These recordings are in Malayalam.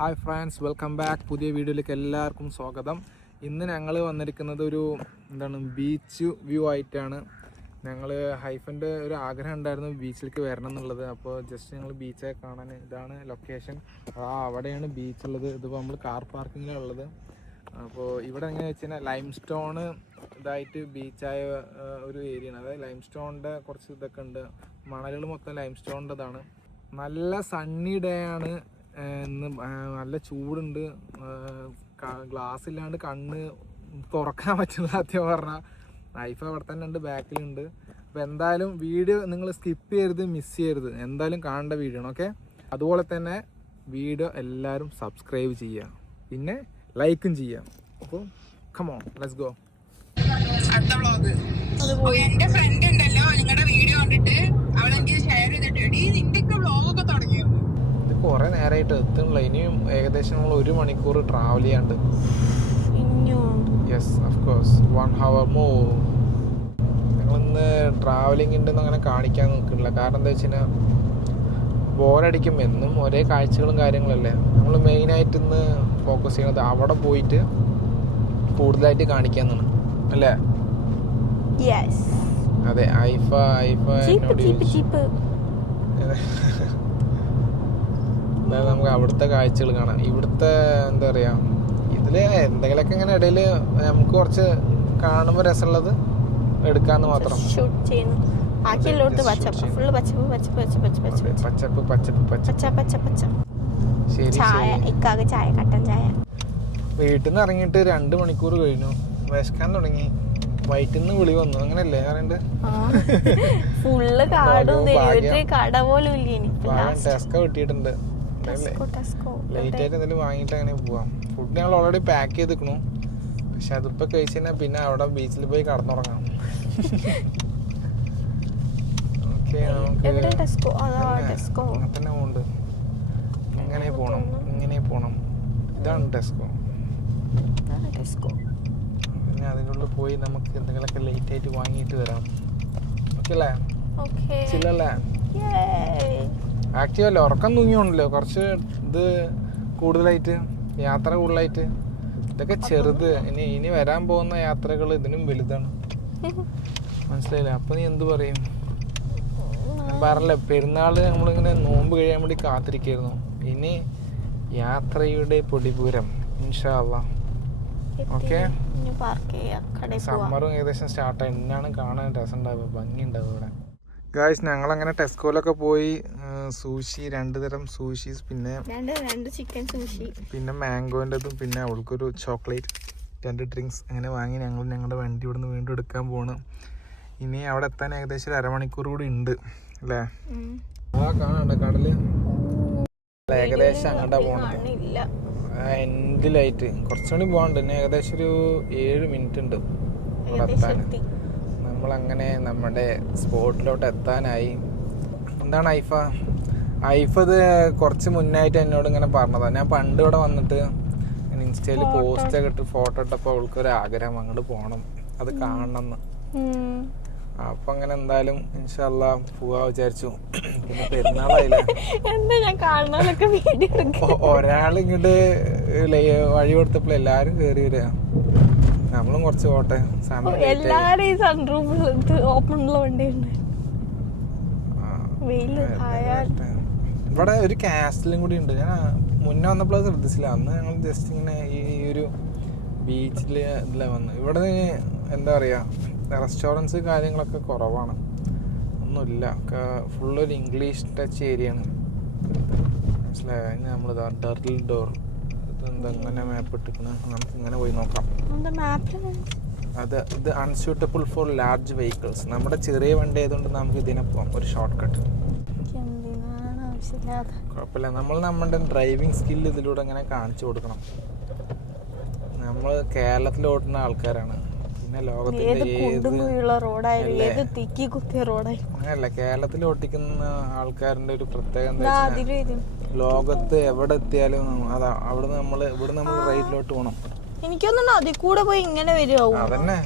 Hi friends, welcome back. പുതിയ വീഡിയോയിലേക്ക് എല്ലാവർക്കും സ്വാഗതം. ഇന്ന് ഞങ്ങൾ വന്നിരിക്കുന്നത് ഒരു ബീച്ച് വ്യൂ ആയിട്ടാണ്. ഞങ്ങൾ ഹൈഫൻ്റെ ഒരു ആഗ്രഹം ഉണ്ടായിരുന്നു ബീച്ചിലേക്ക് വരണം എന്നുള്ളത്. അപ്പോൾ ജസ്റ്റ് ഞങ്ങൾ ബീച്ചൊക്കെ കാണാൻ ഇതാണ് ലൊക്കേഷൻ. അവിടെയാണ് ബീച്ച് ഉള്ളത്. ഇതിപ്പോൾ നമ്മൾ കാർ പാർക്കിങ്ങിലാണ് ഉള്ളത്. അപ്പോൾ ഇവിടെ എങ്ങനെയാണെന്ന് വെച്ച് കഴിഞ്ഞാൽ ലൈം സ്റ്റോണ് ഇതായിട്ട് ബീച്ചായ ഒരു ഏരിയയാണ്. അതായത് ലൈം സ്റ്റോണിൻ്റെ കുറച്ച് ഇതൊക്കെ ഉണ്ട്. മണലുകൾ മൊത്തം ലൈം സ്റ്റോണിൻ്റെതാണ്. നല്ല സണ്ണി ഡേ ആണ് ഇന്ന്. നല്ല ചൂടുണ്ട്. ഗ്ലാസ് ഇല്ലാണ്ട് കണ്ണ് തുറക്കാൻ പറ്റില്ല സത്യം പറഞ്ഞാൽ. നൈഫ് അവിടെ തന്നെ ഉണ്ട്, ബാക്കിലുണ്ട്. അപ്പോൾ എന്തായാലും വീഡിയോ നിങ്ങൾ സ്കിപ്പ് ചെയ്യരുത്, മിസ് ചെയ്യരുത്. എന്തായാലും കാണേണ്ട വീഡിയോ ആണ്. ഓക്കെ, അതുപോലെ തന്നെ വീഡിയോ എല്ലാവരും സബ്സ്ക്രൈബ് ചെയ്യുക, പിന്നെ ലൈക്കും ചെയ്യുക. അപ്പോൾ കമോൺ, ലെറ്റ്സ് ഗോ. അടുത്ത വ്ളോഗ് എന്റെ ഫ്രണ്ട് ഉണ്ടല്ലോ, നിങ്ങളുടെ വീഡിയോ കണ്ടിട്ട് അവളെനിക്ക് ഷെയർ ചെയ്തിട്ട് നിന്റെ വ്ളോഗൊക്കെ തുടങ്ങിയോ? ഇത് കുറെ നേരമായിട്ട് എത്തുന്നില്ല. ഇനിയും ഏകദേശം നമ്മൾ 1 മണിക്കൂർ ട്രാവൽ ചെയ്യാണ്ട്. Yes, of course 1 hour more. ഞങ്ങളിന്ന് ട്രാവലിംഗിൻ്റെ ഒന്നും അങ്ങനെ കാണിക്കാൻ നിൽക്കുന്നില്ല. കാരണം എന്താ വെച്ച് കഴിഞ്ഞാൽ ബോറടിക്കും. എന്നും ഒരേ കാഴ്ചകളും കാര്യങ്ങളല്ലേ. നമ്മൾ മെയിനായിട്ട് ഇന്ന് ഫോക്കസ് ചെയ്യണത് അവിടെ പോയിട്ട് കൂടുതലായിട്ട് കാണിക്കാന്നാണ് അല്ലേ? അതെ. ഐഫ എന്തായാലും നമുക്ക് അവിടുത്തെ കാഴ്ചകൾ കാണാം. ഇവിടുത്തെ എന്താ പറയാ, ഇതില് എന്തെങ്കിലുമൊക്കെ ഇങ്ങനെ ഇടയില് നമുക്ക് കുറച്ച് കാണുമ്പോൾ രസമുള്ളത് എടുക്കാന്ന് മാത്രം. വീട്ടിൽ നിന്ന് ഇറങ്ങിയിട്ട് 2 മണിക്കൂർ കഴിഞ്ഞു. വിശക്കാൻ തുടങ്ങി. വയറ്റിൽ നിന്ന് വിളി വന്നു. അങ്ങനെയല്ലേ പറയണ്ട്? ടെസ്ക കിട്ടിയിട്ടുണ്ട്. ലേറ്റ് ആയിട്ട് എന്തെങ്കിലും വാങ്ങിയിട്ട് അങ്ങനെ പോവാം. ഫുഡ് ഞങ്ങൾ ഓൾറെഡി പാക്ക് ചെയ്തിരിക്കണു. പക്ഷെ അതിപ്പോ കഴിച്ചു കഴിഞ്ഞാൽ പിന്നെ അവിടെ ബീച്ചിൽ പോയി കടന്നുറങ്ങാം. ഓക്കെ, തന്നെ പോണ്ട്. ഇങ്ങനെ പോണം. ഇതാണ് ടെസ്കോ. പിന്നെ അതിനുള്ളിൽ പോയി നമുക്ക് എന്തെങ്കിലുമൊക്കെ ലേറ്റ് ആയിട്ട് വാങ്ങിയിട്ട് വരാം. ഓക്കെ അല്ലേ? ചില്ലല്ലേ? ആക്റ്റീവ് അല്ലേ? ഉറക്കം തൂങ്ങിയോണ്ടല്ലോ കുറച്ച്. ഇത് കൂടുതലായിട്ട് യാത്ര കൂടുതലായിട്ട്. ഇതൊക്കെ ചെറുത്. ഇനി വരാൻ പോകുന്ന യാത്രകൾ ഇതിനും വലുതാണ്. മനസ്സിലായില്ലേ? അപ്പൊ നീ എന്ത് പറയും? ഞാൻ പറഞ്ഞല്ലേ, പെരുന്നാള് നമ്മളിങ്ങനെ നോമ്പ് കഴിയാൻ വേണ്ടി കാത്തിരിക്കായിരുന്നു. ഇനി യാത്രയുടെ പൊടിപൂരം ഇൻഷാ അല്ലാ. ഓക്കെ, സമ്മറും ഏകദേശം സ്റ്റാർട്ടായി. എന്നാണ് കാണാൻ രസം ഉണ്ടാവുക, ഭംഗി ഉണ്ടാവുക ഇവിടെ. ഗായ്സ്, ഞങ്ങളങ്ങനെ ടെസ്കോയിലൊക്കെ പോയി സൂഷി, 2 തരം സൂഷീസ്, പിന്നെ മാംഗോൻ്റെതും, പിന്നെ അവൾക്കൊരു ചോക്ലേറ്റ്, 2 ഡ്രിങ്ക്സ് അങ്ങനെ വാങ്ങി ഞങ്ങൾ ഞങ്ങളുടെ വണ്ടി ഇവിടുന്ന് വീണ്ടും എടുക്കാൻ പോണ്. ഇനി അവിടെ എത്താൻ ഏകദേശം 1/2 മണിക്കൂർ കൂടി ഉണ്ട് അല്ലേ? കാണാണ്ട കടല് ഏകദേശം അങ്ങോട്ടാ പോണത്. എൻഡിലായിട്ട് കുറച്ചുകൂടി പോകാണ്ട്. പിന്നെ ഏകദേശം ഒരു 7 മിനിറ്റ് ഉണ്ട് ഇവിടെ എത്താൻ. നമ്മളങ്ങനെ നമ്മുടെ സ്പോട്ടിലോട്ട് എത്താനായി. എന്താണ് ഐഫ ഇത് കുറച്ച് മുന്നായിട്ട് എന്നോട് ഇങ്ങനെ പറഞ്ഞതാണ്. ഞാൻ പണ്ട് ഇവിടെ വന്നിട്ട് ഇൻസ്റ്റയിൽ പോസ്റ്റൊക്കെ ഇട്ട് ഫോട്ടോ ഇട്ടപ്പോൾ അവൾക്കൊരു ആഗ്രഹം അങ്ങോട്ട് പോകണം, അത് കാണണം എന്ന്. അപ്പൊ അങ്ങനെ എന്തായാലും ഇൻഷാ അല്ലാ പോവാ വിചാരിച്ചു. പിന്നെ പെരുന്നാളായില്ലേ, ഒരാളിങ്ങോട്ട് വഴി കൊടുത്തപ്പോൾ എല്ലാരും കേറി വരിക. നമ്മളും കുറച്ച് പോട്ടെ. ഇവിടെ ഒരു കാസ്റ്റിലും കൂടി ഉണ്ട്. ഞാൻ മുന്നേ വന്നപ്പോൾ ശ്രദ്ധിച്ചില്ല. അന്ന് ഞങ്ങൾ ജസ്റ്റ് ഇങ്ങനെ ഈ ഒരു ബീച്ചില് ഇതിലെ വന്നു. ഇവിടെ എന്താ പറയാ, റെസ്റ്റോറൻറ്റ്സ് കാര്യങ്ങളൊക്കെ കുറവാണ്, ഒന്നുമില്ല. ഫുള്ളൊരു ഇംഗ്ലീഷ് ടച്ച് ഏരിയയാണ്. മനസ്സിലായോ? ഇനി നമ്മളിതാ ടർട്ടിൽ ഡോർ. ഇതെന്തെങ്ങനെ മാപ്പ് ഇട്ടിരിക്കണ, നമുക്ക് ഇങ്ങനെ പോയി നോക്കാം. ഇത് അൺസ്യൂട്ടബിൾ ഫോർ ലാർജ് വെഹിക്കിൾസ്. നമ്മുടെ ചെറിയ വണ്ടി ആയതുകൊണ്ട് നമുക്ക് ഇതിനെ പോകാം, ഒരു ഷോർട്ട് കട്ട്. കുഴപ്പമില്ല, നമ്മൾ നമ്മുടെ ഡ്രൈവിംഗ് സ്കില്ല് ഇതിലൂടെ അങ്ങനെ കാണിച്ചു കൊടുക്കണം. നമ്മൾ കേരളത്തിൽ ഓടുന്ന ആൾക്കാരാണ്. പിന്നെ ലോകത്തിന്റെ അങ്ങനെയല്ല, കേരളത്തിൽ ഓട്ടിക്കുന്ന ആൾക്കാരുടെ ഒരു പ്രത്യേകത എന്താ വെച്ചാൽ ലോകത്ത് എവിടെ എത്തിയാലും ഇവിടെ നമ്മൾ റൈറ്റിലോട്ട് പോകണം. എനിക്കൊന്നും അതിൽ കൂടെ പോയി ഇങ്ങനെ വരുമോ? അതന്നെ,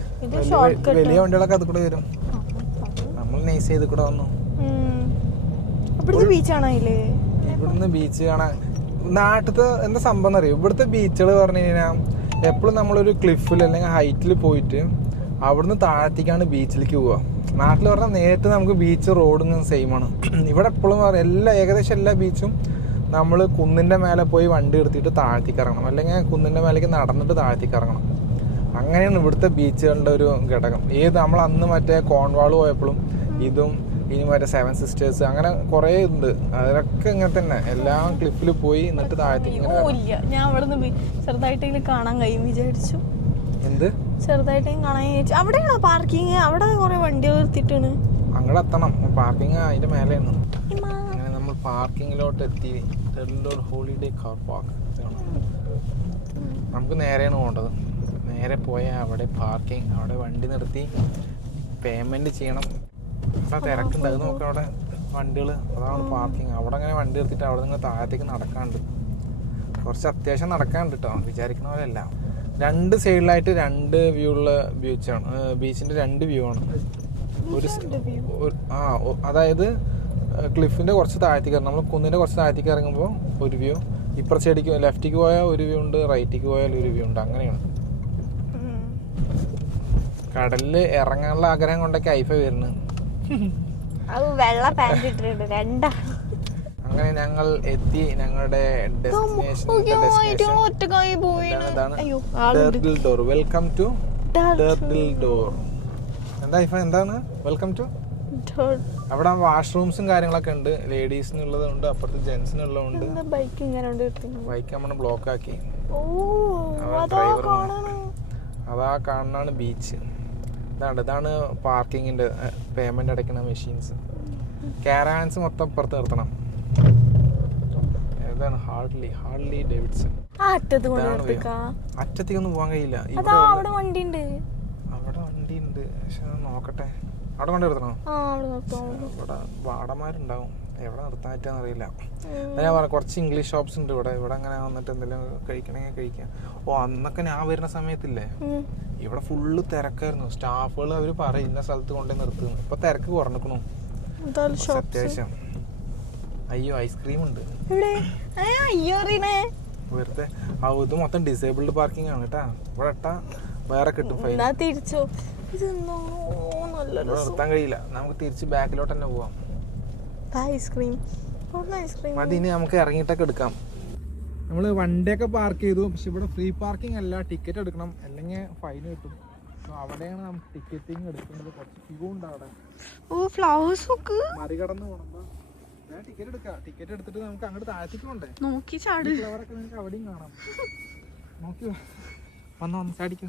വലിയ വണ്ടികളൊക്കെ അത് കൂടെ വരും. നമ്മൾ നൈസ് ചെയ്ത് കൂടെ വന്നു. ബീച്ചാണോ? ഇവിടുന്ന് ബീച്ച് കാണാൻ നാട്ടിലത്തെ എന്താ സംഭവം എന്നറിയോ, ഇവിടുത്തെ ബീച്ചുകൾ പറഞ്ഞു കഴിഞ്ഞാൽ എപ്പോഴും നമ്മളൊരു ക്ലിഫിൽ അല്ലെങ്കിൽ ഹൈറ്റിൽ പോയിട്ട് അവിടുന്ന് താഴത്തേക്കാണ് ബീച്ചിലേക്ക് പോവുക. നാട്ടിൽ പറഞ്ഞാൽ നേരിട്ട് നമുക്ക് ബീച്ച് റോഡും സെയിമാണ്. ഇവിടെ എപ്പോഴും ഏകദേശം എല്ലാ ബീച്ചും നമ്മൾ കുന്നിൻ്റെ മേലെ പോയി വണ്ടി എടുത്തിട്ട് താഴത്തേക്ക് ഇറങ്ങണം, അല്ലെങ്കിൽ കുന്നിൻ്റെ മേലേക്ക് നടന്നിട്ട് താഴത്തേക്ക് ഇറങ്ങണം. അങ്ങനെയാണ് ഇവിടുത്തെ ബീച്ചുകളുടെ ഒരു ഘടകം. നമ്മൾ അന്ന് മറ്റേ കോൺവാൾ പോയപ്പോഴും ഇതും ഇനി മറ്റേ 7 സിസ്റ്റേഴ്സ് അങ്ങനെ കുറേ ഉണ്ട്, അതൊക്കെ ഇങ്ങനെ തന്നെ എല്ലാം ക്ലിഫിൽ പോയി എന്നിട്ട് താഴത്തേക്ക് ഇങ്ങനെ. ഞാൻ അവിടെ ചെറുതായിട്ടെങ്കിലും കാണാൻ കഴിയും വിചാരിച്ചു. എന്ത് ചെറുതായിട്ടെങ്കിലും കാണാൻ വിചാരിച്ചു. അവിടെയാണോ പാർക്കിങ്? അവിടെ കുറെ വണ്ടി നിർത്തിയിട്ടാണ്. അങ്ങോട്ട് എത്തണം, പാർക്കിങ് അതിന്റെ മേലെയാണ്. അങ്ങനെ നമ്മൾ പാർക്കിങ്ങിലോട്ട് എത്തി. Holiday car park. നമുക്ക് നേരെയാണ് പോകേണ്ടത്. നേരെ പോയാൽ അവിടെ പാർക്കിംഗ്, അവിടെ വണ്ടി നിർത്തി പേയ്മെന്റ് ചെയ്യണം. അവിടെ തിരക്കുണ്ട്, അത് നോക്കാം. അവിടെ വണ്ടികൾ, അതാണ് പാർക്കിംഗ്. അവിടെ അങ്ങനെ വണ്ടി എടുത്തിട്ട് അവിടെ നിന്ന് താഴത്തേക്ക് നടക്കാണ്ട്, കുറച്ച് അത്യാവശ്യം നടക്കാണ്ട് കേട്ടോ, വിചാരിക്കുന്ന പോലെ അല്ല. 2 സൈഡിലായിട്ട് 2 വ്യൂ ഉള്ള ബീച്ചാണ്. ബീച്ചിന്റെ 2 വ്യൂ ആണ്. അതായത് ക്ലിഫിന്റെ കുറച്ച് താഴത്തേക്ക് ഇറങ്ങും, നമ്മൾ കുന്നിന്റെ കുറച്ച് താഴത്തേക്ക് ഇറങ്ങുമ്പോൾ ഒരു വ്യൂ, ഇപ്പുറത്തെ സൈഡിലേക്ക് ലെഫ്റ്റിക്ക് പോയാൽ ഒരു വ്യൂ ഉണ്ട്, റൈറ്റിക്ക് പോയാൽ ഒരു വ്യൂ ഉണ്ട്. അങ്ങനെയാണ്. കടലിൽ ഇറങ്ങാനുള്ള ആഗ്രഹം കൊണ്ടൊക്കെ ഐഫ വരുന്നത്. അങ്ങനെ ഞങ്ങൾ എത്തി ഞങ്ങളുടെ destination. Welcome to turtle door. എന്താ ഐഫ, എന്താണ് വെൽക്കം ടു? അവിടെ വാഷ്റൂംസും കാര്യങ്ങളൊക്കെ ഉണ്ട്, ലേഡീസിനുള്ളതുണ്ട്, അപ്പുറത്ത് ജെന്റ്സിനുള്ളതുണ്ട്. ബൈക്ക് നമ്മൾ ബ്ലോക്ക് ആക്കി. അതാ കാണുന്നതാണ് ബീച്ച്. ഇതാണ് പാർക്കിങ്ങിന്റെ പേയ്മെന്റ് അടയ്ക്കുന്ന മെഷീൻസ്. കാരാൻസ് മൊത്തം പുറത്ത് നിർത്തണം. ഏതാണ്? Harley Davidson. അറ്റത്തേക്കൊന്നും പോകാൻ കഴിയില്ല. അവിടെ വണ്ടി ഉണ്ട്, പക്ഷെ നോക്കട്ടെ. അവിടെ കൊണ്ട് നിർത്തണോ? ഇവിടെ വാടന്മാരുണ്ടാവും, എവിടെ നിർത്താൻ പറ്റാന്ന് അറിയില്ല. ഞാൻ പറയാം, കുറച്ച് ഇംഗ്ലീഷ് ഷോപ്സ് ഉണ്ട് ഇവിടെ. അങ്ങനെ വന്നിട്ട് എന്തെങ്കിലും കഴിക്കണമെങ്കിൽ കഴിക്കാം. അന്നൊക്കെ ഞാൻ വരുന്ന സമയത്തില്ലേ, ഇവിടെ ഫുള്ള് തിരക്കായിരുന്നു. സ്റ്റാഫുകൾ അവര് പറയും ഇന്ന സ്ഥലത്ത് കൊണ്ടുപോയി നിർത്തുന്നു. ഇപ്പൊ തിരക്ക് കുറഞ്ഞിക്കണു അത്യാവശ്യം. അയ്യോ, ഐസ്ക്രീം ഉണ്ട് വെറുതെ. ഇത് മൊത്തം ഡിസേബിൾഡ് പാർക്കിംഗ് ആണ് കേട്ടാ. ഇവിടെ ഇട്ടാ വേറെ കിട്ടും ഫൈൻ. നിർത്താൻ കഴിയില്ല, നമുക്ക് തിരിച്ച് ബാക്കിലോട്ട് തന്നെ പോവാം. അതിന് നമുക്ക് ഇറങ്ങിയിട്ടൊക്കെ എടുക്കാം. നമ്മൾ വണ്ടിയൊക്കെ പാർക്ക് ചെയ്തു, പക്ഷെ ഇവിടെ ഫ്രീ പാർക്കിംഗ് അല്ല, ടിക്കറ്റ് എടുക്കണം, അല്ലെങ്കിൽ ഫൈൻ കിട്ടും. അവിടെയാണ് നമുക്ക് ടിക്കറ്റിംഗ് എടുക്കുന്നത്. കുറച്ച് ക്യൂ ഉണ്ട് അവിടെ. മറികടന്ന് പോകണം. ടിക്കറ്റ് എടുക്കാം. ടിക്കറ്റ് എടുത്തിട്ട് നമുക്ക് അങ്ങോട്ട് താഴത്തേക്ക് പോണ്ടേ. ഫ്ലവറൊക്കെ നിങ്ങൾക്ക് അവിടെയും കാണാം. നോക്കി വന്ന് ചാടിക്കോ.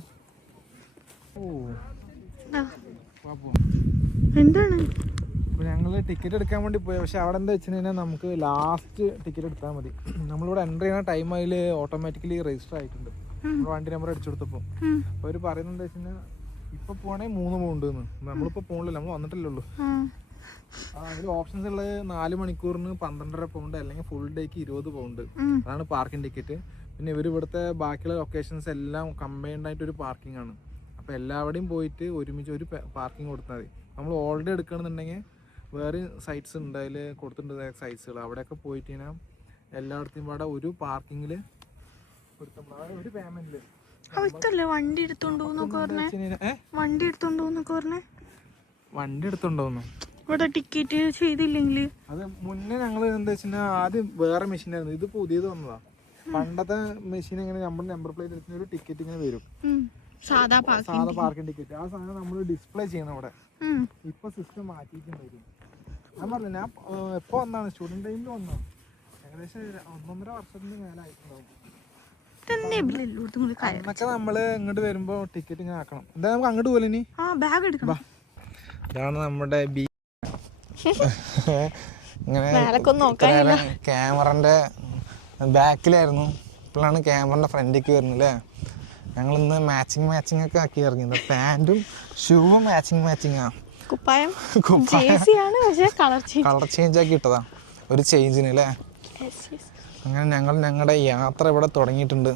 എന്താണ്? ഞങ്ങള് ടിക്കറ്റ് എടുക്കാൻ വേണ്ടി പോയി, പക്ഷെ അവിടെ എന്താ വെച്ച് കഴിഞ്ഞാൽ നമുക്ക് ലാസ്റ്റ് ടിക്കറ്റ് എടുത്താൽ മതി. നമ്മളിവിടെ എൻ്റർ ചെയ്യുന്ന ടൈം അതിൽ ഓട്ടോമാറ്റിക്കലി രജിസ്റ്റർ ആയിട്ടുണ്ട്. വണ്ടി നമ്പർ അടിച്ചെടുത്തപ്പോൾ അവർ പറയുന്നത് വെച്ച് കഴിഞ്ഞാൽ ഇപ്പൊ പോകണേ 3 പൗണ്ട്. നമ്മളിപ്പോ പോകണില്ല, നമ്മൾ വന്നിട്ടില്ലുള്ളൂ. അതിൽ ഓപ്ഷൻസ് ഉള്ളത് 4 മണിക്കൂറിന് 12.5 പൗണ്ട്, അല്ലെങ്കിൽ ഫുൾ ഡേക്ക് 20 പൗണ്ട്. അതാണ് പാർക്കിംഗ് ടിക്കറ്റ്. പിന്നെ ഇവർ ഇവിടുത്തെ ബാക്കിയുള്ള ലൊക്കേഷൻസ് എല്ലാം കമ്പൈൻഡ് ആയിട്ട് ഒരു പാർക്കിംഗ് ആണ്. അപ്പോൾ എല്ലാവരുടെയും പോയിട്ട് ഒരുമിച്ച് ഒരു പാർക്കിംഗ് കൊടുത്താൽ മതി. നമ്മൾ ഓൾറെഡി എടുക്കണമെന്നുണ്ടെങ്കിൽ വേറെ സൈറ്റ്സ് ഉണ്ട്, അതിൽ കൊടുത്തിട്ടുണ്ട് സൈറ്റ്സുകൾ. അവിടെയൊക്കെ പോയിട്ട് കഴിഞ്ഞാൽ എല്ലായിടത്തും ഇവിടെ ഒരു പാർക്കിങ്ങിൽ ഒരു പേയ്മെന്റിൽ വണ്ടി എടുത്തോണ്ടോന്നു ഇവിടെ ടിക്കറ്റ് ചെയ്തില്ലെങ്കിൽ. അത് മുന്നേ ഞങ്ങൾ എന്താ വെച്ചാൽ ആദ്യം വേറെ മെഷീൻ ആയിരുന്നു, ഇത് പുതിയത് വന്നതാ. പണ്ടത്തെ മെഷീൻ എങ്ങനെ നമ്മുടെ നമ്പർ പ്ലേറ്റ് എടുക്കുന്ന ഒരു ടിക്കറ്റ് ഇങ്ങനെ വരും, സാധാ പാർക്കിംഗ് ടിക്കറ്റ്. ആ സാധനം നമ്മൾ ഡിസ്പ്ലേ ചെയ്യണം അവിടെ. ഇപ്പൊ സിസ്റ്റം മാറ്റിയിട്ടുണ്ടായിരുന്നു. ഞാൻ പറഞ്ഞു, ഞാൻ എപ്പോ വന്നാണ്, സ്റ്റുഡന്റ് ടൈമിൽ വന്നതാണ്. ഏകദേശം 1.5 വർഷത്തിന് മേലെ ആയിട്ടുണ്ടാവും. അന്നൊക്കെ നമ്മള് ഇങ്ങോട്ട് വരുമ്പോ ടിക്കറ്റ് ഇങ്ങനെ ആക്കണം. എന്താ നമുക്ക് അങ്ങോട്ട് പോലെ ഇനി ഇതാണ് നമ്മുടെ ഇങ്ങനെ ക്യാമറന്റെ ബാക്കിലായിരുന്നു. ഇപ്പോഴാണ് ക്യാമറന്റെ ഫ്രണ്ടിലേക്ക് വരുന്നത് അല്ലേ. ഞങ്ങളിന്ന് മാച്ചിങ് ഒക്കെ ആക്കി ഇറങ്ങിയത്. പാൻറ്റും ഷൂവും മാച്ചിങ് ആ. കളർ ചേഞ്ച് ആക്കി ഇട്ടതാ ഒരു ചേഞ്ചിന് അല്ലേ. അങ്ങനെ ഞങ്ങളുടെ യാത്ര ഇവിടെ തുടങ്ങിയിട്ടുണ്ട്.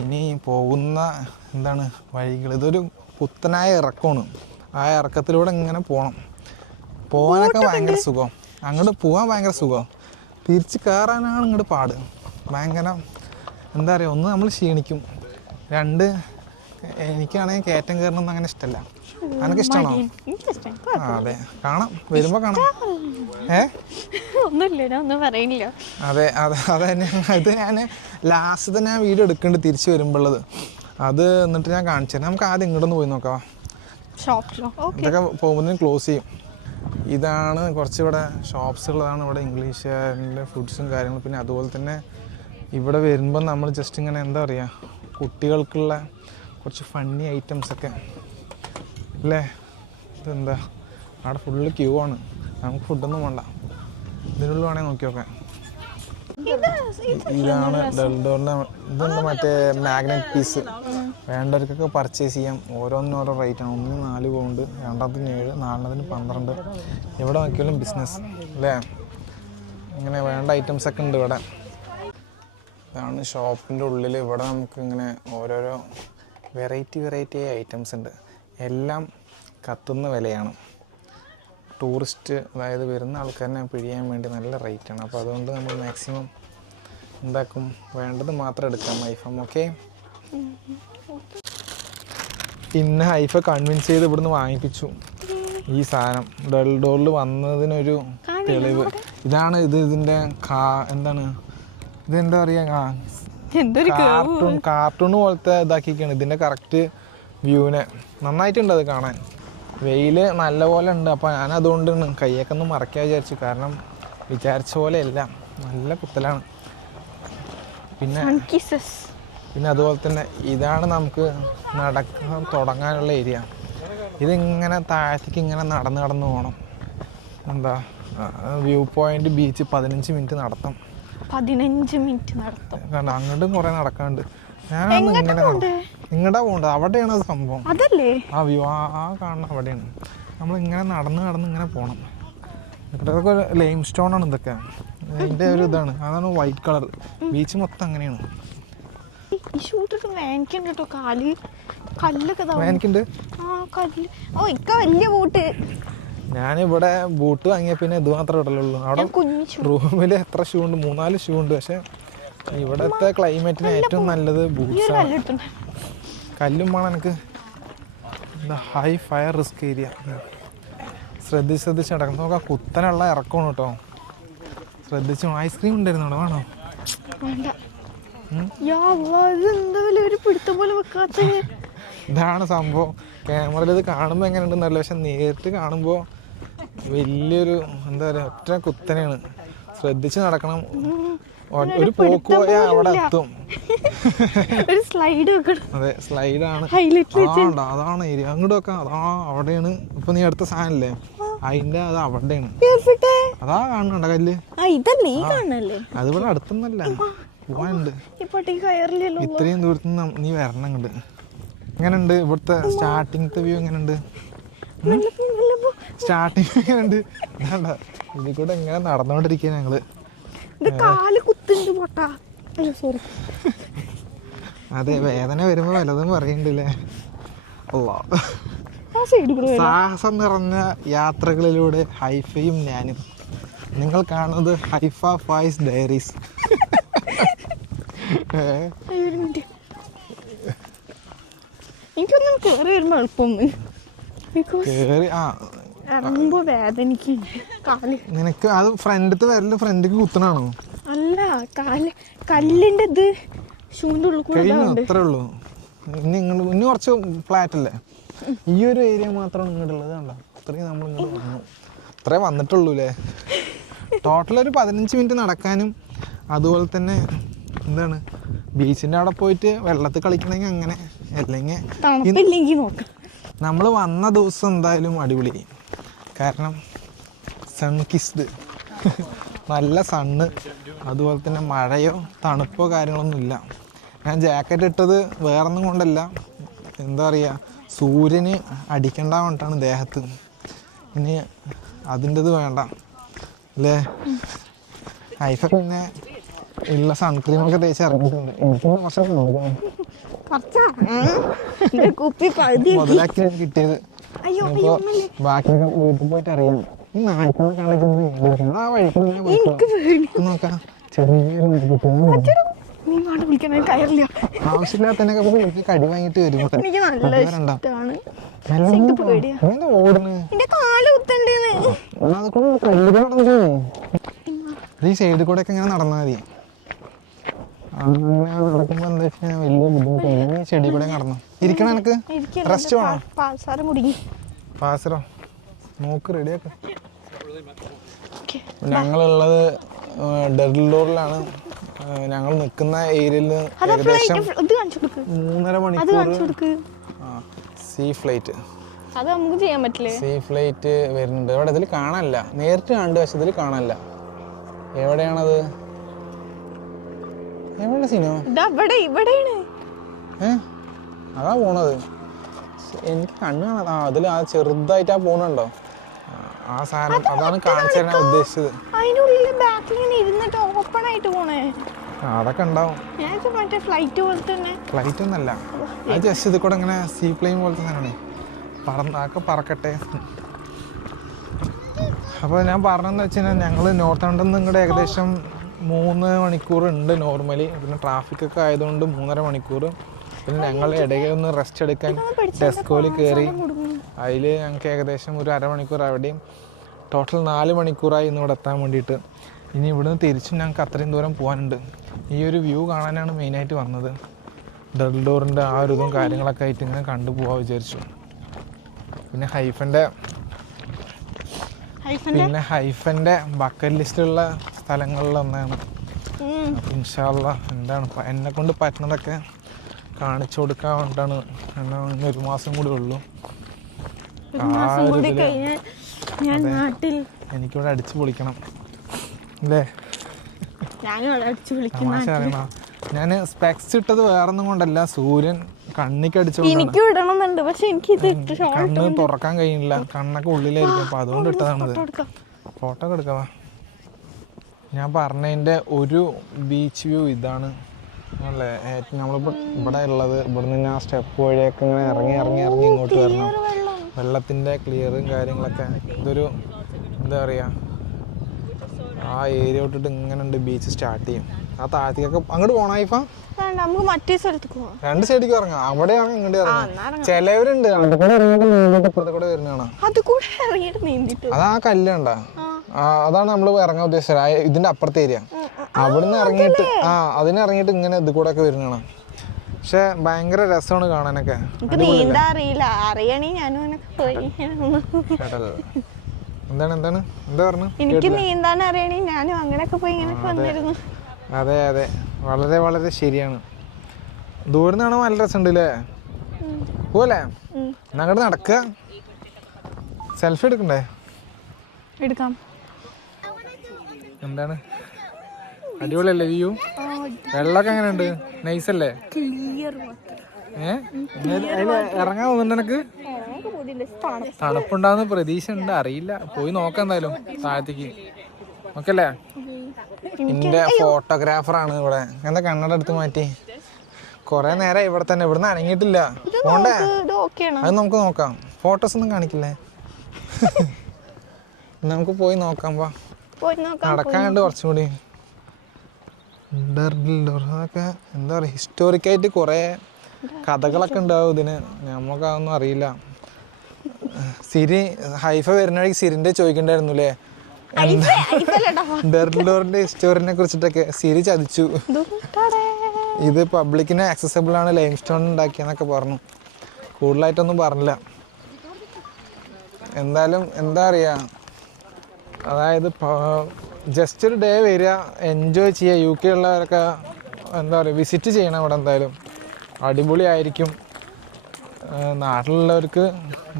ഇനി പോകുന്ന എന്താണ് വഴികൾ, ഇതൊരു കുത്തനായ ഇറക്കമാണ്. ആ ഇറക്കത്തിലൂടെ ഇങ്ങനെ പോകണം. പോകാനൊക്കെ ഭയങ്കര സുഖം, അങ്ങോട്ട് പോകാൻ ഭയങ്കര സുഖം. തിരിച്ച് കയറാനാണ് ഇങ്ങോട്ട് പാട്. ഭയങ്കര എന്താ പറയുക, ഒന്ന് നമ്മൾ ക്ഷീണിക്കും, രണ്ട് എനിക്കാണെങ്കിൽ കയറ്റം കയറണമെന്ന് അങ്ങനെ ഇഷ്ടമല്ല. എനിക്ക് ഇഷ്ടമാണോ? ആ അതെ, കാണാം, വരുമ്പോൾ കാണാം. ഒന്നും പറയില്ല. അതെ അതെ അതെ തന്നെ. ഇത് ഞാൻ ലാസ്റ്റ് തന്നെ വീഡിയോ എടുക്കേണ്ടത് തിരിച്ച് വരുമ്പോഴുള്ളത്. അത് എന്നിട്ട് ഞാൻ കാണിച്ചു തരാം. നമുക്ക് ആദ്യം ഇങ്ങോട്ടൊന്ന് പോയി നോക്കാം. ഇതൊക്കെ പോകുമ്പോൾ ക്ലോസ് ചെയ്യും. ഇതാണ് കുറച്ചിവിടെ ഷോപ്സ് ഉള്ളതാണ്. ഇവിടെ ഇംഗ്ലീഷുകാരുടെ ഫുഡ്സും കാര്യങ്ങളും. പിന്നെ അതുപോലെ തന്നെ ഇവിടെ വരുമ്പോൾ നമ്മൾ ജസ്റ്റ് ഇങ്ങനെ എന്താ പറയുക, കുട്ടികൾക്കുള്ള കുറച്ച് ഫണ്ണി ഐറ്റംസൊക്കെ അല്ലേ. ഇതെന്താ അവിടെ ഫുള്ള് ക്യൂ ആണ്. നമുക്ക് ഫുഡൊന്നും വേണ്ട, ഇതിനുള്ളിൽ വേണമെങ്കിൽ നോക്കി നോക്കാം. ഇതാണ് ഡെൽഡോറിൻ്റെ. ഇതുണ്ട് മറ്റേ മാഗ്നറ്റ് പീസ്. വേണ്ടവർക്കൊക്കെ പർച്ചേസ് ചെയ്യാം. ഓരോന്നിനോരോ റേറ്റാണ്. 1 4 പൗണ്ട്, 2 7, 4 12. എവിടെ നോക്കിയാലും ബിസിനസ് അല്ലേ. ഇങ്ങനെ വേണ്ട ഐറ്റംസൊക്കെ ഉണ്ട് ഇവിടെ. ഇതാണ് ഷോപ്പിൻ്റെ ഉള്ളിൽ. ഇവിടെ നമുക്ക് ഇങ്ങനെ ഓരോരോ വെറൈറ്റി ഐറ്റംസ് ഉണ്ട്. എല്ലാം കത്തുന്ന വിലയാണ്. ടൂറിസ്റ്റ് അതായത് വരുന്ന ആൾക്കാരെ പിഴിയാൻ വേണ്ടി നല്ല റേറ്റാണ്. അപ്പോൾ അതുകൊണ്ട് നമ്മൾ മാക്സിമം എന്താക്കും, വേണ്ടത് മാത്രം എടുക്കാം. IPhone okay. പിന്നെ ഹൈഫ കൺവിൻസ് ചെയ്ത് ഇവിടുന്ന് വാങ്ങിപ്പിച്ചു ഈ സാധനം. ഡെൽഡോറിൽ വന്നതിനൊരു തെളിവ് ഇതാണ്. ഇതിൻ്റെ എന്താണ് ഇതെന്താ പറയുക, കാർട്ടൂൺ പോലത്തെ ഇതാക്കിയൊക്കെയാണ് ഇതിൻ്റെ കറക്റ്റ് വ്യൂവിനെ. നന്നായിട്ടുണ്ട് അത് കാണാൻ. വെയിൽ നല്ലപോലെ ഉണ്ട്. അപ്പോൾ ഞാൻ അതുകൊണ്ട് കയ്യൊക്കെ ഒന്ന് മറക്കാൻ വിചാരിച്ചു. കാരണം വിചാരിച്ച പോലെ അല്ല, നല്ല കുത്തലാണ്. പിന്നെ അതുപോലെ തന്നെ ഇതാണ് നമുക്ക് നടക്കാൻ തുടങ്ങാനുള്ള ഏരിയ. ഇതിങ്ങനെ താഴത്തേക്ക് ഇങ്ങനെ നടന്ന് പോകണം. എന്താ വ്യൂ പോയിന്റ് ബീച്ച് 15 മിനിറ്റ് നടത്തും. 15 മിനിറ്റ് നടത്തും. കാരണം അങ്ങോട്ടും കുറേ നടക്കാണ്ട്. ഞാനൊന്ന് ഇങ്ങനെ ഇങ്ങോട്ടാ പോകേണ്ടത്. അവിടെയാണ് അത് സംഭവം. ആ വ്യൂ ആ കാണുന്ന അവിടെയാണ്. നമ്മളിങ്ങനെ നടന്ന് ഇങ്ങനെ പോകണം. ഇതൊക്കെ ലൈം സ്റ്റോൺ ആണ്. ഇതൊക്കെ അതിൻ്റെ ഒരു ഇതാണ്. അതാണ് വൈറ്റ് കളർ. ബീച്ച് മൊത്തം അങ്ങനെയാണ്. ഞാനിവിടെ ബൂട്ട് വാങ്ങിയ പിന്നെ ഇത് മാത്രമേ ഇടലുള്ളൂ. അവിടെ റൂമിൽ എത്ര ഷൂ ഉണ്ട്? 3-4 ഷൂ ഉണ്ട്. പക്ഷെ ഇവിടത്തെ ക്ലൈമറ്റിന് ഏറ്റവും നല്ലത് ബൂട്ട്സാണ്. കല്ലും വേണം എനിക്ക്. എന്താ ഹൈ ഫയർ റിസ്ക് ഏരിയ. ശ്രദ്ധിച്ച് നടക്കണം. നോക്കാം, കുത്തനുള്ള ഇറക്കമാണ് കേട്ടോ. ശ്രദ്ധിച്ചു. ഐസ്ക്രീം ഉണ്ടായിരുന്നു അവിടെ, വേണോ? ഇതാണ് സംഭവം. ക്യാമറയിൽ ഇത് കാണുമ്പോൾ എങ്ങനെ ഉണ്ടെന്നല്ല, പക്ഷെ നേരിട്ട് കാണുമ്പോൾ വലിയൊരു എന്താ പറയുക, ഒറ്റ കുത്തനെയാണ്. ശ്രദ്ധിച്ച് നടക്കണം. ഒരു പോക്ക് പോയാൽ അവിടെ എത്തും. അതെ, സ്ലൈഡാണ്. അതാണ് ഏരിയ. അങ്ങോട്ട് വെക്കാം. അതാ അവിടെയാണ്. ഇപ്പൊ നീ അടുത്ത സാധനല്ലേ അതിന്റെ അത് അവിടെയാണ്. അതാ കാണുന്നുണ്ട കല്ല്. അതിവിടെ അടുത്തൊന്നല്ല, പോവാനുണ്ട്. ഇത്രയും ദൂരത്തുനിന്ന് നീ വരണം ഇങ്ങോട്ട്. എങ്ങനെയുണ്ട് ഇവിടുത്തെ സ്റ്റാർട്ടിങ്ങത്തെ വ്യൂ? എങ്ങനെയുണ്ട് സ്റ്റാർട്ടിങ്? എങ്ങനെയുണ്ട്? ഇതിൽ കൂടെ എങ്ങനെ നടന്നുകൊണ്ടിരിക്കുക ഞങ്ങള്. അതെ, വേദന വരുമ്പോ വല്ലതും പറയണ്ടല്ലേ. സാഹസം നിറഞ്ഞ യാത്രകളിലൂടെ ഹൈഫയും ഞാനും. നിങ്ങൾ കാണുന്നത് ഹൈഫ ഫായ്സ് ഡയറീസ്. എനിക്കൊന്നും കേറി വരുമ്പോ എളുപ്പമൊന്നും നിനക്ക് അത് ഫ്രണ്ടിത്തെ വരല് ഫ്രണ്ടിക്ക് കുത്തണാണോ? അല്ല, കല്ലിന്റെ ഇത് അത്രേ ഉള്ളൂ. ഇനി കുറച്ച് ഫ്ലാറ്റ് അല്ലേ? ഈ ഒരു ഏരിയ മാത്രമാണ് ഇങ്ങോട്ടുള്ളത്. കണ്ടോ, ഇത്രയും നമ്മൾ ഇങ്ങോട്ട് വന്നു. ഇത്രേ വന്നിട്ടുള്ളൂ അല്ലേ? ടോട്ടൽ ഒരു 15 മിനിറ്റ് നടക്കാനും. അതുപോലെ തന്നെ എന്താണ്, ബീച്ചിൻ്റെ അവിടെ പോയിട്ട് വെള്ളത്തിൽ കളിക്കണമെങ്കിൽ അങ്ങനെ, അല്ലെങ്കിൽ നമ്മൾ വന്ന ദിവസം എന്തായാലും അടിപൊളി. കാരണം സൺ കിസ്ഡ്, നല്ല സണ്ണ്. അതുപോലെ തന്നെ മഴയോ തണുപ്പോ കാര്യങ്ങളൊന്നുമില്ല. ഞാൻ ജാക്കറ്റ് ഇട്ടത് വേറൊന്നും കൊണ്ടല്ല, എന്താ പറയുക, സൂര്യന് അടിക്കണ്ട വേണ്ടിയിട്ടാണ് ദേഹത്ത്. ഇനി അതിൻ്റെത് വേണ്ട അല്ലേ? ഐഫ പിന്നെ ഉള്ള സൺക്രീമൊക്കെ തേച്ച് ഇറങ്ങിയിട്ടുണ്ട്. മുതലാക്കി കിട്ടിയത്. ഇപ്പോൾ ബാക്കിയൊക്കെ വീട്ടിൽ പോയിട്ട് അറിയാം. ഈ നായ്ക്കളെ കളിക്കുന്നത് ആ വഴിക്ക് നോക്കാം. ആവശ്യമില്ലാത്തതിനൊക്കെ കടി വാങ്ങിട്ട് വരും. എനിക്ക് നല്ല ഇഷ്ടമാണ്. എന്റെ കാല് കുത്തണ്ടേന്ന്. ഈ സൈഡിൽ കൂടെ ഒക്കെ ഇങ്ങനെ നടന്നാൽ മതി. അങ്ങനെ നടക്കുമ്പോ എന്താ വെച്ചാൽ വലിയ ബുദ്ധിമുട്ടാണ്. ഈ ചെടി കൂടെ നടന്നു ഇരിക്കണ എനിക്ക് റെസ്റ്റ് വേണോ? പാസറോ നോക്ക് റെഡിയാക്ക. ഞങ്ങളുള്ളത് ഡെർഡോറിലാണ്. ഞങ്ങൾ നിൽക്കുന്ന ഏരിയയിൽ ഏകദേശം 3.5 മണിക്കൂർ സീ ഫ്ലൈറ്റ് വരുന്നുണ്ട്. ഇവിടെ ഇതിൽ കാണാനില്ല, നേരിട്ട് കണ്ട് പക്ഷെ ഇതിൽ കാണാനില്ല. എവിടെയാണത്? എവിടെ സീനോ? അതാ പോണത്. എനിക്ക് കണ്ണു കാണാം. അതിൽ ആ ചെറുതായിട്ട് ആ പോണുണ്ടോ ആ സാധനം? അതാണ് കാണിച്ചു തരാൻ ഉദ്ദേശിച്ചത്. അതൊക്കെ ഉണ്ടാവും. ഫ്ലൈറ്റ് ഒന്നല്ല, അത് ജസ്റ്റ് ഇത് കൂടെ ഇങ്ങനെ സീ പ്ലെയിൻ പോലത്തെ സാധനമാണ്. അതൊക്കെ പറക്കട്ടെ. അപ്പോൾ ഞാൻ പറഞ്ഞതെന്ന് വെച്ച് കഴിഞ്ഞാൽ ഞങ്ങൾ നോർത്ത് ലണ്ടനിൽ നിന്ന് ഇങ്ങോട്ട് ഏകദേശം 3 മണിക്കൂർ ഉണ്ട് നോർമലി. പിന്നെ ട്രാഫിക്കൊക്കെ ആയതുകൊണ്ട് 3.5 മണിക്കൂർ. പിന്നെ ഞങ്ങൾ ഇടയിൽ ഒന്ന് റെസ്റ്റ് എടുക്കാൻ ടെസ്കോയിൽ കയറി. അതിൽ ഞങ്ങൾക്ക് ഏകദേശം ഒരു അരമണിക്കൂർ അവിടെയും. ടോട്ടൽ 4 മണിക്കൂറായി ഇന്ന് ഇവിടെ എത്താൻ വേണ്ടിയിട്ട്. ഇനി ഇവിടുന്ന് തിരിച്ചും ഞങ്ങൾക്ക് അത്രയും ദൂരം പോകാനുണ്ട്. ഈ ഒരു വ്യൂ കാണാനാണ് മെയിനായിട്ട് വന്നത്. ഡെർഡോറിൻ്റെ ആ ഒരു ഇതും കാര്യങ്ങളൊക്കെ ആയിട്ട് ഇങ്ങനെ കണ്ടുപോകാൻ വിചാരിച്ചു. പിന്നെ ഹൈഫൻ്റെ ബക്കറ്റ് ലിസ്റ്റിലുള്ള സ്ഥലങ്ങളിലൊന്നാണ്. അപ്പം ഇൻഷാ അല്ലാഹ് എന്താണ് എന്നെ കൊണ്ട് പറ്റുന്നതൊക്കെ കാണിച്ചു കൊടുക്കാൻ വേണ്ടിയിട്ടാണ്. എന്നാൽ 1 മാസം കൂടി ഉള്ളൂ. എനിക്കിവിടെ അടിച്ചു പൊളിക്കണം അല്ലേ? ഞാൻ സ്പെക്സ് ഇട്ടത് വേറൊന്നും കൊണ്ടല്ല, സൂര്യൻ കണ്ണിക്ക് അടിച്ചു. കണ്ണ് തുറക്കാൻ കഴിയില്ല, കണ്ണൊക്കെ ഉള്ളിലായിരിക്കും. അപ്പൊ അതുകൊണ്ട് ഇട്ടതാണിത്. ഫോട്ടോ ഒക്കെ എടുക്കാവാ. ഞാൻ പറഞ്ഞതിൻ്റെ ഒരു ബീച്ച് വ്യൂ ഇതാണ് അല്ലേ. നമ്മളിപ്പോൾ ഇവിടെ ഉള്ളത്. ഇവിടെ നിന്ന് ആ സ്റ്റെപ്പ് വഴിയൊക്കെ ഇങ്ങനെ ഇറങ്ങി ഇങ്ങോട്ട് വരണം. വെള്ളത്തിൻ്റെ ക്ലിയറും കാര്യങ്ങളൊക്കെ. ഇതൊരു എന്താ പറയുക, ആ ഏരിയ വിട്ടിട്ട് ഇങ്ങനെ ഉണ്ട് ബീച്ച് സ്റ്റാർട്ട് ചെയ്യും. ആ താഴത്തേക്കൊക്കെ അങ്ങോട്ട് പോകണം. ഇപ്പം നമുക്ക് മറ്റേ സ്ഥലത്തേക്ക് പോകാം. 2 സൈഡിലേക്ക് ഇറങ്ങാം. അവിടെയാണ് ഇങ്ങോട്ട് ഇറങ്ങാം. ചിലവരുണ്ട് അതുകൂടെ ഇറങ്ങിയിട്ട് ഇപ്പുറത്തെ കൂടെ വരുന്നതാണ്. അതാ കല്ലുണ്ട, അതാണ് നമ്മൾ ഇറങ്ങാൻ ഉദ്ദേശിച്ചത്. ഇതിന്റെ അപ്പുറത്തെ ഏരിയ. അവിടുന്ന് ഇറങ്ങിയിട്ട് അതിനിറങ്ങിയിട്ട് ഇങ്ങനെ ഇത് കൂടെ ഒക്കെ വരുന്നതാണ്. പക്ഷെ ഭയങ്കര രസമാണ് കാണാനൊക്കെ. എന്താ പറഞ്ഞു? എനിക്ക് നീന്താൻ അറിയണേ ഞാനും അങ്ങനെയൊക്കെ പോയി ഇങ്ങനെയൊക്കെ വന്നിരുന്നു. അതെ അതെ, വളരെ വളരെ ശരിയാണ്. ദൂരം നിന്നാണോ നല്ല രസമുണ്ട് അല്ലേ? പോലെ അങ്ങോട്ട് നടക്കുക. സെൽഫി എടുക്കണ്ടേ? എടുക്കാം. എന്താണ് അടിപൊളിയല്ലേ വ്യൂ? വെള്ളമൊക്കെ എങ്ങനെയുണ്ട്? നൈസല്ലേ? ഇറങ്ങാൻ തോന്നുന്നുണ്ട് എനിക്ക്. തണുപ്പുണ്ടാവുന്ന പ്രതീക്ഷ ഉണ്ട്, അറിയില്ല. പോയി നോക്കാം എന്തായാലും താഴത്തേക്ക്. ഓക്കെ അല്ലേ? എന്റെ ഫോട്ടോഗ്രാഫറാണ് ഇവിടെ. എന്താ കണ്ണട എടുത്ത് മാറ്റി? കൊറേ നേരം ഇവിടെ തന്നെ, ഇവിടുന്ന് അനങ്ങിയിട്ടില്ല. പോണ്ടേ? അത് നമുക്ക് നോക്കാം. ഫോട്ടോസ് ഒന്നും കാണിക്കില്ലേ? നമുക്ക് പോയി നോക്കാം. വാ, നടക്കാനുണ്ട് കുറച്ചും കൂടി. അതൊക്കെ എന്താ പറയുക, ഹിസ്റ്റോറിക്കായിട്ട് കുറേ കഥകളൊക്കെ ഉണ്ടാവും ഇതിന്. നമുക്ക് അതൊന്നും അറിയില്ല. ഹൈഫ വരുന്ന വഴിക്ക് സിരിന്റെ ചോദിക്കണ്ടായിരുന്നു അല്ലേ ഡെർഡോറിന്റെ ഹിസ്റ്റോറിനെ കുറിച്ചിട്ടൊക്കെ. സിരി ചതിച്ചു. ഇത് പബ്ലിക്കിന് ആക്സസബിൾ ആണ്, ലൈം സ്റ്റോൺ ഉണ്ടാക്കിയെന്നൊക്കെ പറഞ്ഞു. കൂടുതലായിട്ടൊന്നും പറഞ്ഞില്ല. എന്തായാലും എന്താ അറിയാ, അതായത് ജസ്റ്റ് ഒരു ഡേ വരിക, എൻജോയ് ചെയ്യുക. UK ഉള്ളവരൊക്കെ എന്താ പറയുക, വിസിറ്റ് ചെയ്യണം ഇവിടെ. എന്തായാലും അടിപൊളിയായിരിക്കും. നാട്ടിലുള്ളവർക്ക്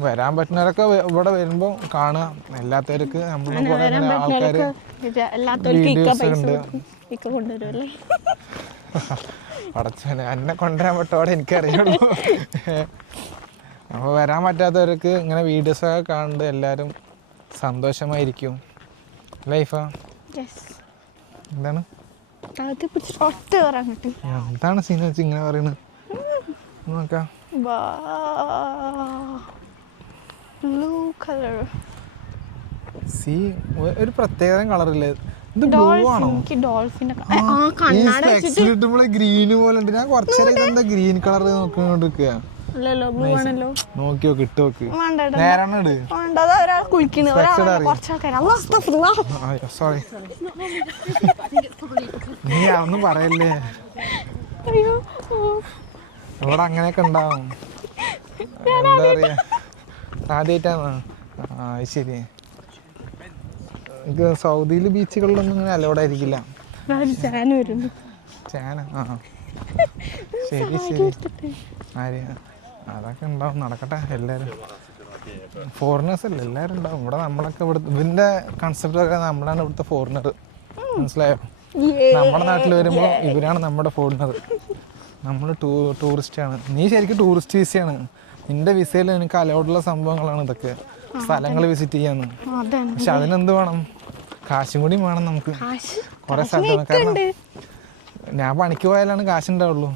വരാൻ പറ്റുന്നവരൊക്കെ ഇവിടെ വരുമ്പോൾ കാണുക. അല്ലാത്തവർക്ക് നമ്മളെ പോലെ ആൾക്കാർ വീഡിയോസ് ഉണ്ട്. അടച്ചനെ എന്നെ കൊണ്ടുവരാൻ പറ്റോടെ എനിക്കറിയുള്ളൂ. അപ്പോൾ വരാൻ പറ്റാത്തവർക്ക് ഇങ്ങനെ വീഡിയോസൊക്കെ കാണുന്നുണ്ട്. എല്ലാവരും സന്തോഷമായിരിക്കും. ലൈഫാ എന്താണ് എന്താണ് സീന വെച്ച് ഇങ്ങനെ പറയുന്നത്? നോക്കാം. Blue color. സീ ഒരു പ്രത്യേക കളറില്ലേ? ഇത് ബ്ലൂ ആണോ? ഗ്രീന് പോലെ ഉണ്ട്. ഞാൻ കുറച്ചേരം എന്താ ഗ്രീൻ കളർ നോക്കിക്കൊണ്ടിരിക്കുക. നോക്കിയോ കിട്ടുമോക്ക് നേരാണ്. സോറി നീ അതൊന്നും പറയല്ലേ. ഇവിടെ അങ്ങനെയൊക്കെ ഉണ്ടാവും. എന്താ പറയാ ആദ്യമായിട്ടാണ്. ശരി. എനിക്ക് സൗദിയില് ബീച്ചുകളിലൊന്നും ഇങ്ങനെ അലൗഡ് ആയിരിക്കില്ല. ചേന ശരി ശരി. അതൊക്കെ ഉണ്ടാവും, നടക്കട്ടെ. എല്ലാവരും ഫോറിനേഴ്സ് അല്ലേ, എല്ലാവരും ഉണ്ടാവും. ഇവിടെ നമ്മളൊക്കെ ഇതിന്റെ കൺസെപ്റ്റ് ഒക്കെ നമ്മളാണ് ഇവിടുത്തെ ഫോറിനർ. മനസ്സിലായോ? നമ്മുടെ നാട്ടിൽ വരുമ്പോൾ ഇവരാണ് നമ്മുടെ ഫോറിനർ. നമ്മൾ ടൂറിസ്റ്റാണ്. നീ ശരിക്കും ടൂറിസ്റ്റ് വിസയാണ്. നിന്റെ വിസയിൽ എനിക്ക് അലൗഡുള്ള സംഭവങ്ങളാണ് ഇതൊക്കെ, സ്ഥലങ്ങൾ വിസിറ്റ് ചെയ്യാന്ന്. പക്ഷെ അതിനെന്ത് വേണം? കാശും കൂടി വേണം നമുക്ക്. കുറെ സ്ഥലത്ത് കാരണം ഞാൻ പണിക്ക് പോയാലാണ് കാശുണ്ടാവുള്ളൂ.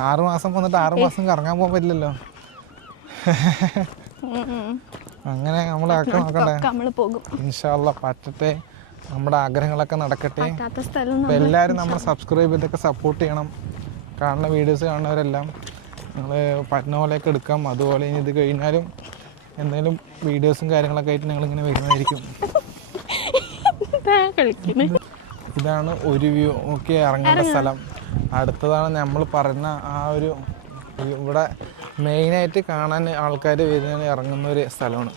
6 മാസം വന്നിട്ട് 6 മാസം കറങ്ങാൻ പോകാൻ പറ്റില്ലല്ലോ. അങ്ങനെ നമ്മളൊക്കെ നോക്കണ്ടേ. ഇൻഷാ അല്ലാഹ് പറ്റട്ടെ, നമ്മുടെ ആഗ്രഹങ്ങളൊക്കെ നടക്കട്ടെ. എല്ലാവരും നമ്മൾ സബ്സ്ക്രൈബ് ചെയ്തൊക്കെ സപ്പോർട്ട് ചെയ്യണം. കാണുന്ന വീഡിയോസ് കാണുന്നവരെല്ലാം നിങ്ങൾ പറ്റുന്ന പോലെയൊക്കെ എടുക്കാം. അതുപോലെ ഇനി ഇത് കഴിഞ്ഞാലും എന്തെങ്കിലും വീഡിയോസും കാര്യങ്ങളൊക്കെ ആയിട്ട് ഞങ്ങളിങ്ങനെ വരുന്നതായിരിക്കും. ഇതാണ് ഒരു വ്യൂ. ഓക്കെ, ഇറങ്ങേണ്ട സ്ഥലം. അടുത്തതാണ് നമ്മൾ പറഞ്ഞ ആ ഒരു ഇവിടെ മെയിനായിട്ട് കാണാൻ ആൾക്കാർ വരുന്ന ഇറങ്ങുന്ന ഒരു സ്ഥലമാണ്.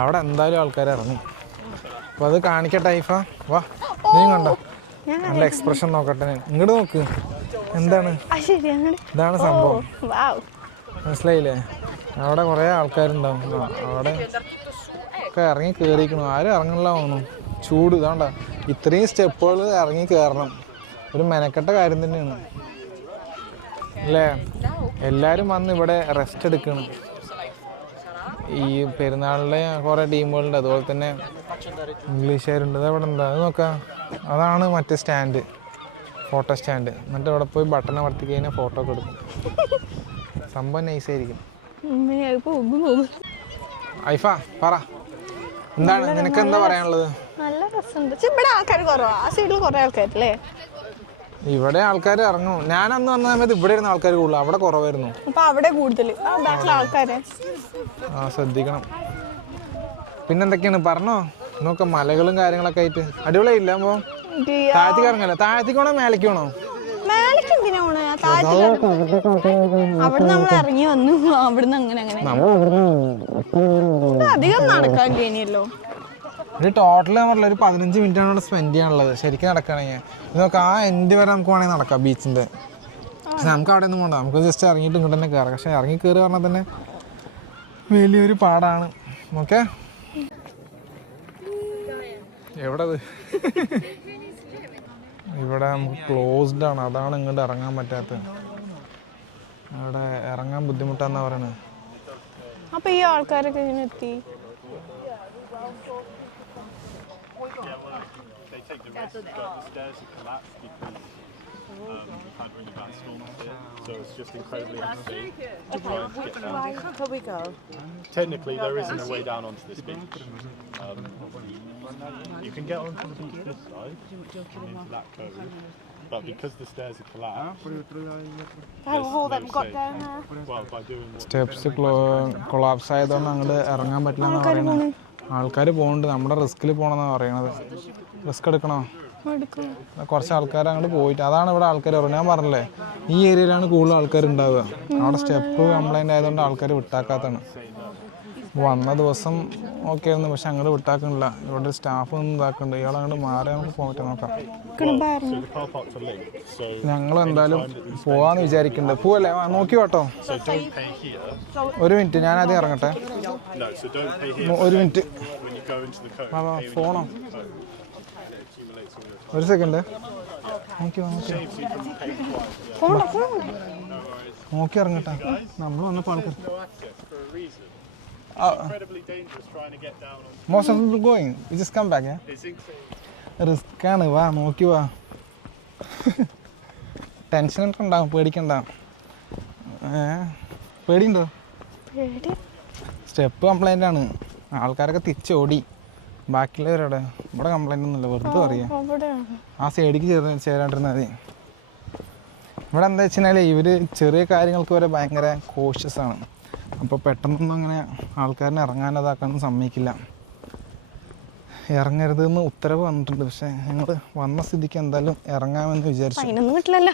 അവിടെ എന്തായാലും ആൾക്കാർ ഇറങ്ങും. അപ്പോൾ അത് കാണിക്കട്ടെ ഐഫ. വാ, നീ കണ്ടോ? നല്ല എക്സ്പ്രഷൻ നോക്കട്ടെ. ഇങ്ങോട്ട് നോക്ക്. എന്താണ് ഇതാണ് സംഭവം. മനസ്സിലായില്ലേ? അവിടെ കുറേ ആൾക്കാരുണ്ടാവും. അവിടെ ഒക്കെ ഇറങ്ങി കയറിയിരിക്കണം. ആരും ഇറങ്ങണില്ല തോന്നുന്നു. ചൂട് ഇതാണ്ട. ഇത്രയും സ്റ്റെപ്പുകൾ ഇറങ്ങി കയറണം. ഒരു മെനക്കെട്ട കാര്യം തന്നെയാണ് അല്ലേ? എല്ലാവരും വന്ന് ഇവിടെ റെസ്റ്റ് എടുക്കണം. ഈ പെരുന്നാളിലെ കുറേ ടീമുകളുണ്ട്, അതുപോലെ തന്നെ ഇംഗ്ലീഷുകാരുണ്ട്. അത് അവിടെ എന്താ അത് നോക്കാം. അതാണ് മറ്റേ സ്റ്റാൻഡ്, ഫോട്ടോ സ്റ്റാൻഡ്. എന്നിട്ട് അവിടെ പോയി ബട്ടൺ അമർത്തി കഴിഞ്ഞാൽ ഫോട്ടോ ഒക്കെ എടുക്കും. സംഭവം നൈസായിരിക്കും. ഐഫ പറ, എന്താണ് നിനക്ക് എന്താ പറയാനുള്ളത്? നല്ല രസമുണ്ട്. ഇവിടെ ആൾക്കാർ കുറവാ. ആ സൈഡിൽ കുറെ ആൾക്കാരല്ലേ? ഇവിടെ ആൾക്കാർ ഇറങ്ങും. ഞാനന്ന് വന്ന സമയത്ത് ഇവിടെ ഇരുന്ന ആൾക്കാർ കൂടുതൽ, അവിടെ കുറവായിരുന്നു. അവിടെ കൂടുതൽ ആൾക്കാരെ ശ്രദ്ധിക്കണം. പിന്നെന്തൊക്കെയാണ് പറഞ്ഞോ? നോക്കാം, മലകളും കാര്യങ്ങളൊക്കെ ആയിട്ട് അടിപൊളിയായില്ല. അപ്പോ താഴത്തേക്ക് ഇറങ്ങല്ലേ? താഴത്തേക്ക് വേണോ മേലേക്ക് വേണോ? അവിടെ നമ്മൾ ഇറങ്ങി വന്നു. അവിടുന്ന് അങ്ങനെ അധികം നടക്കാൻ കഴിഞ്ഞല്ലോ. ഒരു ടോട്ടൽ പറഞ്ഞില്ല ഒരു 15 മിനിറ്റാണ് ഇവിടെ സ്പെൻഡ് ചെയ്യാനുള്ളത് ശരിക്കും നടക്കുകയാണെങ്കിൽ. ഇതൊക്കെ ആ എൻഡ് വരെ നമുക്ക് വേണമെങ്കിൽ നടക്കാം ബീച്ചിൻ്റെ. പക്ഷെ നമുക്ക് അവിടെ ഒന്നും പോകണ്ട, നമുക്ക് ജസ്റ്റ് ഇറങ്ങിയിട്ട് ഇങ്ങോട്ട് തന്നെ കയറാം. പക്ഷെ ഇറങ്ങി കയറി പറഞ്ഞാൽ തന്നെ വലിയൊരു പാടാണ്. ഓക്കെ, എവിടെ ഇവിടെ നമുക്ക് ക്ലോസ്ഡ് ആണ്, അതാണ് ഇങ്ങോട്ട് ഇറങ്ങാൻ പറ്റാത്തത്. അവിടെ ഇറങ്ങാൻ ബുദ്ധിമുട്ടാന്നാ പറയണത്. അപ്പൊ ഈ ആൾക്കാരൊക്കെ ഇങ്ങനെ എത്തി. Technically, there isn't a way down onto this beach. You can get onto the beach this side into that cove, but because the stairs are collapsed, steps collapse ആയതുകൊണ്ട് അങ്ങോട്ട് ഇറങ്ങാൻ പറ്റില്ല എന്നാണ് പറയുന്നത്. ആൾക്കാർ പോകുന്നുണ്ട്. നമ്മുടെ റിസ്കിൽ പോകണമെന്നാണ് പറയണത്. റിസ്ക് എടുക്കണോ? കുറച്ച് ആൾക്കാർ അങ്ങോട്ട് പോയിട്ട് അതാണ് ഇവിടെ ആൾക്കാർ പറയുന്നത്. ഞാൻ പറഞ്ഞില്ലേ, ഈ ഏരിയയിലാണ് കൂടുതൽ ആൾക്കാർ ഉണ്ടാവുക. അവിടെ സ്റ്റെപ്പ് കംപ്ലൈൻ്റ് ആയതുകൊണ്ട് ആൾക്കാർ വിട്ടാക്കാത്തതാണ്. വന്ന ദിവസം ഓക്കെ ആയിരുന്നു, പക്ഷെ അങ്ങോട്ട് വിട്ടാക്കണില്ല. ഇവിടെ സ്റ്റാഫ് ഒന്നും ഇതാക്കുന്നുണ്ട്. ഇയാൾ അങ്ങോട്ട് മാറി നമുക്ക് പോയിട്ട് നോക്കാം. ഞങ്ങൾ എന്തായാലും പോവാന്ന് വിചാരിക്കുന്നുണ്ട്. പോവല്ലേ? നോക്കി കേട്ടോ. ഒരു മിനിറ്റ്, ഞാനാദ്യം ഇറങ്ങട്ടെ. ഒരു മിനിറ്റ്. ഫോണോ? ഒരു സെക്കൻഡ്. നോക്കി ഇറങ്ങട്ടെ. നമ്മൾ വന്നപ്പോൾ ആൾക്കാർ most of people going. We just come back, yeah? Risk ആണ്. വാ, നോക്കി വാ. ടെൻഷൻ ഒക്കെ ഉണ്ടാവും, പേടിക്കണ്ട. പേടിയുണ്ടോ? സ്റ്റെപ്പ് കംപ്ലൈൻ്റ് ആണ്. ആൾക്കാരൊക്കെ തിരിച്ചോടി. ബാക്കിയുള്ളവരവിടെ ഇവിടെ കംപ്ലൈൻ്റ് ഒന്നുമില്ല, വെറുതെ പറയാം. അവിടെയാണ്. ആ സൈഡിലേക്ക് ചേരാണ്ടിരുന്നാൽ മതി. ഇവിടെ എന്താ വെച്ചാൽ ഇവർ ചെറിയ കാര്യങ്ങൾക്ക് വരെ ഭയങ്കര കോഷ്യസ് ആണ്. അപ്പോൾ പെട്ടെന്നൊന്നും അങ്ങനെ ആൾക്കാരിനെ ഇറങ്ങാനതാക്കാനൊന്നും സമ്മതിക്കില്ല. ഇറങ്ങരുതെന്ന് ഉത്തരവ് വന്നിട്ടുണ്ട്. പക്ഷേ ഞങ്ങൾ വന്ന സ്ഥിതിക്ക് എന്തായാലും ഇറങ്ങാമെന്ന് വിചാരിച്ചു.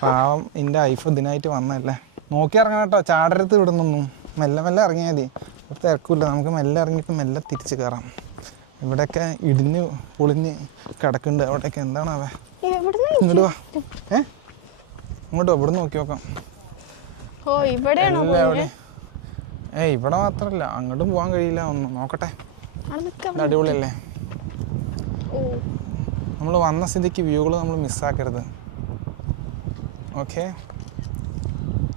പാവം എൻ്റെ ഐഫ് ഇതിനായിട്ട് വന്നതല്ലേ. നോക്കി ഇറങ്ങണം കേട്ടോ, ചാടരുത് ഇവിടെ നിന്നൊന്നും. മെല്ലെ മെല്ലെ ഇറങ്ങിയാൽ മതി, ഒരു തിരക്കില്ല. നമുക്ക് മെല്ലെ ഇറങ്ങിയിട്ട് മെല്ലെ തിരിച്ച് കയറാം. ഇവിടെയൊക്കെ ഇടിഞ്ഞ് പൊളിഞ്ഞ് കിടക്കുന്നുണ്ട്. അവിടെയൊക്കെ എന്താണാവേ. ഇങ്ങോട്ട് വാ, ഇങ്ങോട്ട് വാ, ഇവിടെ നോക്കി നോക്കാം. ഇവിടെ മാത്രല്ല, അങ്ങോട്ടും പോകാൻ കഴിയില്ല. ഒന്ന് നോക്കട്ടെ, അടിപൊളിയല്ലേ. നമ്മൾ വന്ന സ്ഥിതിക്ക് വ്യൂകൾ നമ്മൾ മിസ്സാക്കരുത്. ഓക്കെ,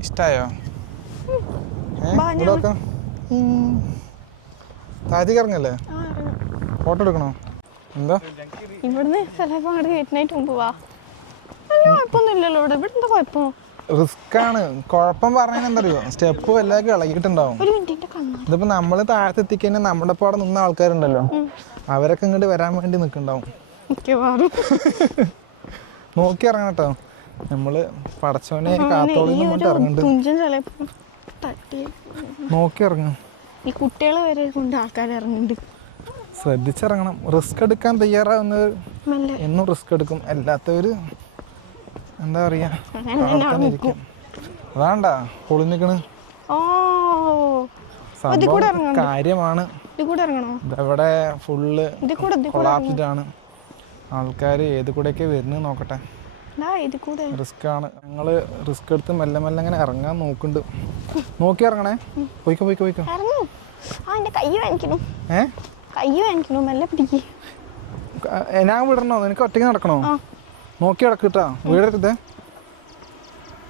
ഇഷ്ടായോ? താഴത്തേക്ക് ഇറങ്ങല്ലേ, ഫോട്ടോ എടുക്കണോ? എന്താ ഇവിടുന്ന് ചിലപ്പോ അങ്ങോട്ട് കയറ്റിനായിട്ട് മുമ്പ് വാ. കുഴപ്പമൊന്നുമില്ലല്ലോ ഇവിടെ. ഇവിടെ എന്താ കുഴപ്പം? റിസ്ക് ആണ്. കുഴപ്പം പറഞ്ഞാൽ എന്തറിയോ, സ്റ്റെപ്പ് വല്ലതൊക്കെ ഇളകിയിട്ടുണ്ടാവും. ഇതിപ്പോ നമ്മള് താഴത്തെത്തിക്കഴിഞ്ഞാൽ നമ്മുടെ ഒപ്പം അവിടെ നിന്ന ആൾക്കാരുണ്ടല്ലോ, അവരൊക്കെ ഇങ്ങോട്ട് വരാൻ വേണ്ടി നിൽക്കുന്നുണ്ടാവും. നോക്കി ഇറങ്ങണം കേട്ടോ. നമ്മള് പടച്ചോനെ കാത്തോളിന്ന് പറഞ്ഞിട്ട് ഇറങ്ങുന്നുണ്ട്. നോക്കി ഇറങ്ങും. ഈ കുട്ടികളെ വരെ കൊണ്ട് ആൾക്കാർ ഇറങ്ങുന്നുണ്ട്. ശ്രദ്ധിച്ചിറങ്ങണം. റിസ്ക് എടുക്കാൻ തയ്യാറാവുന്നവർ എന്നും റിസ്ക് എടുക്കും. അല്ലാത്തവര് എന്താ പറയാ, അതാണ്ടാ പൊളിഞ്ഞിക്കണ്. സംഭവം കാര്യമാണ്. ഇവിടെ ഫുള്ള് കൊളാപ്സ്ഡ് ആണ്. ആൾക്കാർ ഏത് കൂടെയൊക്കെ വരുന്നത് നോക്കട്ടെ. റിസ്ക് ആണ്. ഞങ്ങള് റിസ്ക് എടുത്ത് മെല്ലെ മെല്ലെ അങ്ങനെ ഇറങ്ങാൻ നോക്കുന്നുണ്ട്. നോക്കി ഇറങ്ങണേ. പോയിക്കോ പോയിക്കോ പോയിക്കോ. ഞാൻ വിടണോ? നിനക്ക് ഒറ്റയ്ക്ക് നടക്കണോ? നോക്കി കിടക്കിട്ടാ, വീടരുത്.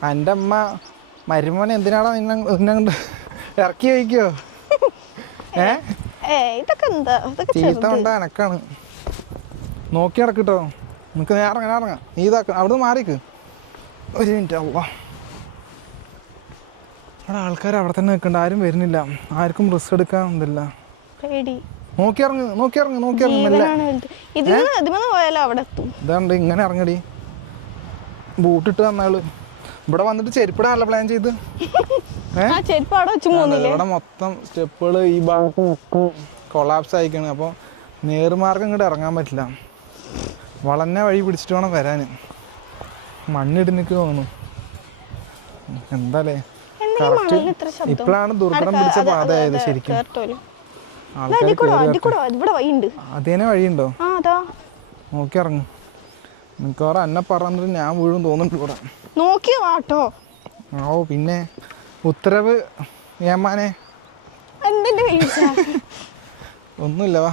എൻ്റെ അമ്മ മരുമോനെ എന്തിനാണോ നിന്നെ ഇറക്കി വയ്ക്കോ? ചീത്ത കൊണ്ട എനക്കാണ്. നോക്കി കിടക്കിട്ടോ. നിനക്ക് ഇറങ്ങാം. നീ ഇതാക്ക, അവിടുന്ന് മാറിക്ക്. ഒരു മിനിറ്റ്. അവിടെ ആൾക്കാർ അവിടെ തന്നെ നിൽക്കണ്ട, ആരും വരുന്നില്ല. ആർക്കും റിസ്ക് എടുക്കാൻ എന്തില്ല. നോക്കി ഇറങ്ങ്. ഇതാണ്ട് ഇങ്ങനെ ഇറങ്ങടി. ബൂട്ടിട്ട് വന്നാള് ഇവിടെ വന്നിട്ട് ചെരുപ്പിടാനല്ല പ്ലാൻ ചെയ്ത്. ഇവിടെ മൊത്തം സ്റ്റെപ്പുകള് ഈ ഭാഗത്ത് മൊത്തം കൊളാപ്സ് ആയിക്കാണ്. അപ്പോൾ നേർമാർഗം ഇങ്ങോട്ട് ഇറങ്ങാൻ പറ്റില്ല. വളഞ്ഞ വഴി പിടിച്ചിട്ട് വേണം വരാന്. മണ്ണിടിഞ്ഞിക്ക് തോന്നുന്നു. എന്താലേ കറക്റ്റ് ഇപ്പോഴാണ് ദുർഘടം പിടിച്ച പാതയായത് ശരിക്കും. അതേനെ വഴിയുണ്ടോ? നോക്കി ഇറങ്ങും. മിക്കവാറും എന്നെ പറഞ്ഞിട്ട് ഞാൻ വീഴും തോന്നുന്നുണ്ട് ഇവിടെ. നോക്കിയോ വാട്ടോ. ഓ പിന്നെ ഉത്തരവ് ഏമാനെ ഒന്നുമില്ല. വാ.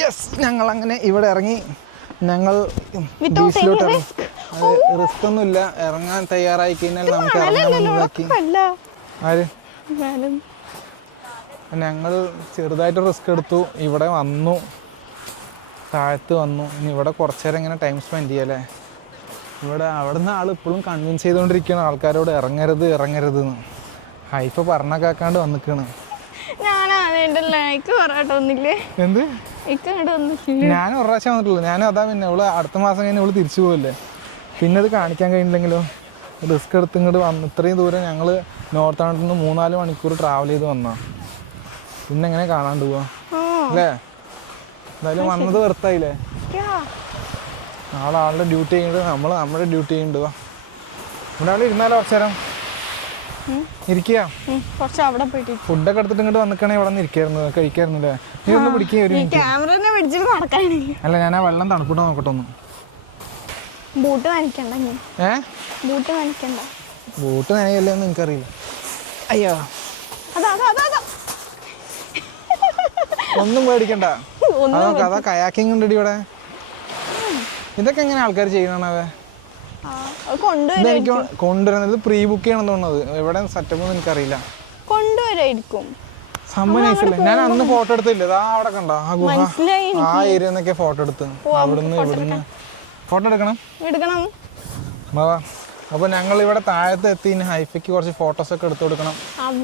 യെസ്, ഞങ്ങൾ അങ്ങനെ ഇവിടെ ഇറങ്ങി. ഞങ്ങൾ ബീച്ചിലോട്ട് ഇറങ്ങി. റിസ്ക് ഒന്നുമില്ല. ഇറങ്ങാൻ തയ്യാറായി കഴിഞ്ഞാൽ നമുക്ക് ആര് ഞങ്ങൾ ചെറുതായിട്ട് റിസ്ക് എടുത്തു. ഇവിടെ വന്നു, താഴത്ത് വന്നു. ഇനി ഇവിടെ കുറച്ച് നേരം ഇങ്ങനെ ടൈം സ്പെൻഡ് ചെയ്യല്ലേ. ഇവിടെ അവിടെ നിന്ന് ആൾ ഇപ്പോഴും കൺവിൻസ് ചെയ്തുകൊണ്ടിരിക്കുകയാണ് ആൾക്കാരോട് ഇറങ്ങരുത് എന്ന്. ഹൈഫ് പറഞ്ഞ കേൾക്കാണ്ട് വന്നിക്കാണ്. എന്ത്? ഞാൻ ഒരു പ്രാവശ്യം വന്നിട്ടുള്ളൂ. ഞാനും അതാ. പിന്നെ ഇവള് അടുത്ത മാസം കഴിഞ്ഞ് ഇവള് തിരിച്ചു പോകല്ലേ. പിന്നെ അത് കാണിക്കാൻ കഴിയില്ലെങ്കിലോ. റിസ്ക് എടുത്ത് ഇങ്ങോട്ട് വന്ന് ഇത്രയും ദൂരം ഞങ്ങൾ നോർത്താണ്ടിൽ നിന്ന് 3-4 മണിക്കൂർ ട്രാവൽ ചെയ്ത് വന്നാ. പിന്നെ എങ്ങനെ കാണാണ്ട് പോവാ അല്ലേ? എന്തായാലും വന്നത് വെറുത്തായില്ലേ. നാളെ ആളുടെ ഡ്യൂട്ടി ചെയ്യുന്നുണ്ട്, നമ്മൾ നമ്മുടെ ഡ്യൂട്ടി ചെയ്യുന്നുണ്ട്. വാ, ഇവിടെ ആൾ ഇരുന്നാലോ കുറച്ചു നേരം ഇരിക്കുക. ഫുഡൊക്കെ എടുത്തിട്ട് ഇങ്ങോട്ട് വന്നിക്കണേ ഇവിടെ നിന്ന് ഇരിക്കായിരുന്നു, കഴിക്കായിരുന്നില്ലേ. നീ ഒന്ന് പിടിക്കുക ഒരു മിനിറ്റ്. അല്ല, ഞാൻ ആ വെള്ളം തണുപ്പിട്ട് നോക്കട്ടെ ഒന്ന്. ബൂട്ട് നനയല്ലേ എന്ന് എനിക്കറിയില്ല. അയ്യോ, ഒന്നും പേടിക്കണ്ട. അതാ കയാക്കിങ് ഉണ്ട് ഇവിടെ. ഇതൊക്കെ എങ്ങനെ ആൾക്കാർ ചെയ്യണവേ? എനിക്ക് കൊണ്ടുവരുന്നത് പ്രീ ബുക്ക് ചെയ്യണം തോന്നുന്നത്. എവിടെ സെറ്റപ്പ് ഒന്നും എനിക്കറിയില്ല. സമ്മതിച്ചില്ല. ഞാൻ അന്ന് ഫോട്ടോ എടുത്തില്ല. അതാ അവിടെ കണ്ടോ ആ ഗുഹ, ആ ഏരിയ എന്നൊക്കെ ഫോട്ടോ എടുത്ത്. ഇവിടുന്ന് ഫോട്ടോ എടുക്കണം. അപ്പൊ ഞങ്ങൾ ഇവിടെ താഴത്ത് എത്തി. ഹൈഫയ്ക്ക് കുറച്ച് ഫോട്ടോസ് ഒക്കെ എടുത്തു കൊടുക്കണം.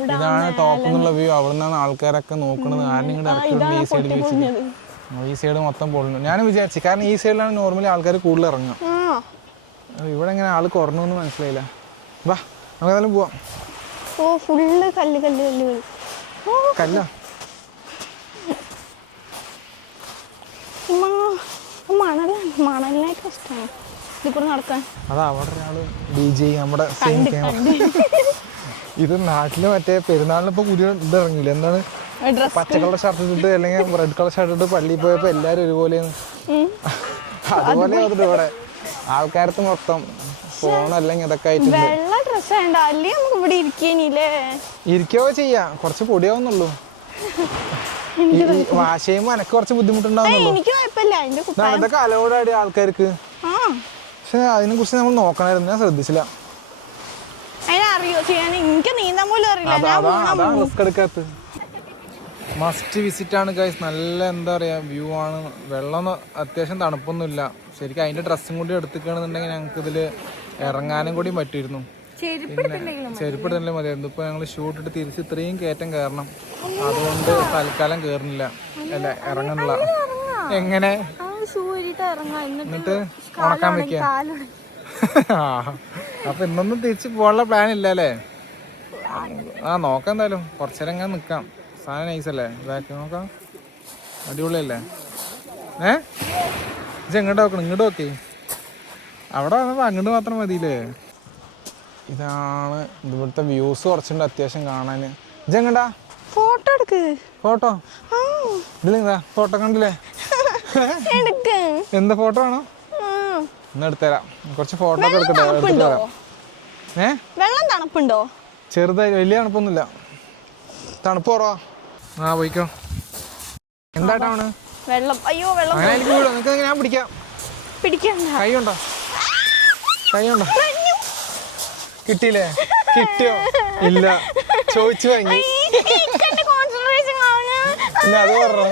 ഇതാണ് ടോപ്പ് എന്നുള്ള വ്യൂ. അവിടെ നിന്നാണ് ആൾക്കാരൊക്കെ നോക്കുന്നത്. ആരും ഇങ്ങോട്ട് ഇറക്കി ഈ സൈഡ് ബീച്ചിൽ. ഈ സൈഡ് മൊത്തം പൊളിഞ്ഞു. ഞാൻ വിചാരിച്ചു, കാരണം ഈ സൈഡിലാണ് നോർമലി ആൾക്കാർ കൂടുതൽ ഇറങ്ങുക. ഇവിടെ എങ്ങനെ ആൾ കുറഞ്ഞു എന്ന് മനസ്സിലായില്ല. വാ നമുക്ക് ഏതായാലും പോവാം. ഓ ഫുള്ള് കല്ല് കല്ല് കല്ല് കല്ലോ മണലിനായിട്ട് ഇഷ്ടമാണ് ഇതിൽ കൂടെ നടക്കാൻ. അതാ അവിടെ ഒരാള് DJ നമ്മുടെ സെയിം ക്യാമറ. ഇത് നാട്ടില് മറ്റേ പെരുന്നാളിന് ഇപ്പൊ പുതിയ ഇത് ഇറങ്ങിയില്ല, എന്താണ് പച്ച കളർ ഷർട്ട് ഇട്ടിട്ട് അല്ലെങ്കിൽ റെഡ് കളർ ഷർട്ട് ഇട്ട് പള്ളിയിൽ പോയപ്പോ എല്ലാരും ഒരുപോലെയാണ്. അതുപോലെ വന്നിട്ട് ഇവിടെ ആൾക്കാരത്ത് മൊത്തം ഫോൺ അല്ലെങ്കിൽ ഇതൊക്കെ ആയിട്ടുണ്ട്. വെള്ള ഡ്രസ് വേണ്ട അല്ലേ നമുക്ക് ഇവിടെ ഇരിക്കാനില്ലേ? ഇരിക്കോ ചെയ്യാ, കുറച്ച് പൊടിയാവുന്നുള്ളൂ. വാഷ് ചെയ്യുമ്പോ എനക്ക് കുറച്ച് ബുദ്ധിമുട്ടുണ്ടാവുന്നുള്ളൂ. എനിക്ക് കുഴപ്പമില്ല. ഇതൊക്കെ അലോഡാടി ആൾക്കാർക്ക്, പക്ഷെ അതിനെ കുറിച്ച് നമ്മൾ നോക്കണായിരുന്നു. ഞാൻ ശ്രദ്ധിച്ചില്ല. അറിയോ ചെയ്യാൻ? എനിക്ക് നീന്താൻ പോലും അറിയില്ല. റിസ്ക് എടുക്കാത്ത മസ്റ്റ് വിസിറ്റ് ആണ് ഗൈസ്. നല്ല എന്താ പറയാ വ്യൂ ആണ്. വെള്ളം അത്യാവശ്യം തണുപ്പൊന്നുമില്ല. ശരിക്കും അതിന്റെ ഡ്രസ്സും കൂടി എടുത്തിക്കുകയാണെന്നുണ്ടെങ്കിൽ ഞങ്ങൾക്ക് ഇതിൽ ഇറങ്ങാനും കൂടി പറ്റുമായിരുന്നു. പിന്നെ ചെരുപ്പിടുന്നില്ല മതിയായിരുന്നു. ഇപ്പൊ ഞങ്ങൾ ഷൂട്ടിട്ട് തിരിച്ച് ഇത്രയും കയറ്റം കയറണം, അതുകൊണ്ട് തൽക്കാലം കയറുന്നില്ല, അല്ല ഇറങ്ങണില്ല. എങ്ങനെ എന്നിട്ട് ഉണക്കാൻ വെക്കുക? അപ്പൊ ഇന്നൊന്നും തിരിച്ച് പോകാനുള്ള പ്ലാൻ ഇല്ല അല്ലേ? നോക്കാം, എന്തായാലും കുറച്ചേരം ഇങ്ങനെ നിക്കാം. സാധനം നൈസല്ലേ, ബാക്ക് നോക്കാം, അടിപൊളിയല്ലേ? ഇത് എങ്ങോട്ട് നോക്കണം? ഇങ്ങോട്ട് നോക്കി, അവിടെ വന്നപ്പോ അങ്ങോട്ട് മാത്രം മതിയില്ലേ? ഇതാണ് ഇവിടുത്തെ വ്യൂസ് കുറച്ചുണ്ട് അത്യാവശ്യം കാണാന്. ഇതെങ്ങടാ ഫോട്ടോ എടുക്ക്. ഫോട്ടോ ഇതിലെന്താ ഫോട്ടോ കണ്ടില്ലേ? എന്താ ഫോട്ടോ ആണോ? ഇന്ന് എടുത്തരാം. കുറച്ച് ഫോട്ടോ ഒക്കെ എടുക്കട്ടെ, എടുത്തിട്ട് വരാം. വെള്ളം തണുപ്പുണ്ടോ? ചെറുതായി, വലിയ തണുപ്പൊന്നുമില്ല. തണുപ്പ് കുറവാ. പോയിക്കോ. എന്തായിട്ടാണ് വെള്ളം? അയ്യോ വെള്ളം അങ്ങനെ എനിക്ക് വീടോ? നിനക്ക് ഞാൻ പിടിക്കാം. പിടിക്കണ്ട. കൈ ഉണ്ടോ? കൈ ഉണ്ടോ? കിട്ടിയില്ലേ? കിട്ടിയോ? ഇല്ല, ചോദിച്ചു വാങ്ങി. ഇല്ല അത് പറഞ്ഞോ.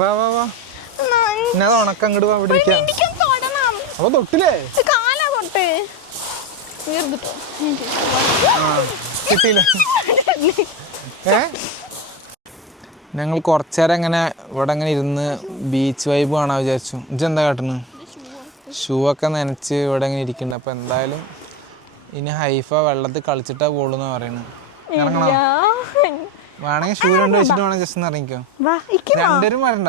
വാ വാ വാ, ഞാൻ ഉണക്കം അങ്ങോട്ട് വാ, ഇവിടെ ഇരിക്കാം. അപ്പൊ തൊട്ടില്ലേ? കിട്ടിയില്ലേ? ഞങ്ങൾ കുറച്ചേരം ഇങ്ങനെ ഇവിടെ ഇങ്ങനെ ഇരുന്ന് ബീച്ച് വൈബ് കാണാൻ വിചാരിച്ചു. ഇതെന്താ കാട്ടുന്നു? ഷൂ ഒക്കെ നനച്ച് ഇവിടെ ഇങ്ങനെ ഇരിക്കുന്നുണ്ട്. അപ്പൊ എന്തായാലും ഇനി ഹൈഫ വെള്ളത്തിൽ കളിച്ചിട്ടാ പോളൂന്നാ പറയണത്. ഇറങ്ങണോ? വേണമെങ്കിൽ ഷൂ രണ്ട് വെച്ചിട്ട് വേണം ജസ്റ്റ് ഒന്ന് ഇറങ്ങിക്കോ. രണ്ടുപേരും വരണ്ട.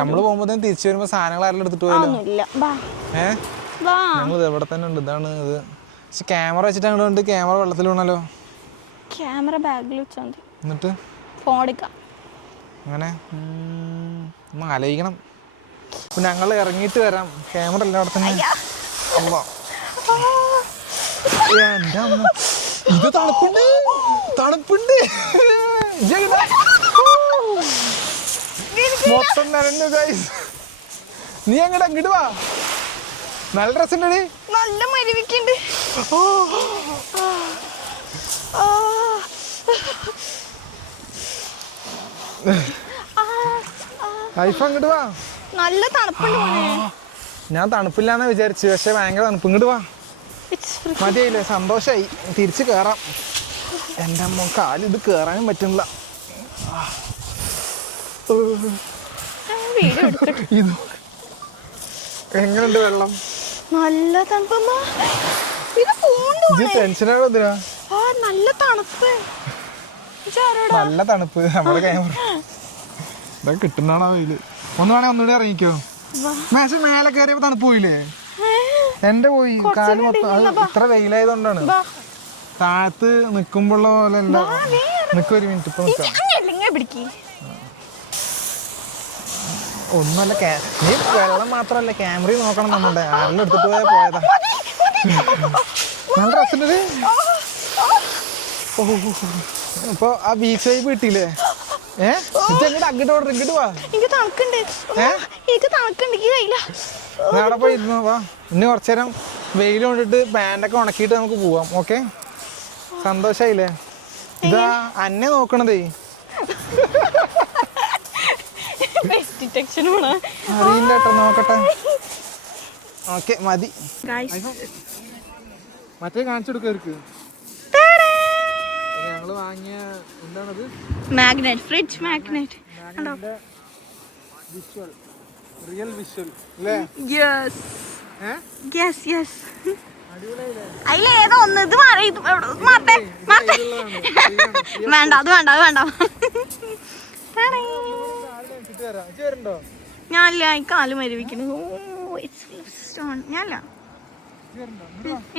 നമ്മള് പോകുമ്പോ തിരിച്ചു വരുമ്പോ സാധനങ്ങൾ ആരെല്ലാം എടുത്തിട്ട് പോയല്ലോ. ഞങ്ങൾ ഇവിടെ തന്നെ ഉണ്ട്. ഇതാണ് ഇത്. പക്ഷെ ക്യാമറ വെച്ചിട്ട് അങ്ങോട്ട് ഉണ്ട്. ക്യാമറ വെള്ളത്തിൽ വീണല്ലോ. ക്യാമറ ബാഗിൽ വെച്ചാൽ എന്നിട്ട് ഫോൺ എടുക്കാം. അങ്ങനെ ഒന്ന് ആലോചിക്കണം. അപ്പൊ ഞങ്ങൾ ഇറങ്ങിയിട്ട് വരാം. ക്യാമറ എല്ലാം അവിടെ തന്നെ. എന്റെ അമ്മ, ഇത് തണുപ്പുണ്ട്, തണുപ്പുണ്ട്. മൊത്തം നനഞ്ഞു ഗൈസ്. നീ അങ്ങോട്ട് അങ്ങോട്ട് വാ. നല്ല ഡ്രസ് ഉണ്ട്, നല്ല മരുവിക്കുണ്ട്. ഹൈഫ അങ്ങോട്ട് വാ. നല്ല തണുപ്പുണ്ട്. ഞാൻ തണുപ്പില്ലാന്നാ വിചാരിച്ചു, പക്ഷെ ഭയങ്കര തണുപ്പ്. ഇങ്ങോട്ട് വാ. മതിയായില്ലേ? സന്തോഷായി. തിരിച്ച് കയറാം. എൻ്റെ അമ്മ കാല് ഇത് കയറാനും പറ്റുന്നില്ല. ഇത് എങ്ങനെയുണ്ട് വെള്ളം? നല്ല തണുപ്പ. ടെൻഷനാണോ? എന്തിനാ? നല്ല തണുപ്പ്, നല്ല തണുപ്പ്. നമ്മുടെ ക്യാമറ ഇതൊക്കെ കിട്ടുന്നാണോ വെയില്? ഒന്ന് വേണേ ഒന്നുകൂടി ഇറങ്ങിക്കോ. മേശ മേലെ കയറിയപ്പോ തണുപ്പ് പോയില്ലേ? എന്റെ പോയി. കാല് മൊത്തം ഇത്ര വെയിലായതുകൊണ്ടാണ്. താഴത്ത് നിക്കുമ്പോഴുള്ള പോലെ അല്ല. നിക്കൊരു മിനിറ്റ്, ഇപ്പൊ നിക്കാം. ഒന്നുമല്ല, നീ വെള്ളം മാത്രല്ല ക്യാമറ നോക്കണം. നമ്മുടെ ആരെല്ലാം എടുത്തിട്ട് പോയതാ. നല്ല ഡ്രസ്സിൻ്റെ ഇപ്പൊ ആ ബീച്ച് വൈബ് കിട്ടിയില്ലേ? ഇങ്ങോട്ട് അങ്ങോട്ട് ഓർഡർ. ഇങ്ങോട്ട് വാ. അവിടെ പോയി ഇരുന്നോ. വാ, ഇനി കുറച്ചേരം വെയിൽ കൊണ്ടിട്ട് പാൻ്റൊക്കെ ഉണക്കിയിട്ട് നമുക്ക് പോവാം. ഓക്കെ, സന്തോഷായില്ലേ? ഇതാ അന്നെ നോക്കണതേ. അറിയില്ല കേട്ടോ, നോക്കട്ടെ. ഓക്കെ മതി. മറ്റേ കാണിച്ചു കൊടുക്കർക്ക് ഞങ്ങള് വാങ്ങിയ എന്താണത്? Magnet, fridge magnet. Visual, real visual അല്ലേ? യെസ് ഏ? Yes yes. അടിപൊളിയായില്ലേ? അതിലേതോ ഒന്ന് ഇത് മാറി ഇത് മാറട്ടെ മാറട്ടെ. വേണ്ട അത് വേണ്ട അത് വേണ്ട. ഞാനില്ല ഈ കാല് മരവിക്കുന്നു. ഞാനില്ല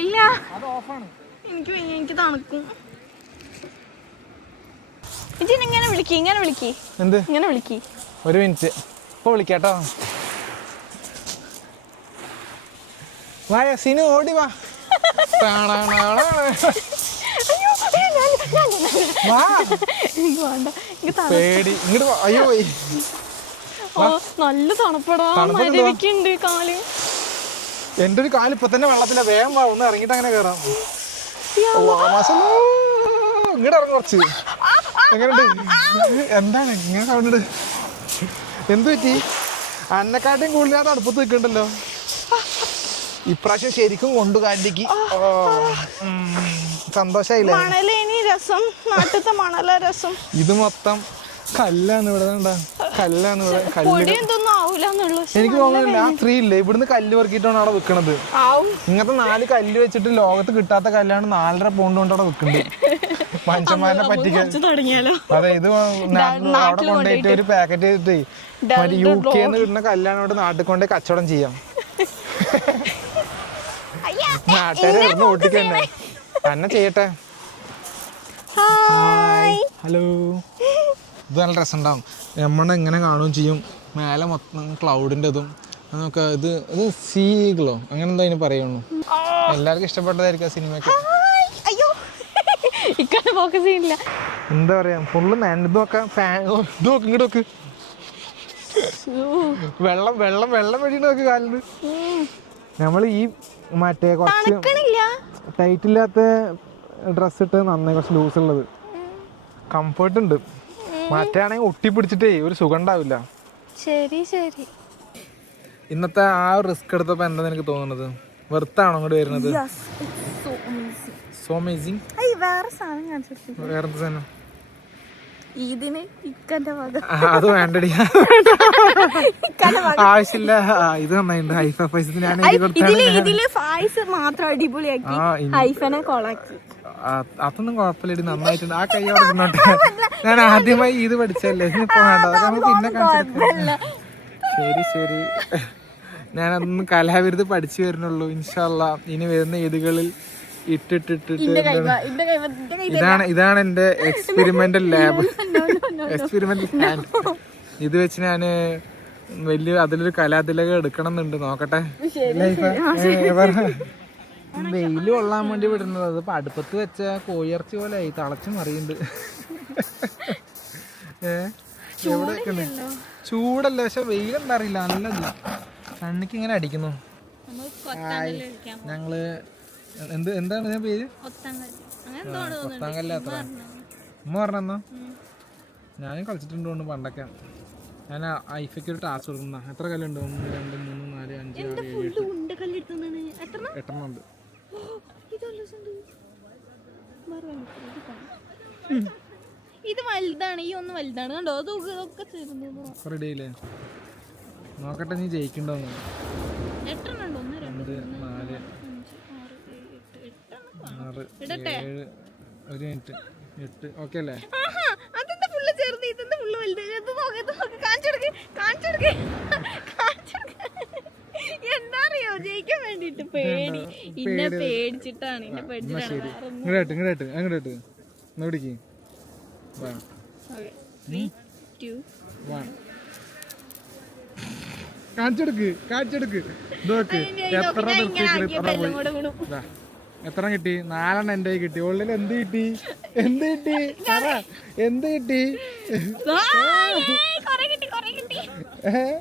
ഇല്ല അത് ഓഫാണ്. എനിക്ക് വയ്യ, എനിക്ക് തണുക്കും. ഇങ്ങനെ വിളിക്ക് ഇങ്ങനെ വിളിക്ക് എന്ത്? ഇങ്ങനെ വിളിക്ക്. ഒരു മിനിറ്റ്, ഇപ്പൊ വിളിക്കാട്ടോ. വാ യസീന്, ഓടി വാ. വാ, എനിക്ക് വേണ്ട, എനിക്ക് പേടി. ഇങ്ങോട്ട് വാ. അയ്യോ നല്ല തണുപ്പടാ, തണുപ്പുണ്ടോ? മരവിക്കുണ്ട് കാല്. എന്റെ ഒരു കാല് ഇപ്പൊ തന്നെ വെള്ളത്തില. വേഗം വാ, ഒന്ന് ഇറങ്ങിട്ട് അങ്ങനെ കേറാം. ഇങ്ങോട്ട് ഇറങ്ങി കുറച്ച്. എങ്ങനെയുണ്ട്? എന്താണ് ഇങ്ങനെ സൗണ്ട്? എന്ത് പറ്റി? അന്നെക്കാട്ടും കൂടുതൽ ഞാൻ തണുപ്പത്ത് നിൽക്കണ്ടല്ലോ. ഇപ്രാവശ്യം ശരിക്കും കൊണ്ടു കാലിലേക്ക്. സന്തോഷായില്ലേ? മണലേനി രസം, നാട്ടിലത്തെ മണല രസം. ഇത് മൊത്തം കല്ലാണ് ഇവിടെ. കല്ലാണ് ഇവിടെ. കല്ല് പൊടിയൊന്നും ആവൂലെന്നുള്ളു. എനിക്ക് തോന്നുന്നില്ല ആ ട്രീ ഇല്ലേ, ഇവിടുന്ന് കല്ല് പെറുക്കിയിട്ടാണ് അവിടെ വെക്കണത്. ഇങ്ങനത്തെ 4 കല്ല് വെച്ചിട്ട് ലോകത്ത് കിട്ടാത്ത കല്ലാണ് 4.5 പൗണ്ട് കൊണ്ട് അവിടെ വെക്കുന്നത്. മനുഷ്യന്മാരെ പറ്റിക്കാൻ. തുടങ്ങിയാലോ? അതെ, ഇത് അവിടെ കൊണ്ടുപോയിട്ട് ഒരു പാക്കറ്റ് ചെയ്തിട്ട് മറ്റേ UK ന്ന് കിട്ടുന്ന കല്ലാണ് ഇവിടെ നാട്ടിൽ കൊണ്ടേ കച്ചവടം ചെയ്യാം. നാട്ടുകാരെ ഇവിടുന്ന് ഓട്ടിക്കന്നെ. തന്നെ ചെയ്യട്ടെ. ഹലോ. ഇത് നല്ല രസമുണ്ടാവും. നമ്മളെ ഇങ്ങനെ കാണുകയും ചെയ്യും. മേലെ മൊത്തം ക്ലൗഡിൻ്റെ ഇതും നമുക്ക്. ഇത് സീകളോ അങ്ങനെ എന്താ അതിന് പറയുള്ളൂ. എല്ലാവർക്കും ഇഷ്ടപ്പെട്ടതായിരിക്കും ആ സിനിമയൊക്കെ. എന്താ പറയാ, ഫുള്ള് ഇതൊക്കെ ഇത് നോക്ക്, ഇങ്ങോട്ട് നോക്ക്. വെള്ളം വെള്ളം വെള്ളം വെടിയിട്ട് നോക്ക് കാലിന്. നമ്മൾ ഈ മറ്റേ കുറച്ച് ടൈറ്റ് ഇല്ലാത്ത ഡ്രസ്സ് ഇട്ട് നന്നായി കുറച്ച് ലൂസ് ഉള്ളത് കംഫർട്ട് ഉണ്ട്. മറ്റാണെങ്കിൽ ഒട്ടിപ്പിടിച്ചിട്ടേ ഒരു സുഖം ഉണ്ടാവില്ല. ശരി ശരി. ഇന്നത്തെ ആ ഒരു റിസ്ക് എടുത്തപ്പോ എന്താ എനിക്ക് തോന്നുന്നത്? വെറുത്താണോ അങ്ങോട്ട് വരുന്നത്? So amazing. വേറെ സാധനം കാണിച്ചു. വേറെന്താ സാധനം? ഇതിന് ഇക്കന്റെ വക. അത് വേണ്ടടി, ആവശ്യമില്ല. ഇത് നന്നായിട്ടുണ്ട്. ഹൈഫ പൈസ ഞാൻ ഇതില് ഫായ്സ് മാത്രം അടിപൊളിയാക്കി ഹൈഫനെ കൊളാക്കി. അതൊന്നും കുഴപ്പമില്ലടി, നന്നായിട്ടുണ്ട്. ആ കൈ അവിടെ നിന്നോട്ടെ. ഞാൻ ആദ്യമായി ഇത് പഠിച്ചല്ലേ, ഇപ്പൊ വേണ്ട, അതൊക്കെ നമുക്ക് പിന്നെ കാണിച്ചെടുക്കാം. ശരി ശരി, ഞാനതൊന്നും കലാവിരുത് പഠിച്ചു വരുന്നുള്ളൂ. ഇൻഷാല്ലാ ഇനി വരുന്ന ഈദുകളിൽ ഇട്ടിട്ടിട്ടിട്ട് ഇതാണ് എന്റെ എക്സ്പെരിമെന്റൽ ലാബ്, എക്സ്പെരിമെന്റൽ ലാബ്. ഇത് വെച്ച് ഞാന് വലിയ അതിലൊരു കലാതിലകം എടുക്കണം എന്നുണ്ട്. നോക്കട്ടെ. വെയില് കൊള്ളാൻ വേണ്ടി വിടുന്നത്. അതിപ്പോ അടുപ്പത്ത് വെച്ച കോഴിയിറച്ചി പോലെ ആയി, തിളച്ചു മറിയുന്നുണ്ട്. എവിടെയൊക്കെ ചൂടല്ല, പക്ഷെ വെയിലെന്താ അറിയില്ല, നല്ലത് കണ്ണിക്ക് ഇങ്ങനെ അടിക്കുന്നു. ഞങ്ങള് എന്താണ് ഞാൻ പേര്? ഒത്താങ്കല്ല. അത്ര ഉമ്മ പറഞ്ഞെന്നോ? ഞാനും കളിച്ചിട്ടുണ്ട് പണ്ടൊക്കെ. ഞാൻ ഐഫയ്ക്ക് ഒരു ടാസ്ക് കൊടുക്കുന്ന. എത്ര കല്ലുണ്ട്? 1 2 3 4 5 6 7 8 ഉണ്ട്. ഇത് വലുതാണ്, ഈ ഒന്ന് വലുതാണ്. കണ്ടോ? അതൊക്കെ റെഡിയില്ലേ? നോക്കട്ടെ നീ ജയിക്കണ്ടോന്ന്. 8 1 2 5 4 6 7 ഒരു മിനിറ്റ് 8. ഓക്കെ അല്ലേ? അതെന്താ ഫുള്ള് ചെറുത്, ഇതെന്താ ഫുള്ള് വലുത്? എന്താ അറിയോ, ജയിക്കാൻ വേണ്ടിട്ട് പേടി. ഇന്നെ പേടിച്ചിട്ടാണ്. ഇന്നെ പേടിച്ചിട്ടാണ്. അങ്ങോട്ട് നോടിക്ക്. 3 2 1 കാണിച്ചെടുക്ക്. നോക്ക് എത്ര കിട്ടി? 4 എൻ്റെ കിട്ടി. ഓൾറെഡി എന്ത് കിട്ടി?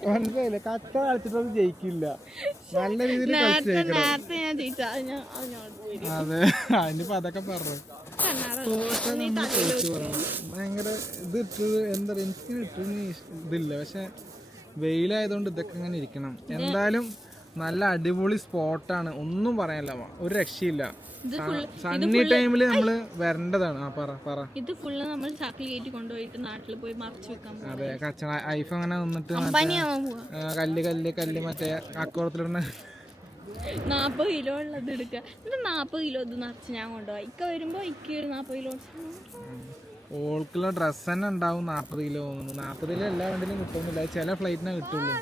മനസ്സിലായില്ലേ? കച്ച കളിച്ചിട്ടത് ജയിക്കില്ല. നല്ല രീതിയിൽ കളിച്ച് ജയിക്കണം. അതെ, അതിനിപ്പോ അതൊക്കെ പറഞ്ഞു. ഭയങ്കര ഇത് ഇട്ടത് എന്താ പറയുക, എനിക്കിങ്ങനെ ഇട്ടൊന്നും ഇതില്ല. പക്ഷെ വെയിലായതുകൊണ്ട് ഇതൊക്കെ ഇങ്ങനെ ഇരിക്കണം. എന്തായാലും നല്ല അടിപൊളി സ്പോട്ടാണ്, ഒന്നും പറയാനില്ല, ഒരു രക്ഷയില്ല. സണ്ണി ടൈമിൽ നമ്മള് വരേണ്ടതാണ്. ആ പറ പറ. ഇത് ഫുള്ള് നമ്മൾ ചാക്കിൽ കയറ്റി കൊണ്ടുപോയിട്ട് നാട്ടിൽ പോയി മറച്ചു വെക്കാൻ പോകും. അതെ, കച്ചവട ഐഫ് അങ്ങനെ നിന്നിട്ട് അമ്പാനിയാവാൻ പോവാ. കല്ല് മറ്റേ അക്കോളത്തിലിടുന്ന 40 കിലോ ഉള്ളത് എടുക്കുക. എന്നിട്ട് 40 കിലോ ഇത് നിറച്ച് ഞാൻ കൊണ്ടുപോയി. ഇക്ക വരുമ്പോ ഇക്ക 40 കിലോ. ഓൾക്കുള്ള ഡ്രസ്സ് തന്നെ ഉണ്ടാവും 40 കിലോ. 40 കിലോ എല്ലാ വണ്ടിയിലും കിട്ടുന്നില്ല, ചില ഫ്ലൈറ്റിനെ കിട്ടുള്ളൂ.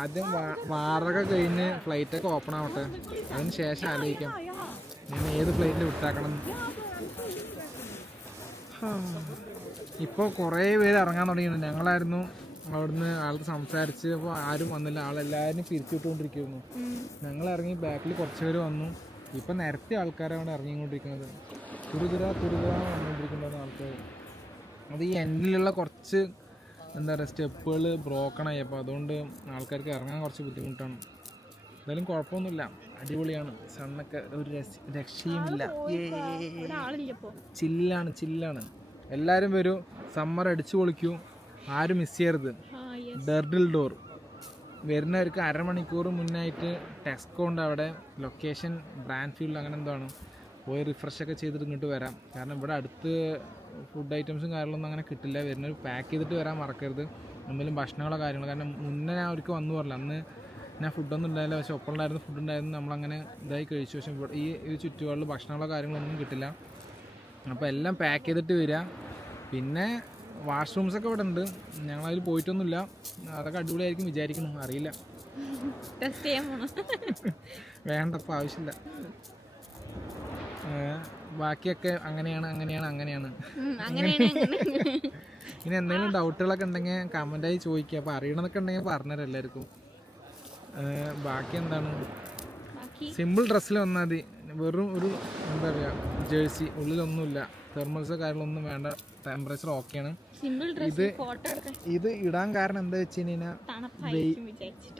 ആദ്യം വാറൊക്കെ കഴിഞ്ഞ് ഫ്ലൈറ്റൊക്കെ ഓപ്പൺ ആവട്ടെ, അതിന് ശേഷം ആലോചിക്കാം ഞാൻ ഏത് ഫ്ലൈറ്റിൽ വിട്ടാക്കണം. ഇപ്പോൾ കുറേ പേര് ഇറങ്ങാൻ തുടങ്ങിയിട്ടുണ്ട്. ഞങ്ങളായിരുന്നു അവിടുന്ന് ആൾക്ക് സംസാരിച്ച്, അപ്പോൾ ആരും വന്നില്ല, ആളെല്ലാവരും പിരിച്ചുവിട്ടുകൊണ്ടിരിക്കുന്നു. ഞങ്ങൾ ഇറങ്ങി, ബാക്കിൽ കുറച്ച് പേര് വന്നു. ഇപ്പം നിരത്തി ആൾക്കാരാണ് ഇറങ്ങിക്കൊണ്ടിരിക്കുന്നത്. തുരുതുര വന്നുകൊണ്ടിരിക്കുന്ന ആൾക്കാർ. അത് ഈ എൻഡിലുള്ള കുറച്ച് എന്താ പറയുക സ്റ്റെപ്പുകൾ ബ്രോക്കണായി, അപ്പോൾ അതുകൊണ്ട് ആൾക്കാർക്ക് ഇറങ്ങാൻ കുറച്ച് ബുദ്ധിമുട്ടാണ്. എന്തായാലും കുഴപ്പമൊന്നുമില്ല, അടിപൊളിയാണ്. സണ്ണൊക്കെ ഒരു രക്ഷയുമില്ല. ചില്ലാണ്. എല്ലാവരും വരും, സമ്മർ അടിച്ചു പൊളിക്കൂ, ആരും മിസ് ചെയ്യരുത്. ഡെർഡിൽ ഡോർ വരുന്നവർക്ക് അരമണിക്കൂർ മുന്നായിട്ട് ടെസ്കോ ഉണ്ട് അവിടെ, ലൊക്കേഷൻ ബ്രാൻഡ്ഫീൽഡ് അങ്ങനെ എന്തോ ആണ്. പോയി റിഫ്രഷൊക്കെ ചെയ്തിട്ട് ഇങ്ങോട്ട് വരാം. കാരണം ഇവിടെ അടുത്ത് ഫുഡ് ഐറ്റംസും കാര്യങ്ങളൊന്നും അങ്ങനെ കിട്ടില്ല. വരുന്നവർ പാക്ക് ചെയ്തിട്ട് വരാൻ മറക്കരുത്, എന്തെങ്കിലും ഭക്ഷണങ്ങളോ കാര്യങ്ങളോ. കാരണം മുന്നേ ഞാൻ അവർക്ക് വന്നു പറഞ്ഞില്ല, അന്ന് ഞാൻ ഫുഡൊന്നും ഉണ്ടായില്ല, പക്ഷേ ഒപ്പമുണ്ടായിരുന്നു ഫുഡ് ഉണ്ടായിരുന്നു, നമ്മളങ്ങനെ ഇതായി കഴിച്ചു. പക്ഷേ ഇവിടെ ഈ ചുറ്റുപാടിൽ ഭക്ഷണങ്ങളോ കാര്യങ്ങളൊന്നും കിട്ടില്ല. അപ്പോൾ എല്ലാം പാക്ക് ചെയ്തിട്ട് വരിക. പിന്നെ വാഷ്റൂംസൊക്കെ ഇവിടെ ഉണ്ട്, ഞങ്ങളതിൽ പോയിട്ടൊന്നുമില്ല. അതൊക്കെ അടിപൊളിയായിരിക്കും വിചാരിക്കുന്നു, അറിയില്ല. വേണ്ട, ഇപ്പോൾ ആവശ്യമില്ല. ബാക്കിയൊക്കെ അങ്ങനെയാണ്. ഇനി എന്തെങ്കിലും ഡൗട്ടുകളൊക്കെ ഉണ്ടെങ്കിൽ കമൻ്റായി ചോദിക്കുക. അപ്പോൾ അറിയണമെന്നൊക്കെ ഉണ്ടെങ്കിൽ പറഞ്ഞുതരാം എല്ലാവർക്കും. ബാക്കി എന്താണ്, സിമ്പിൾ ഡ്രസ്സിൽ വന്നാൽ മതി. വെറും ഒരു എന്താ പറയുക ജേഴ്സി, ഉള്ളിലൊന്നുമില്ല, തെർമൽസോ കാര്യങ്ങളൊന്നും വേണ്ട, ടെമ്പറേച്ചർ ഓക്കെയാണ്. ഇത് ഇടാൻ കാരണം എന്താ വെച്ച് കഴിഞ്ഞാൽ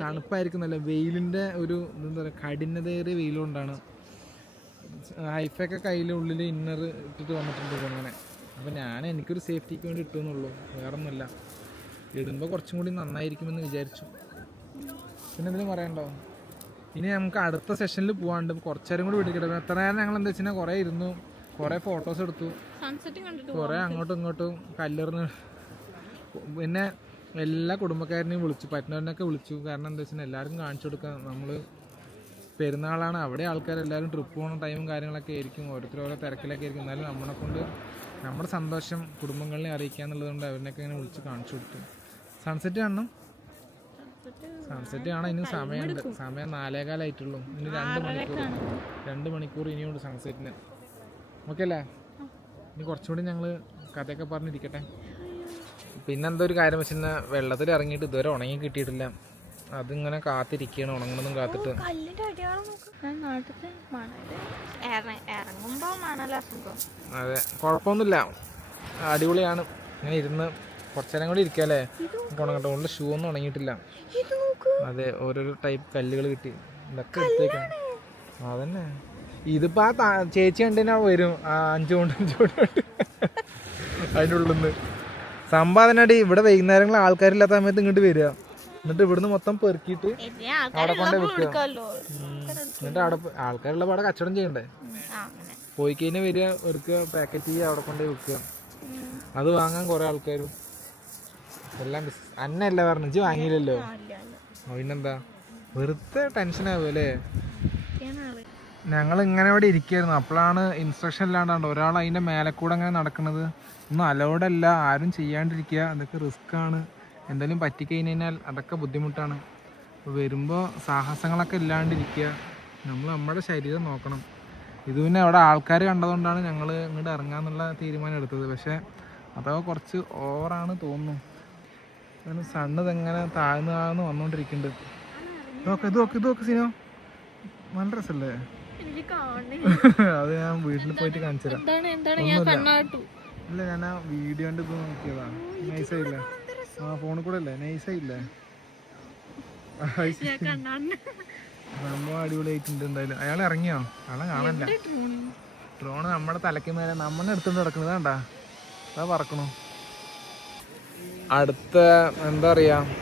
തണുപ്പായിരിക്കുന്നല്ല, വെയിലിൻ്റെ ഒരു എന്താ പറയുക കഠിനതയേറിയ വെയിലുകൊണ്ടാണ്. ഹൈഫൊക്കെ കയ്യിലെ ഉള്ളിൽ ഇന്നർ ഇട്ടിട്ട് വന്നിട്ടുണ്ട് അങ്ങനെ. അപ്പോൾ എനിക്കൊരു സേഫ്റ്റിക്ക് വേണ്ടി ഇട്ടുമെന്നുള്ളൂ, വേറെ ഒന്നുമില്ല. ഇടുമ്പോൾ കുറച്ചും കൂടി നന്നായിരിക്കുമെന്ന് വിചാരിച്ചു. പിന്നെ എന്തെങ്കിലും പറയണ്ടോ? ഇനി നമുക്ക് അടുത്ത സെഷനിൽ പോകാണ്ട് കുറച്ച് നേരം കൂടി വിട്ടിട്ട്. എത്ര നേരം ഞങ്ങൾ എന്താ വെച്ചാൽ കുറേ ഇരുന്നു, കുറേ ഫോട്ടോസ് എടുത്തു, കുറേ അങ്ങോട്ടും ഇങ്ങോട്ടും കല്ലെറിഞ്ഞ്. പിന്നെ എല്ലാ കുടുംബക്കാരനെയും വിളിച്ചു, പറ്റുന്നവരനൊക്കെ വിളിച്ചു. കാരണം എന്താ വെച്ചാൽ എല്ലാവർക്കും കാണിച്ചു കൊടുക്കാം. നമ്മൾ പെരുന്നാളാണ്, അവിടെ ആൾക്കാരെല്ലാവരും ട്രിപ്പ് പോകുന്ന ടൈമും കാര്യങ്ങളൊക്കെ ആയിരിക്കും, ഓരോ തിരക്കിലൊക്കെ ആയിരിക്കും. എന്നാലും നമ്മളെ കൊണ്ട് നമ്മുടെ സന്തോഷം കുടുംബങ്ങളെ അറിയിക്കുക എന്നുള്ളതുകൊണ്ട് അവരിനൊക്കെ ഇങ്ങനെ വിളിച്ച് കാണിച്ചു കൊടുത്തു. സൺസെറ്റ് കാണണം, സൺസെറ്റ് കാണാൻ ഇനി സമയമുണ്ട്. സമയം 4:15 ഇനി 2 മണിക്കൂർ ഇനിയുണ്ട് സൺസെറ്റിന്. ഓക്കെ അല്ലേ? ഇനി കുറച്ചുകൂടി ഞങ്ങൾ കഥയൊക്കെ പറഞ്ഞിരിക്കട്ടെ. പിന്നെന്താ ഒരു കാര്യം വെച്ചാൽ വെള്ളത്തിൽ ഇറങ്ങിയിട്ട് ഇതുവരെ ഉണങ്ങി കിട്ടിയിട്ടില്ല. അതിങ്ങനെ കാത്തിരിക്കുകയാണ്, ഉണങ്ങണമെന്നും കാത്തിട്ട്. അതെ, കുഴപ്പമൊന്നുമില്ല, അടിപൊളിയാണ്. ഇങ്ങനെ ഇരുന്ന് കുറച്ചു നേരം കൂടി ഇരിക്കാല്ലേ, ഉണങ്ങട്ടെ. കൊണ്ട് ഷൂ ഒന്നും ഉണങ്ങിയിട്ടില്ല. അതെ, ഓരോരോ ടൈപ്പ് കല്ലുകൾ കിട്ടി, ഇതൊക്കെ എടുത്തേക്കാം. അതന്നെ, ഇതിപ്പോ ആ ചേച്ചി കണ്ടിനാ വരും 5 കൊണ്ട് അതിൻ്റെ ഉള്ളിൽ നിന്ന് സംഭാവനടി. ഇവിടെ വൈകുന്നേരങ്ങളിൽ ആൾക്കാരില്ലാത്ത സമയത്ത് ഇങ്ങോട്ട് വരിക, എന്നിട്ട് ഇവിടുന്ന് മൊത്തം പെറുക്കിയിട്ട് അവിടെ കൊണ്ടേ വെക്കുക. എന്നിട്ട് അവിടെ ആൾക്കാരുള്ള പാടെ കച്ചവടം ചെയ്യണ്ടേ, പോയി കഴിഞ്ഞാൽ വരിക, വെറുക്കുക, പാക്കറ്റ് ചെയ്യുക, അവിടെ കൊണ്ടേ വെക്കുക. അത് വാങ്ങാൻ കുറെ ആൾക്കാരും എല്ലാം അന്നല്ല പറഞ്ഞു, ഇജ്ജ് വാങ്ങിയില്ലല്ലോ. പിന്നെന്താ, വെറുതെ ടെൻഷനാവും അല്ലേ. ഞങ്ങൾ ഇങ്ങനെ ഇവിടെ ഇരിക്കുകയായിരുന്നു, അപ്പോഴാണ് ഇൻസ്ട്രക്ഷൻ ഇല്ലാണ്ടാണ്ട് ഒരാൾ അതിൻ്റെ മേലെ കൂടെ അങ്ങനെ നടക്കുന്നത്. ഒന്നും അലൗഡല്ല, ആരും ചെയ്യാണ്ടിരിക്കുക, അതൊക്കെ റിസ്ക് ആണ്. എന്തെങ്കിലും പറ്റിക്കഴിഞ്ഞാൽ അതൊക്കെ ബുദ്ധിമുട്ടാണ്. അപ്പോൾ വരുമ്പോൾ സാഹസങ്ങളൊക്കെ ഇല്ലാണ്ടിരിക്കുക, നമ്മൾ നമ്മുടെ ശരീരം നോക്കണം. ഇത് പിന്നെ അവിടെ ആൾക്കാർ കണ്ടതുകൊണ്ടാണ് ഞങ്ങൾ ഇങ്ങോട്ട് ഇറങ്ങാമെന്നുള്ള തീരുമാനം എടുത്തത്. പക്ഷേ അതൊക്കെ കുറച്ച് ഓവറാണ് തോന്നുന്നു. കാരണം സണ്ണ് ഇതെങ്ങനെ താഴ്ന്ന് വന്നുകൊണ്ടിരിക്കുന്നുണ്ട്. ഇതൊക്കെ സിനോ നല്ല രസമല്ലേ? അത് ഞാൻ വീട്ടിൽ പോയിട്ട് കാണിച്ചു തരാം. ഇല്ല, ഞാൻ ആ വീഡിയോൻ്റെ ഇത് നോക്കിയതാ. നൈസായില്ല, ആ ഫോണിൽ കൂടെ അല്ലേ, നൈസായില്ലേ? സംഭവം അടിപൊളിയായിട്ടുണ്ട്. എന്തായാലും അയാൾ ഇറങ്ങിയോ? അയാളെ കാണാനില്ല. ഡ്രോണ് നമ്മുടെ തലയ്ക്ക് മേലെ നമ്മളെ എടുത്തുകൊണ്ട് കിടക്കുന്നത് കണ്ടാ, അതാ പറക്കണു. അടുത്ത എന്താ പറയുക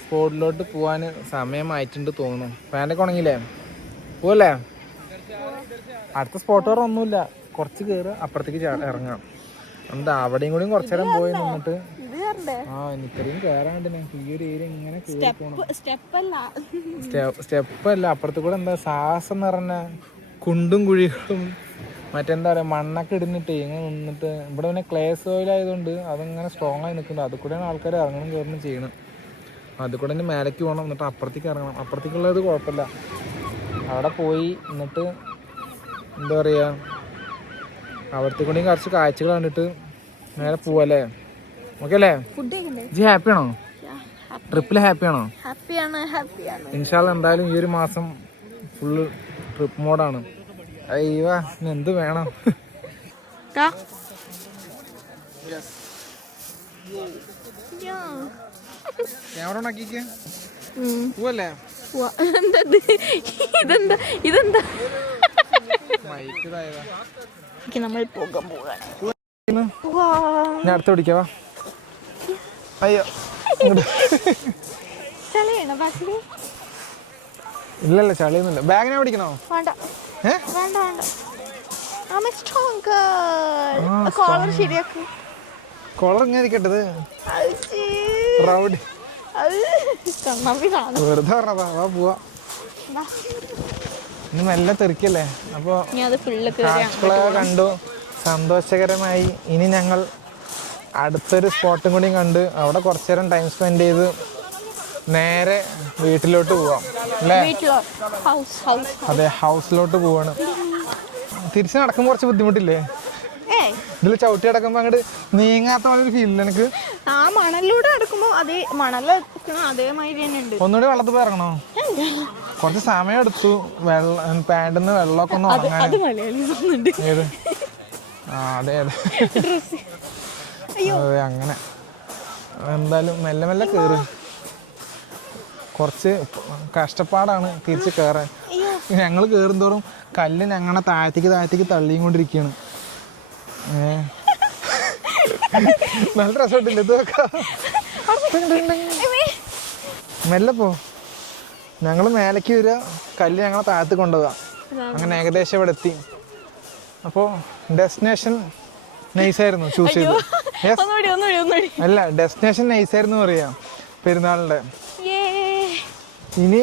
സ്പോട്ടിലോട്ട് പോകാൻ സമയമായിട്ടുണ്ട് തോന്നുന്നു. പാൻ്റൊക്കെ ഉണങ്ങിയില്ലേ? പോവല്ലേ? അടുത്ത സ്പോട്ട് വേറെ ഒന്നുമില്ല, കുറച്ച് കയറുക അപ്പുറത്തേക്ക് ഇറങ്ങാം. എന്താ അവിടെയും കൂടിയും കുറച്ചു നേരം പോയി നിന്നിട്ട് ഇത്രയും കയറാണ്ട് ഞങ്ങൾക്ക് ഈ ഒരു ഏരിയ ഇങ്ങനെ കയറി പോകണം. സ്റ്റെപ്പല്ല, അപ്പുറത്ത് കൂടെ എന്താ സാഹസം നിറഞ്ഞ കുണ്ടും കുഴികളും മറ്റെന്താ പറയുക മണ്ണൊക്കെ ഇടുന്നിട്ട് ഇങ്ങനെ നിന്നിട്ട്. ഇവിടെ പിന്നെ ക്ലേ സോയിൽ ആയതുകൊണ്ട് അതിങ്ങനെ സ്ട്രോങ് ആയി നിൽക്കുന്നുണ്ട്. അതിൽ കൂടെയാണ് ആൾക്കാർ ഇറങ്ങണം കയറണം ചെയ്യണം. അതിൽ കൂടെ തന്നെ മേലേക്ക് പോകണം, എന്നിട്ട് അപ്പുറത്തേക്ക് ഇറങ്ങണം. അപ്പുറത്തേക്കുള്ളത് കുഴപ്പമില്ല, അവിടെ പോയി എന്നിട്ട് എന്താ പറയുക അവിടത്തെ കൂടെയും കുറച്ച് കാഴ്ചകൾ കണ്ടിട്ട് നേരെ പോവല്ലേ. ഓക്കെ അല്ലേ? ജി ഹാപ്പിയാണോ? ട്രിപ്പിൽ ഹാപ്പിയാണോ? ഇൻഷാല്ലാ എന്തായാലും ഈ ഒരു മാസം ഫുള്ള് ട്രിപ്പ് മോഡാണ്. അയ്യോ എന്ത് വേണം. ക്യാമറ ഉണ്ടാക്കിക്ക് പോവല്ലേ? ഇതെന്താ നമ്മൾ പോകാൻ പോകാണ്. ഞാൻ അടുത്ത് പിടിക്കാവാ. അയ്യോ ഇല്ലല്ല ചളിയൊന്നുമില്ല. ബാഗിനെ പിടിക്കണോ? കോളർ ഇങ്ങനെ ഇരിക്കട്ടത് റൗഡ് വെറുതെ പറഞ്ഞതാ. വാ പോവാ. ഇനി മെല്ലെ തെറിക്കല്ലേ. അപ്പൊ കണ്ടു, സന്തോഷകരമായി. ഇനി ഞങ്ങൾ അടുത്തൊരു സ്പോട്ടും കൂടി കണ്ട് അവിടെ കുറച്ചു നേരം ടൈം സ്പെൻഡ് ചെയ്ത് നേരെ വീട്ടിലോട്ട് പോവാം അല്ലേ? അതെ, ഹൗസിലോട്ട് പോവാണ്. തിരിച്ച് നടക്കുമ്പോൾ കുറച്ച് ബുദ്ധിമുട്ടില്ലേ? ഇതിൽ ചവിട്ടി കിടക്കുമ്പോ അങ്ങോട്ട് നീങ്ങാത്ത പോലെ ഒരു ഫീൽ എനിക്ക്. ആ മണലിലൂടെ നടക്കുമ്പോ അതേ മണല് അതേമാതിരി തന്നെ ഉണ്ട്. ഒന്നുകൂടി വെള്ളത്തിൽ പോയി ഇറങ്ങണോ? കുറച്ച് സമയം എടുത്തു പാൻറ്റിന്ന് വെള്ളമൊക്കെ ഒന്ന് ഉണങ്ങാൻ. ഏത്? ആ അതെ അതെ അതെ അങ്ങനെ. എന്തായാലും മെല്ലെ മെല്ലെ കയറി. കുറച്ച് കഷ്ടപ്പാടാണ് തിരിച്ച് കയറാൻ. ഞങ്ങൾ കയറുന്തോറും കല്ല് ഞങ്ങളെ താഴത്തേക്ക് തള്ളിയും കൊണ്ടിരിക്കുകയാണ്. നല്ല രസമുണ്ടല്ലേ ഇത്? മെല്ലെ പോ. ഞങ്ങൾ മേലേക്ക് വരിക, കല്ല് ഞങ്ങളെ താഴത്ത് കൊണ്ടുപോകാം. അങ്ങനെ ഏകദേശം ഇവിടെ എത്തി. അപ്പോൾ ഡെസ്റ്റിനേഷൻ നൈസായിരുന്നു ചൂസ് ചെയ്ത്. അല്ല, ഡെസ്റ്റിനേഷൻ നൈസായിരുന്നു പറയാം പെരുന്നാളിൻ്റെ. ഇനി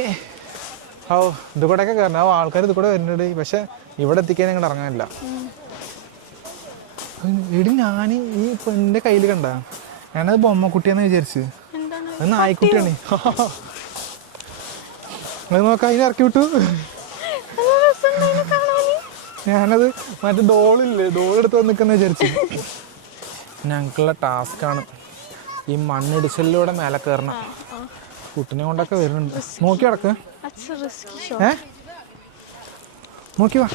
ഇത് കൂടെയൊക്കെ കയറണം. ആൾക്കാർ ഇത് കൂടെ വരുന്നുണ്ട്, പക്ഷെ ഇവിടെ എത്തിക്കാൻ ഞങ്ങൾ ഇറങ്ങാനില്ല. എടി ഞാൻ ഈ പെണ്ണിൻ്റെ കയ്യിൽ കണ്ട, ഞാനത് ബൊമ്മക്കുട്ടിയാന്ന് വിചാരിച്ച്. അത് നായ്ക്കുട്ടിയാണ്. അത് നോക്കാം, അതിനെ ഇറക്കി വിട്ടു. ഞാനത് മറ്റേ ഡോളെടുത്ത് വന്നിക്കുന്ന വിചാരിച്ചു. ഞങ്ങൾക്കുള്ള ടാസ്ക്കാണ് ഈ മണ്ണിടിച്ചിലൂടെ മേലെ കയറണം. കുട്ടിനെ കൊണ്ടൊക്കെ വരുന്നുണ്ട്. നോക്കി കിടക്ക്. നോക്കി വാ,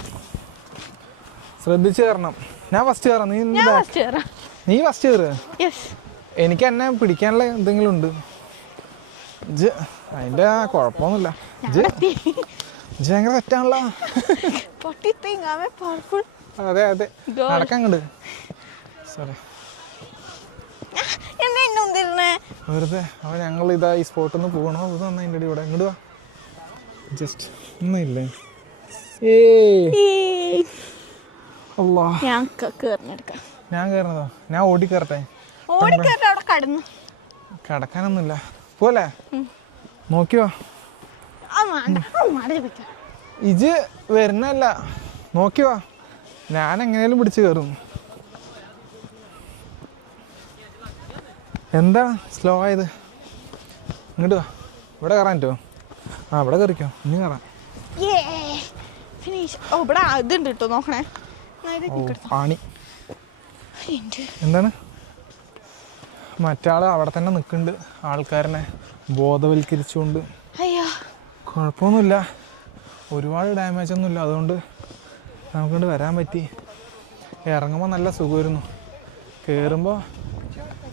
ശ്രദ്ധിച്ച് കയറണം. ഞാൻ ഫസ്റ്റ് കയറാം, നീ ഫസ്റ്റ് കയറുക. എനിക്ക് എന്നെ പിടിക്കാനുള്ള എന്തെങ്കിലും ഉണ്ട്. അതിന്റെ കുഴപ്പമൊന്നുമില്ല. ഭയങ്കര തെറ്റാണല്ലോ. അതെ അതെ, നടക്കങ്ങട്. സോറി വെറുതെ. അവൻ ഞങ്ങൾ ഇതാ ഈ സ്പോട്ടിൽ നിന്ന് പോകണോ? ഇത് നന്നായി എൻ്റെ ഇവിടെ ഇങ്ങോട്ട് വാ. ജസ്റ്റ് ഒന്നുമില്ലേ? ഞാൻ കയറുന്നതോ? ഞാൻ ഓടി കയറട്ടെ? കടക്കാനൊന്നുമില്ല, പോലെ നോക്കിയോ? ഇജ് വരുന്നല്ല, നോക്കിയോ? ഞാൻ എങ്ങനെയാലും പിടിച്ച് കയറും. എന്താ സ്ലോ ആയത്? ഇങ്ങോട്ട് വാ, ഇവിടെ കയറാൻ പറ്റുമോ? ആ ഇവിടെ കയറിക്കോ, ഇനി കയറാം. പാണി എന്താണ്? മറ്റാള് അവിടെ തന്നെ നിൽക്കുന്നുണ്ട്, ആൾക്കാരനെ ബോധവൽക്കരിച്ചുകൊണ്ട്. കുഴപ്പമൊന്നുമില്ല, ഒരുപാട് ഡാമേജ് ഒന്നുമില്ല. അതുകൊണ്ട് നമുക്കൊണ്ട് വരാൻ പറ്റി. ഇറങ്ങുമ്പോൾ നല്ല സുഖമായിരുന്നു, കയറുമ്പോൾ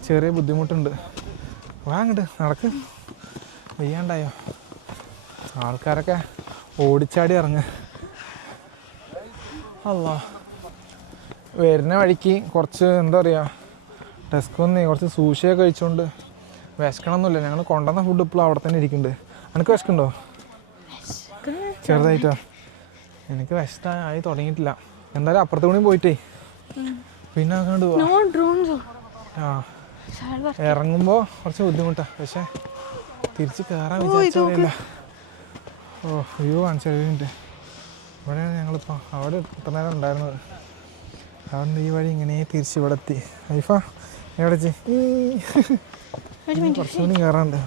ചെറിയ ബുദ്ധിമുട്ടുണ്ട്. വാ അങ്ങോട്ട് നടക്ക്. വയ്യാണ്ടായോ? ആൾക്കാരൊക്കെ ഓടിച്ചാടി ഇറങ്ങുക. അല്ലാ, വരുന്ന വഴിക്ക് കുറച്ച് എന്താ പറയുക, ഡെസ്കൊന്നേ കുറച്ച് സൂഷിയൊക്കെ കഴിച്ചുകൊണ്ട് വിശക്കണമെന്നില്ല. ഞങ്ങൾ കൊണ്ടുവന്ന ഫുഡ് ഇപ്പോഴും അവിടെ തന്നെ ഇരിക്കുന്നുണ്ട്. എനിക്ക് വിശക്കുണ്ടോ? ചെറുതായിട്ടോ? എനിക്ക് വിഷമായി തുടങ്ങിയിട്ടില്ല. എന്തായാലും അപ്പുറത്ത് കൂടി പോയിട്ടേ പിന്നെ അങ്ങോട്ട് പോവാം. ആ ഇറങ്ങുമ്പോൾ കുറച്ച് ബുദ്ധിമുട്ടാണ്, പക്ഷെ തിരിച്ച് കയറാൻ വിചാരിച്ചില്ല. ഓ വ്യൂ കാണിച്ചിട്ടുണ്ട്. ഇവിടെയാണ് ഞങ്ങളിപ്പോൾ, അവിടെ ഇത്ര നേരം ഉണ്ടായിരുന്നത്. അവിടെ ഈ വഴി ഇങ്ങനെ തിരിച്ച് ഇവിടെ എത്തി. ഹൈഫ എവിടെ കുറച്ചുകൂടി കയറാണ്ട്.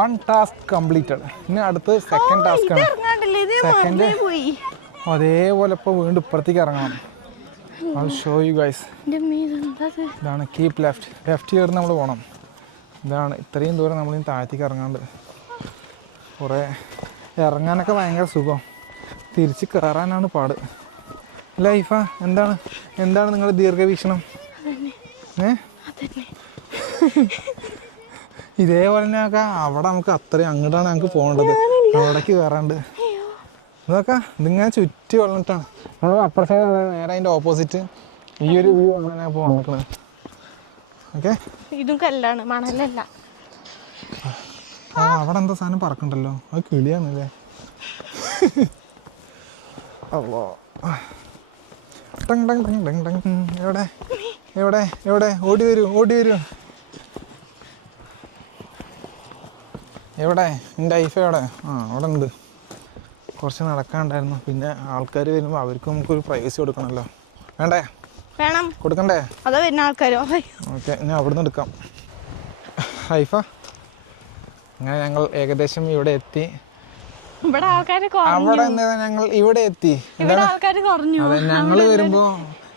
1 ടാസ്ക് കംപ്ലീറ്റഡ്. ഇനി അടുത്ത് സെക്കൻഡ് ടാസ്ക് ആണ്. സെക്കൻഡ് അതേപോലെ ഇപ്പോൾ വീണ്ടും ഇപ്പുറത്തേക്ക് ഇറങ്ങണം. അത് ഷോ യു ഗൈസ്. ഇതാണ് കീപ് ലെഫ്റ്റ് കയറി നമ്മൾ പോകണം. ഇതാണ് ഇത്രയും ദൂരം നമ്മളിനി താഴത്തേക്ക് ഇറങ്ങാണ്ട്. കുറേ ഇറങ്ങാനൊക്കെ ഭയങ്കര സുഖം, തിരിച്ച് കയറാനാണ് പാട്. ലൈഫ എന്താണ് നിങ്ങളുടെ ദീർഘവീക്ഷണം? ഇതേപോലെ തന്നെ അവിടെ നമുക്ക് അത്രയും അങ്ങോട്ടാണ് ഞങ്ങൾക്ക് പോകേണ്ടത്, അവിടേക്ക് കയറാണ്ട്. ഇതൊക്കെ ഇതിങ്ങനെ ചുറ്റി വന്നിട്ടാണ് നമ്മൾ അപ്പുറത്തെ നേരെ അതിൻ്റെ ഓപ്പോസിറ്റ് ഈ ഒരു വ്യൂ അങ്ങനെ പോകാൻ നിൽക്കുന്നത്. ഓക്കെ ഇതും കല്ലാണ്, മണലല്ല. ആ അവിടെ എന്താ സാധനം പറക്കണ്ടല്ലോ, അത് കിളിയാണല്ലേ. അല്ലോ എവിടെ എവിടെ എവിടെ ഓടി വരൂ എവിടെ എൻ്റെ ഐഫ എവിടെ? ആ അവിടെ ഉണ്ട്. കുറച്ച് നടക്കാണ്ടായിരുന്നു. പിന്നെ ആൾക്കാർ വരുമ്പോൾ അവർക്ക് നമുക്കൊരു പ്രൈവസി കൊടുക്കണമല്ലോ. വേണ്ടേ? വേണം. കൊടുക്കണ്ടേ? അതാ വരുന്ന ആൾക്കാരോ? ഓക്കെ, ഞാൻ അവിടെ നിന്ന് എടുക്കാം. ഹൈഫ അങ്ങനെ ഞങ്ങൾ ഏകദേശം ഇവിടെ എത്തി. ഇവിടെ ആൾക്കാർ അവിടെ ഞങ്ങൾ ഇവിടെ എത്തി. അതെ, ഞങ്ങൾ വരുമ്പോൾ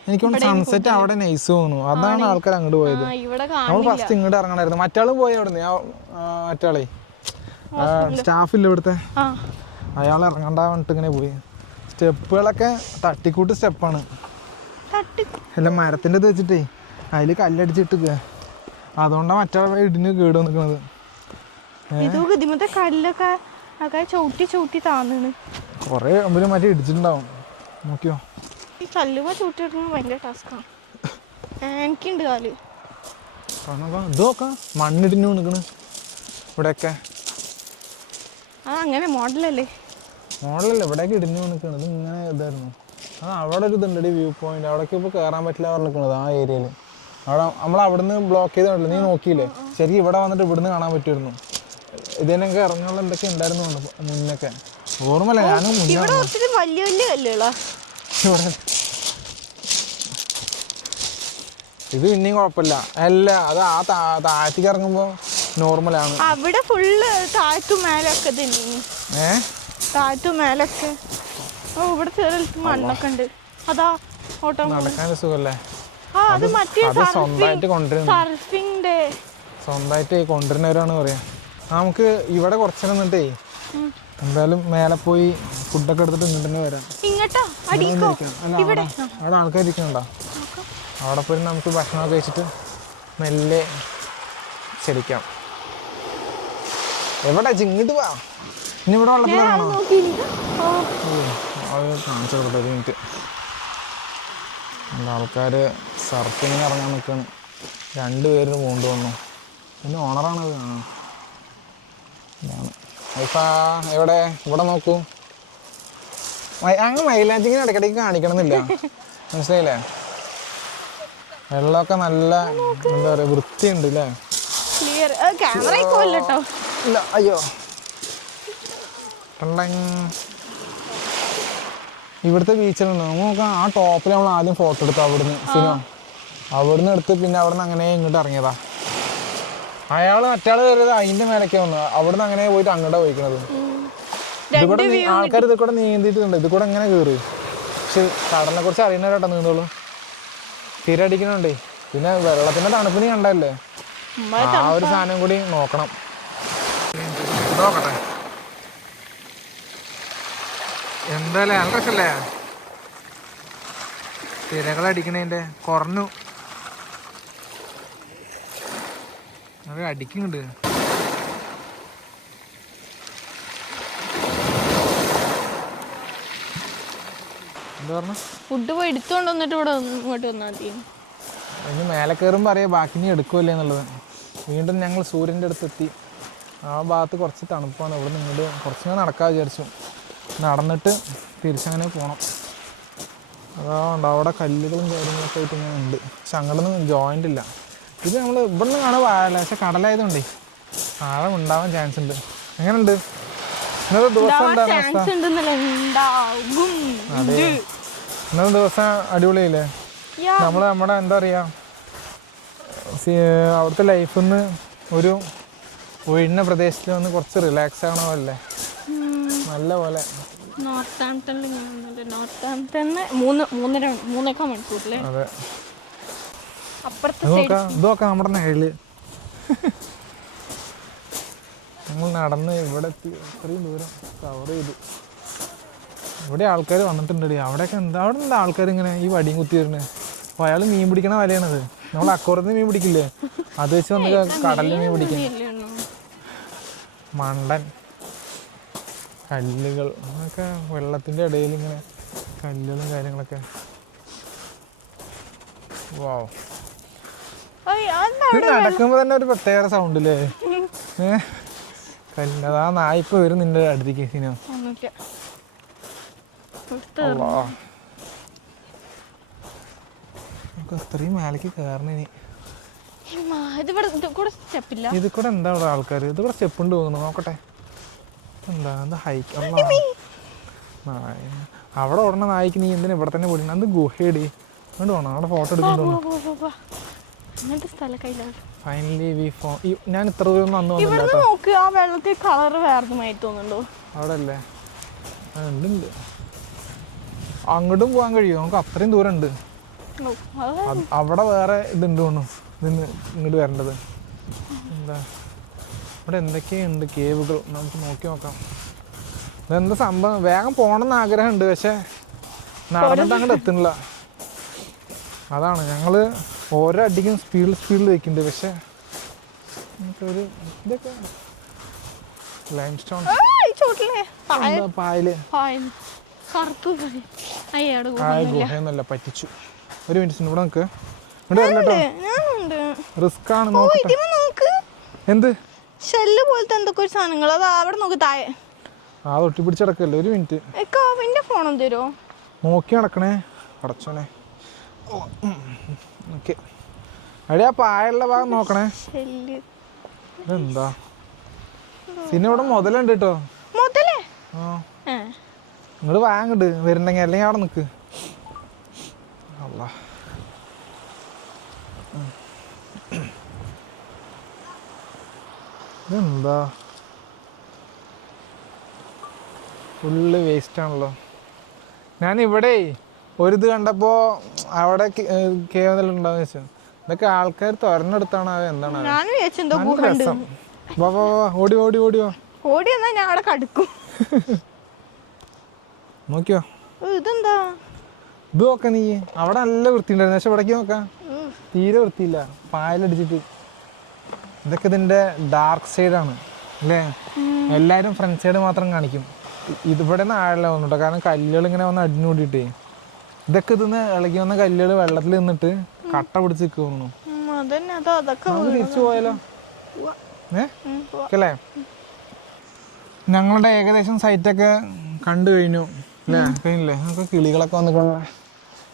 എനിക്ക് സൺസെറ്റ് അവിടെ നൈസ് തോന്നുന്നു. അതാണ് ആൾക്കാർ അങ്ങോട്ട് പോയത്. നമ്മൾ ഫസ്റ്റ് ഇങ്ങോട്ട് ഇറങ്ങണമായിരുന്നു. മറ്റാളും പോയി അവിടെ നിന്ന്. മറ്റാളെ സ്റ്റാഫില്ല ഇവിടുത്തെ, അയാൾ ഇറങ്ങണ്ട പറഞ്ഞിട്ട് ഇങ്ങനെ പോയി. സ്റ്റെപ്പുകളൊക്കെ തട്ടിക്കൂട്ട് സ്റ്റെപ്പാണ്. അല്ല മരത്തിൻ്റെ വെച്ചിട്ടേ അതിൽ കല്ലടിച്ചിട്ട്, അതുകൊണ്ടാണ് മറ്റാളെ ഇടിന് കേട് നിൽക്കുന്നത്. കൊറേ അമ്പലം മറ്റേ ഇടിച്ചിട്ടുണ്ടാവും. നോക്കിയോ ഇതൊക്കെ മണ്ണിടിഞ്ഞു നിൽക്കണ് ഇവിടെയൊക്കെ. അങ്ങനെ മോഡലല്ലേ? ഇവിടെയൊക്കെ ഇടിഞ്ഞു നിൽക്കണത് ഇങ്ങനെ ഇതായിരുന്നു. അത് അവിടെ ഒരു ഇതുണ്ട് വ്യൂ പോയിന്റ്, അവിടേക്ക് ഇപ്പോൾ കയറാൻ പറ്റില്ല പറഞ്ഞിരിക്കണത്. ആ ഏരിയയിൽ അവിടെ നമ്മൾ അവിടുന്ന് ബ്ലോക്ക് ചെയ്തിട്ടില്ല. നീ നോക്കിയില്ലേ? ശരിക്കും ഇവിടെ വന്നിട്ട് ഇവിടുന്ന് കാണാൻ പറ്റുമായിരുന്നു. ഇതിനൊക്കെ ഇറങ്ങുള്ള എന്തൊക്കെ ഉണ്ടായിരുന്നു മുന്നൊക്കെ, ഓർമ്മല്ല. ഞാനും ഇത് പിന്നെയും കുഴപ്പമില്ല. അല്ല അത് ആ താഴത്തേക്ക് ഇറങ്ങുമ്പോൾ നോർമലാണ്. അവിടെ ഫുള്ള് താഴത്തും മേലൊക്കെ താഴത്തും മേലൊക്കെ. ഓ ഇവിടെ ചെറിയ മണ്ണൊക്കെ ഉണ്ട്. അതാ ഓട്ടോ നടക്കാൻ സുഖല്ലേ? അത് സ്വന്തമായിട്ട് കൊണ്ടുവരുന്നവരാണ് പറയാ. നമുക്ക് ഇവിടെ കുറച്ചു നിന്നിട്ടേ എന്തായാലും മേലെ പോയി ഫുഡൊക്കെ എടുത്തിട്ട് ഇങ്ങോട്ട് തന്നെ വരാം. അവിടെ ആൾക്കാർ ഇരിക്കണുണ്ടോ? അവിടെ പോയി നമുക്ക് ഭക്ഷണമൊക്കെ കഴിച്ചിട്ട് മെല്ലെ ചെടിക്കാം. എവിടെ ഇങ്ങോട്ട് പോവാ? ഇനി ഇവിടെ വെള്ളത്തിലാണോ? കാണിച്ചു കൊടുത്ത ഒരു മിനിറ്റ്. ആൾക്കാർ സർഫിങ്ങിന് ഇറങ്ങാൻ നിൽക്കുകയാണ്. 2 പേര് പോണ്ട് വന്നു. പിന്നെ ഓണറാണത്. ഇതാണ് ഐഫ. എവിടെ? ഇവിടെ നോക്കൂ. അങ്ങ് മൈലാഞ്ചിങ്ങനെ ഇടയ്ക്കിടയ്ക്ക് കാണിക്കണമെന്നില്ല, മനസ്സിലായില്ലേ? വെള്ളമൊക്കെ നല്ല എന്താ പറയുക വൃത്തിയുണ്ട് അല്ലേ? ഇല്ല അയ്യോ. ഇവിടുത്തെ ബീച്ചിലുണ്ട്. നമുക്ക് നോക്കാം. ആ ടോപ്പിൽ നമ്മൾ ആദ്യം ഫോട്ടോ എടുത്തു അവിടുന്ന് എടുത്ത് പിന്നെ അവിടുന്ന് അങ്ങനെ ഇങ്ങോട്ട് ഇറങ്ങിയതാ. മറ്റാള് കയറിയത് അതിന്റെ മേലേക്ക് വന്നു. അവിടുന്ന് അങ്ങനെ പോയിട്ട് അങ്ങോട്ടാ പോയിക്കണത്. ഇതുകൂടെ ആൾക്കാർ ഇത് കൂടെ നീന്തിയിട്ടുണ്ട്. ഇത് കൂടെ എങ്ങനെ കയറി? പക്ഷെ കടലിനെ കുറിച്ച് അറിയുന്നവരാട്ടോ നീന്തോളൂ. തിരടിക്കണുണ്ടേ. പിന്നെ വെള്ളത്തിന്റെ തണുപ്പിന് കണ്ടല്ലേ, ആ ഒരു സാധനം കൂടി നോക്കണം. നോക്കട്ടെ എന്തായാലും നല്ല രസല്ലേ തിരകളടിക്കണേന്റെ. കുറഞ്ഞു അത് അടിക്കുന്നുണ്ട്. എന്താ പറഞ്ഞ ഫുഡ് പോയി എടുത്തോണ്ട് വന്നിട്ട് ഇവിടെ ഇങ്ങോട്ട് വന്നാൽ മതി. ഇനി മേലെ കയറുമ്പോൾ അറിയാം ബാക്കി നീ എടുക്കുമല്ലേ എന്നുള്ളത്. വീണ്ടും ഞങ്ങൾ സൂര്യൻ്റെ അടുത്തെത്തി. ആ ഭാഗത്ത് കുറച്ച് തണുപ്പാണ്. ഇവിടെ നിങ്ങോട്ട് കുറച്ച് ഞാൻ നടക്കാൻ വിചാരിച്ചു. നടന്നിട്ട് തിരിച്ചങ്ങനെ പോകണം. അതാണ്ട് അവിടെ കല്ലുകളും കാര്യങ്ങളൊക്കെ ആയിട്ട് ഇങ്ങനെ ഉണ്ട്. പക്ഷെ അങ്ങോട്ടൊന്നും ജോയിൻ്റ് ഇല്ല. ഇത് നമ്മൾ ഇവിടെ നിന്ന് കാണാൻ വാഴ, പക്ഷെ കടലായതുകൊണ്ടേ ആഴം ഉണ്ടാവാൻ ചാൻസ് ഉണ്ട്. എങ്ങനെയുണ്ട് ഇന്നത്തെ ദിവസം? എന്താണ് അവസ്ഥ? അതെ, ഇന്നത്തെ ദിവസം അടിപൊളിയല്ലേ? നമ്മുടെ എന്താ പറയുക, അവിടുത്തെ ലൈഫിൽ നിന്ന് ഒരു ഒഴിഞ്ഞ പ്രദേശത്തിൽ വന്ന് കുറച്ച് റിലാക്സ് ആകണമല്ലേ, നല്ല പോലെ. അതെ, ഇതൊക്കെ നമ്മുടെ നിഴല്. ഞങ്ങൾ നടന്ന് ഇവിടെ എത്തി, ഇത്രയും ദൂരം കവർ ചെയ്തു. ഇവിടെ ആൾക്കാർ വന്നിട്ടുണ്ട്. അവിടെയൊക്കെ അവിടെ എന്താ ആൾക്കാർ ഇങ്ങനെ ഈ വടിയും കുത്തി വരുന്നത്? അപ്പോൾ അയാൾ മീൻ പിടിക്കണ വലയാണത്. നമ്മൾ അക്കോറത്ത് മീൻ പിടിക്കില്ലേ, അത് വെച്ച് വന്ന് കടലിൽ മീൻ പിടിക്കും. മണ്ടൻ കല്ലുകൾ അതൊക്കെ വെള്ളത്തിൻ്റെ ഇടയിൽ ഇങ്ങനെ കല്ലുകളും കാര്യങ്ങളൊക്കെ. വാവ്, ഇത് നടക്കുമ്പോൾ തന്നെ ഒരു പ്രത്യേക സൗണ്ട് അല്ലേ? കല്ലത് ആ നായ്പ വരും നിന്റെ അടുത്തേക്ക്. സിനിമ ഇത്രയും മേലേക്ക് കയറണേനി. ഇത് കൂടെ എന്താ അവിടെ ആൾക്കാർ? ഇത് കൂടെ സ്റ്റെപ്പ് ഉണ്ട് തോന്നുന്നു. നോക്കട്ടെ എന്താ ഹൈക്ക്. അവിടെ ഓടണ നായിക്ക് നീ എന്തിനാ ഇവിടെ തന്നെ പോയി? അത് ഗുഹയുടെ അങ്ങോട്ട് പോകണം. അവിടെ ഫോട്ടോ എടുക്കുന്നു. ഫൈനലി ഞാൻ ഇത്ര ദൂരം അന്ന് വന്നില്ല. അവിടെ അല്ലേ? ഉണ്ട്. അങ്ങോട്ടും പോകാൻ കഴിയുമോ? നമുക്ക് അത്രയും ദൂരം ഉണ്ട്. അവിടെ വേറെ ഇതുണ്ട് തോന്നുന്നു. ഇതിന് ഇങ്ങോട്ട് വരേണ്ടത്. എന്താ ഇവിടെ എന്തൊക്കെയുണ്ട് കേവുകൾ, നമുക്ക് നോക്കി നോക്കാം. ഇതെന്താ സംഭവം? വേഗം പോകണമെന്ന് ആഗ്രഹമുണ്ട്, പക്ഷെ നടന്നിട്ട് അങ്ങോട്ട് എത്തുന്നില്ല. അതാണ് ഞങ്ങൾ ഓരോ അടിക്കും സ്പീഡിൽ വെക്കുന്നുണ്ട്. പക്ഷെ നമുക്കൊരു ഇതൊക്കെ ലൈം സ്റ്റോൺ പായല് ഗുഹയൊന്നുമല്ല, പറ്റിച്ചു. ഒരു മിനിറ്റ് ഇവിടെ നോക്ക്. ഇവിടെ വരല്ലോ, റിസ്ക് ആണ്. നോക്ക് എന്ത് ഷെല്ല് പോലത്തെ എന്തൊക്കെ ഒരു സാധനങ്ങൾ. അത് അവിടെ നോക്ക് താഴെ. ആ ഒട്ടിപ്പിടിച്ചടക്കല്ലേ. ഒരു മിനിറ്റ് എന്റെ ഫോണും തരുമോ? നോക്കി നടക്കണേ അടച്ചോനെ. ഓക്കെ, അവിടെ ആ പായുള്ള ഭാഗം നോക്കണേ. ഇതെന്താ പിന്നെ ഇവിടെ മുതലുണ്ട് കേട്ടോ. ആ ഇങ്ങോട്ട് വാങ്ങണ്ട് വരുന്നെങ്കിൽ, അല്ലെങ്കിൽ അവിടെ നിൽക്ക്. അല്ലാ, ഇതെന്താ ഫുള്ള് വേസ്റ്റ് ആണല്ലോ. ഞാനിവിടെ ഒരിത് കണ്ടപ്പോൾ അവിടെ കേവലുണ്ടാവുന്ന വെച്ചു. ഇതൊക്കെ ആൾക്കാർ തുറന്നെടുത്താണ്. അത് എന്താണ് രസം. വാ വാ വാ, ഓടി ഓടി ഓടിയോ ഓടി എന്നാ ഞാൻ അവിടെ കടുക്കും. നോക്കിയോ ഇതെന്താ? ഇത് നോക്ക നീ. അവിടെ നല്ല വൃത്തിയുണ്ടായിരുന്നു, പക്ഷെ ഇവിടേക്ക് നോക്കാം തീരെ വൃത്തിയില്ല, പായലടിച്ചിട്ട്. ഇതൊക്കെ ഇതിൻ്റെ ഡാർക്ക് സൈഡാണ് അല്ലേ? എല്ലാവരും ഫ്രണ്ട് സൈഡ് മാത്രം കാണിക്കും. ഇതിവിടെ നിന്ന് ആഴല്ല വന്നിട്ടോ, കാരണം കല്ലുകൾ ഇങ്ങനെ വന്ന് അടിഞ്ഞു കൂടിയിട്ടേ. ഇതൊക്കെ ഇതിന്ന് ഇളകി വന്ന കല്ലുകൾ വെള്ളത്തിൽ നിന്നിട്ട് കട്ട പിടിച്ച് നിൽക്കുന്നു. തിരിച്ചു പോയാലോ? അല്ലേ? ഞങ്ങളുടെ ഏകദേശം സൈറ്റൊക്കെ കണ്ടു കഴിഞ്ഞു അല്ലേ? കഴിഞ്ഞില്ലേ? നമുക്ക് കിളികളൊക്കെ വന്നിട്ടുണ്ട്.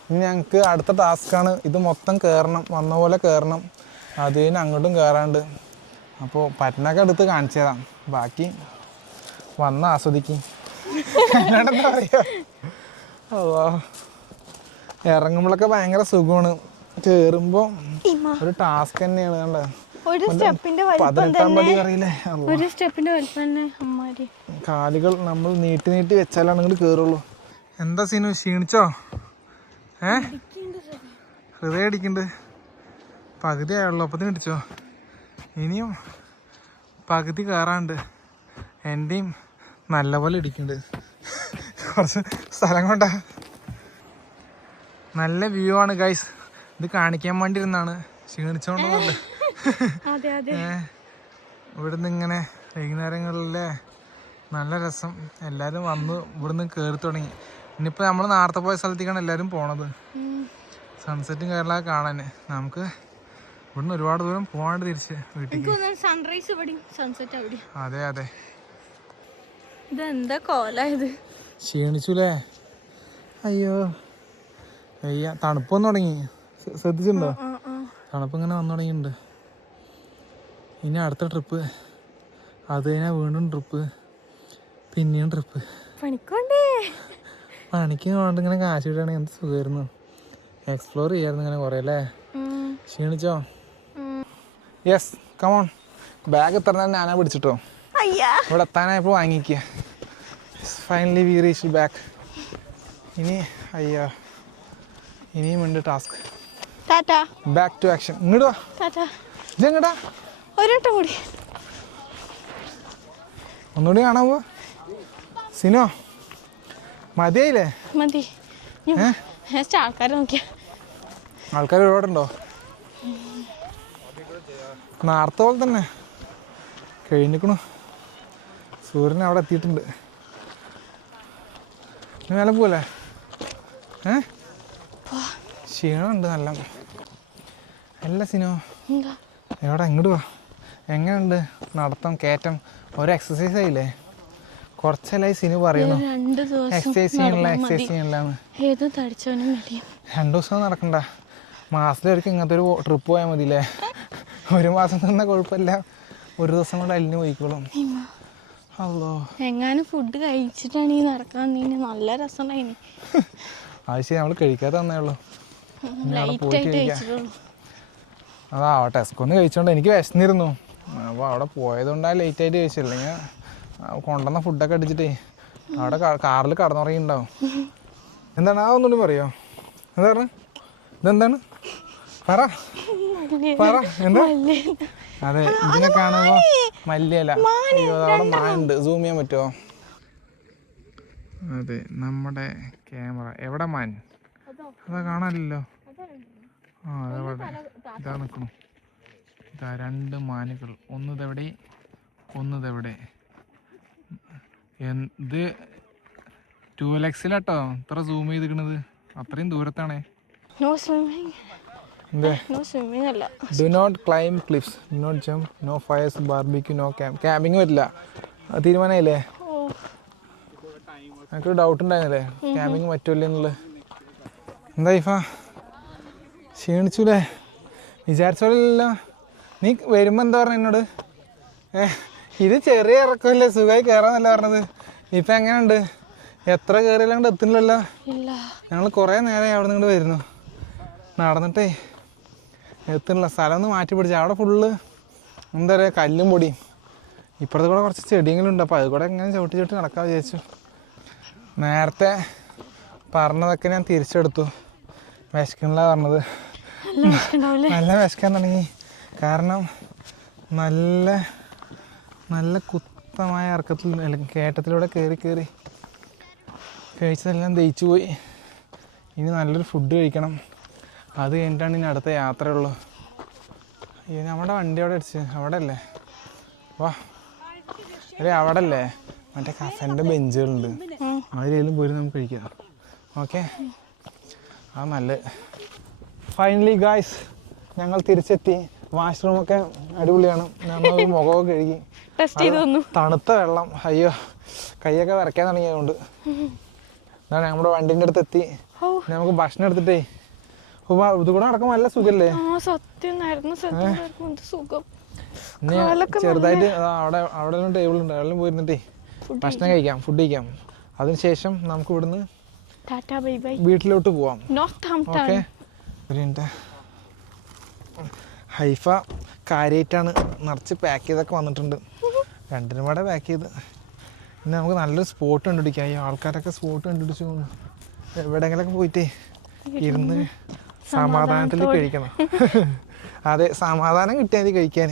ഇനി ഞങ്ങൾക്ക് അടുത്ത ടാസ്ക്കാണ് ഇത് മൊത്തം കയറണം, വന്ന പോലെ കയറണം. അത് കഴിഞ്ഞ് അങ്ങോട്ടും കയറാണ്ട്. അപ്പോൾ പറ്റനൊക്കെ എടുത്ത് കാണിച്ചു തരാം, ബാക്കി വന്ന് ആസ്വദിക്കും. എന്താ പറയുക, ഇറങ്ങുമ്പോഴൊക്കെ ഭയങ്കര സുഖമാണ്, കയറുമ്പോൾ ഒരു ടാസ്ക് തന്നെയാണ്. കണ്ടോ, 18 പടി അറിയില്ലേ? കാലുകൾ നമ്മൾ നീട്ടി നീട്ടി വെച്ചാലാണ് ഇങ്ങോട്ട് കയറുള്ളൂ. എന്താ സീനു, ക്ഷീണിച്ചോ? ഹൃദയം അടിക്കുന്നുണ്ട്. പകുതി ആയുള്ളൂ, അപ്പത്തിന് അടിച്ചോ? ഇനിയും പകുതി കയറാണ്ട്. എൻ്റെയും നല്ലപോലെ ഇടിക്കുന്നുണ്ട്. കുറച്ച് സ്ഥലം കൊണ്ടാ. നല്ല വ്യൂ ആണ് ഗൈസ്. ഇത് കാണിക്കാൻ വേണ്ടി ഇരുന്നാണ്, ക്ഷീണിച്ചോണ്ടല്ലേ. ഇവിടുന്ന് ഇങ്ങനെ വൈകുന്നേരങ്ങളിലെ നല്ല രസം. എല്ലാവരും വന്ന് ഇവിടുന്ന് കയറി തുടങ്ങി. ഇനിയിപ്പോൾ നമ്മൾ നേരത്തെ പോയ സ്ഥലത്തേക്കാണ് എല്ലാവരും പോണത്, സൺസെറ്റും കേരളമൊക്കെ കാണാൻ. നമുക്ക് ഇവിടുന്ന് ഒരുപാട് ദൂരം പോകാണ്ട് തിരിച്ച് വീട്ടിൽ. സൺറൈസ് ഇവിടെ, സൺസെറ്റ് അവിടെ. അതെ അതെ. ഇതെന്താ കോലായത്? ക്ഷീണിച്ചുല്ലേ? അയ്യോ അയ്യ, തണുപ്പ് വന്നു തുടങ്ങി. ശ്രദ്ധിച്ചിട്ടുണ്ടോ? തണുപ്പ് ഇങ്ങനെ വന്നു തുടങ്ങിയിട്ടുണ്ട്. ഇനി അടുത്ത ട്രിപ്പ്, അത് കഴിഞ്ഞാൽ വീണ്ടും ട്രിപ്പ്, പിന്നെയും ട്രിപ്പ്. പണിക്ക് കൊണ്ട് ഇങ്ങനെ കാശ് കിട്ടുകയാണെങ്കിൽ എന്ത് സുഖമായിരുന്നു. എക്സ്പ്ലോർ ചെയ്യായിരുന്നു ഇങ്ങനെ കുറേ അല്ലേ? ക്ഷീണിച്ചോ? Yes, come on. ബാഗ് എത്ര ഞാനാ പിടിച്ചിട്ടോ. ഇവിടെ എത്താനായപ്പോൾ വാങ്ങിക്കുക. Finally we reach back. ഇനി അയ്യോ, ഇനിയും ഉണ്ട് ടാസ്ക്. Back to action. ഇങ്ങോട്ട് വാ. ഇതെങ്ങടാ? ഒരട്ടം കൂടി ഒന്നുകൂടി കാണാൻ പോവാ. സിനോ മതിയായില്ലേ? മതി. ആൾക്കാർ നോക്കിയാ ആൾക്കാർ ഒരുപാടുണ്ടോ? നേരത്തെ പോലെ തന്നെ കഴിഞ്ഞിക്കണു. സൂര്യൻ അവിടെ എത്തിയിട്ടുണ്ട്. മേലെ പോവല്ലേ? ക്ഷീണമുണ്ട് നല്ല. അല്ല സിനോ, എവിടെ? ഇങ്ങോട്ട് വാ. എങ്ങനെയുണ്ട് നടത്തം, കയറ്റം? ഒരു എക്സസൈസ് ആയില്ലേ? കുറച്ചല്ലായി സിനു പറയുന്നു എക്സസൈസ് ചെയ്യണില്ലാന്ന്. 2 ദിവസം നടക്കണ്ട, മാസത്തിലൊരിക്കൽ ഇങ്ങനത്തെ ഒരു ട്രിപ്പ് പോയാൽ മതിയില്ലേ? 1 മാസം നിന്ന കുഴപ്പമില്ല, 1 ദിവസം കൊണ്ട് അലിഞ്ഞു പോയിക്കോളും. അല്ലോ, എങ്ങാനും ഫുഡ് കഴിച്ചിട്ടാണെങ്കിൽ നടക്കാൻ നല്ല രസമുണ്ടായിനി. അത് ശരി, നമ്മൾ കഴിക്കാതെ തന്നേ ഉള്ളൂ. അതാ ടെസ്കോന്ന് കഴിച്ചോണ്ട് എനിക്ക് വിശന്നിരുന്നു. അപ്പോൾ അവിടെ പോയതുകൊണ്ടാണ് ലേറ്റായിട്ട് കഴിച്ചില്ല. ഞാൻ കൊണ്ടുവന്ന ഫുഡൊക്കെ അടിച്ചിട്ടേ അവിടെ കാറിൽ കടന്നുറങ്ങിണ്ടാവും. എന്താണ് ആ ഒന്നുകൂടി പറയോ? എന്താ പറഞ്ഞ? ഇതെന്താണ്? പറ പറ. എന്താ? അതെ, ഇതിനെ കാണുമ്പോ മല്ലിയല്ല. അയ്യോ, അവിടെ മാനുണ്ട്. സൂം ചെയ്യാൻ പറ്റുമോ? അതെ, നമ്മുടെ ക്യാമറ. എവിടെ മാൻ? അതാ കാണാനില്ലല്ലോ. ആ അതെവിടെ? ഇതാ നിൽക്കണു. ഇതാ 2 മാനുകൾ. ഒന്നിതെവിടെ, ഒന്നിതെവിടെ. എന്ത് 2x-ലാട്ടോ ഇത്ര സൂം ചെയ്തിരിക്കണത്? അത്രയും ദൂരത്താണേ. Do not climb cliffs, do not jump, no fires, barbecue, no camping പറ്റില്ല. അത് തീരുമാനമായില്ലേ? എനിക്കൊരു ഡൗട്ട് ഉണ്ടായിരുന്നില്ലേ ക്യാമ്പിങ് പറ്റുമല്ലേ എന്നുള്ളത്. എന്താ ഇഫ, ക്ഷീണിച്ചൂലേ? വിചാരിച്ചോളല്ലോ. നീ വരുമ്പോൾ എന്താ പറഞ്ഞ എന്നോട്? ഇത് ചെറിയ ഇറക്കമല്ലേ, സുഖമായി കയറാന്നല്ല പറഞ്ഞത്. ഇപ്പം എങ്ങനെയുണ്ട്? എത്ര കയറിയല്ലാണ്ട് എത്തുന്നില്ലല്ലോ. ഞങ്ങൾ കുറേ നേരമായി അവിടെ നിന്ന് വരുന്നു, നടന്നിട്ടേ എത്തുന്നില്ല. സ്ഥലം ഒന്ന് മാറ്റി പിടിച്ച. അവിടെ ഫുള്ള് എന്താ പറയുക, കല്ലും പൊടിയും. ഇപ്പുറത്ത് കൂടെ കുറച്ച് ചെടികളുണ്ട്. അപ്പോൾ അത് കൂടെ എങ്ങനെ ചവിട്ടി ചവിട്ടി നടക്കാൻ വിചാരിച്ചു. നേരത്തെ പറഞ്ഞതൊക്കെ ഞാൻ തിരിച്ചെടുത്തു. വിശക്കണില്ല പറഞ്ഞത്. നല്ല വിശക്കാൻ തുടങ്ങി. കാരണം നല്ല നല്ല കുത്തമായ ഇറക്കത്തിൽ കയറ്റത്തിലൂടെ കയറി കഴിച്ചതെല്ലാം ദഹിച്ചു പോയി. ഇനി നല്ലൊരു ഫുഡ് കഴിക്കണം. അത് കഴിഞ്ഞിട്ടാണ് ഇനി അടുത്ത യാത്രയുള്ളൂ. ഇനി നമ്മുടെ വണ്ടി അവിടെ അടിച്ച് അവിടെ അല്ലേ? വാ അല്ലേ, അവിടെ അല്ലേ മറ്റേ കഫേൻ്റെ ബെഞ്ചുകളുണ്ട്. അതിലേലും പോയി നമുക്ക് കഴിക്കാം. ഓക്കെ, അത് നല്ല. ഫൈനലി ഗായ്സ്, ഞങ്ങൾ തിരിച്ചെത്തി. വാഷ്റൂമൊക്കെ അടിപൊളിയാണ്. നമ്മൾ മുഖമൊക്കെ കഴുകി. തണുത്ത വെള്ളം. അയ്യോ, കൈയൊക്കെ വരയ്ക്കാൻ തുടങ്ങിയതുകൊണ്ട്. അതാണ് നമ്മുടെ വണ്ടിൻ്റെ അടുത്ത് എത്തി. നമുക്ക് ഭക്ഷണം എടുത്തിട്ടേ ഇത് കൂടെ നടക്കുമ്പോൾ നല്ല സുഖല്ലേ? ചെറുതായിട്ട് അവിടെ ടേബിൾ ഉണ്ട്, അവിടെ പോയിരുന്നിട്ടേ ഭക്ഷണം കഴിക്കാം, ഫുഡ് കഴിക്കാം. അതിനുശേഷം നമുക്ക് ഇവിടുന്ന് വീട്ടിലോട്ട് പോവാം. ഓക്കെ, ഹൈഫ കാര്യമായിട്ടാണ് നിറച്ച് പാക്ക് ചെയ്തൊക്കെ വന്നിട്ടുണ്ട്. 2 പാടെ പാക്ക് ചെയ്ത്. പിന്നെ നമുക്ക് നല്ലൊരു സ്പോട്ട് കണ്ടുപിടിക്കാം. ഈ ആൾക്കാരൊക്കെ സ്പോട്ട് കണ്ടുപിടിച്ചു പോകുന്നു. എവിടെയെങ്കിലൊക്കെ പോയിട്ടേ ഇരുന്ന് സമാധാനത്തിൽ കഴിക്കണം. അതെ, സമാധാനം കിട്ടിയാൽ മതി കഴിക്കാൻ.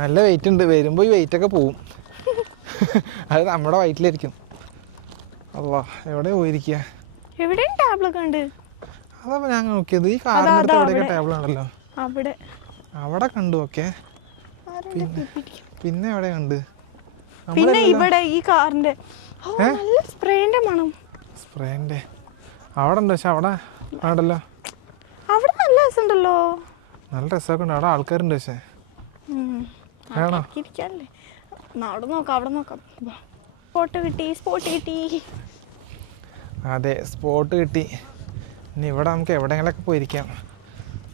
നല്ല വെയിറ്റ് ഉണ്ട്. വരുമ്പോൾ ഈ വെയിറ്റൊക്കെ പോവും. അത് നമ്മുടെ വയറ്റിലായിരിക്കും. അല്ലാ, എവിടെ പോയിരിക്കുക? അതപ്പോൾ ഞാൻ നോക്കിയത് ഈ കാറിൻ്റെ അടുത്ത് എവിടെയൊക്കെ ടേബിൾ ഉണ്ടല്ലോ, അവിടെ കണ്ടു. ഓക്കെ, പിന്നെ എവിടെ കണ്ട്? പിന്നെ ഇവിടെ ഈ കാറിന്റെ സ്പ്രേന്റെ മണം. സ്പ്രേന്റെ അവിടെ ഉണ്ട്. പക്ഷെ അവിടെ ആടല്ലോ. അവിടെ നല്ല രസമുണ്ടല്ലോ. നല്ല രസമൊക്കെ ഉണ്ട്. അവിടെ ആൾക്കാരുണ്ട്. പക്ഷേ വേണോ? അവിടെ നോക്കാം, അവിടെ നോക്കാം. സ്പോട്ട് കിട്ടി. അതെ, സ്പോട്ട് കിട്ടി. ഇനി ഇവിടെ നമുക്ക് എവിടെയെങ്കിലൊക്കെ പോയിരിക്കാം,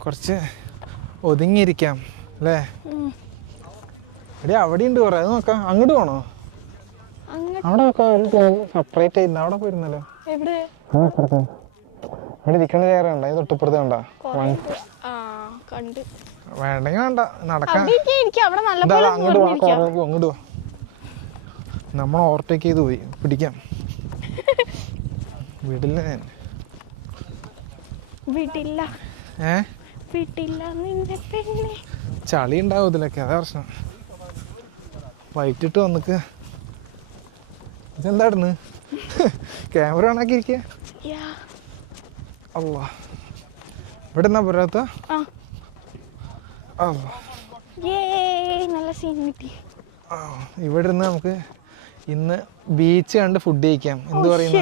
കുറച്ച് ഒതുങ്ങിയിരിക്കാം അല്ലേ? എടി അവിടെ ഉണ്ട് കുറേ, അത് നോക്കാം. അങ്ങോട്ട് പോകണോ? അവിടെ സെപ്പറേറ്റ് ആയിരുന്നു, അവിടെ പോയിരുന്നല്ലോ. എവിടെ? ഇവിടെ ഇരിക്കണ ചേരുണ്ട, ഇത് തൊട്ടിപ്പുറത്ത് കണ്ട. വേണ്ടെങ്കിൽ വേണ്ട, നടക്കാൻ. അങ്ങോട്ട് പോ, നമ്മൾ ഓവർടേക്ക് ചെയ്ത് പോയി, പിടിക്കാം. വിടില്ല ഞാൻ. വീട്ടില്ല നിന്റെ പെണ്ണെ. ചളി ഉണ്ടാവും ഇതിലൊക്കെ, അതാ പ്രശ്നം. വൈകിട്ട് വന്നിക്ക്. ഇതെന്തായിരുന്നു? ക്യാമറ ഓണാക്കി ഇരിക്കുക. അല്ലാ, ഇവിടെ എന്നാ പറയാത്ത? നല്ല സീൻ കിട്ടി. ഇവിടെ ഇരുന്ന് നമുക്ക് ഇന്ന് ബീച്ച് കണ്ട് ഫുഡ് കഴിക്കാം. എന്ത് പറയുന്നു?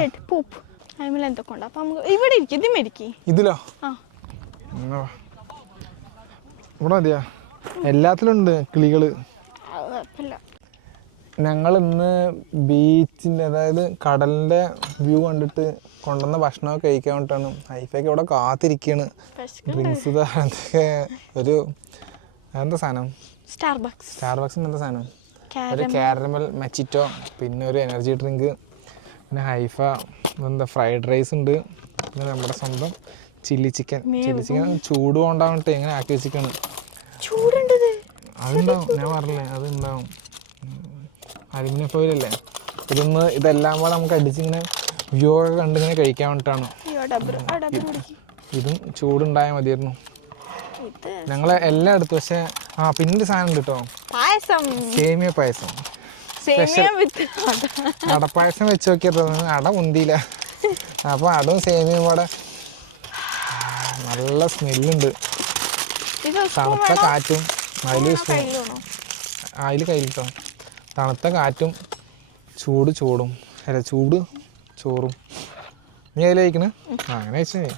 ഇതിലോ? ഇവിടെ മതിയാ? എല്ലാത്തിലും ഉണ്ട് കിളികള്. ഞങ്ങൾ ഇന്ന് ബീച്ചിൻ്റെ, അതായത് കടലിൻ്റെ വ്യൂ കണ്ടിട്ട് കൊണ്ടുവന്ന ഭക്ഷണമൊക്കെ കഴിക്കാൻ വേണ്ടിയിട്ടാണ്. ഹൈഫയൊക്കെ ഇവിടെ കാത്തിരിക്കുകയാണ്. ഡ്രിങ്ക്സ് എന്തൊക്കെ ഒരു എന്താ സാധനം? സ്റ്റാർബക്സിൻ്റെ എന്താ സാധനം? ഒരു കാരമൽ മച്ചിറ്റോ, പിന്നെ ഒരു എനർജി ഡ്രിങ്ക്, പിന്നെ ഹൈഫ എന്താ ഫ്രൈഡ് റൈസ് ഉണ്ട്, പിന്നെ നമ്മുടെ സ്വന്തം ചില്ലി ചിക്കൻ. ചൂട് കൊണ്ടാവട്ടെ എങ്ങനെ ആക്കി വെച്ചിട്ടാണ്. അതുണ്ടാവും, ഞാൻ പറഞ്ഞില്ലേ, അതുണ്ടാവും. അലുമിനിയം ഫോയിലല്ലേ ഇതൊന്ന്. ഇതെല്ലാം കൂടെ നമുക്ക് അടിച്ചിങ്ങനെ വ്യൂ ഒക്കെ കണ്ടിങ്ങനെ കഴിക്കാൻ വേണ്ടിയിട്ടാണ്. ഇതും ചൂടുണ്ടായാൽ മതിയായിരുന്നു. ഞങ്ങൾ എല്ലാം എടുത്തു. പക്ഷെ പിന്നൊരു സാധനം ഉണ്ട് കേട്ടോ, സേമിയ പായസം. അടപ്പായസം വെച്ച് നോക്കിയത് അട ഉന്തിയില്ല. അപ്പോൾ അടവും സേമിയയും കൂടെ നല്ല സ്മെല്ലുണ്ട്. തണുത്ത കാറ്റും അതിൽ കയ്യിലിട്ടോ. തണുത്ത കാറ്റും ചൂട് ചോറും. നീ അതിൽ കഴിക്കണേ? അങ്ങനെ വെച്ചാൽ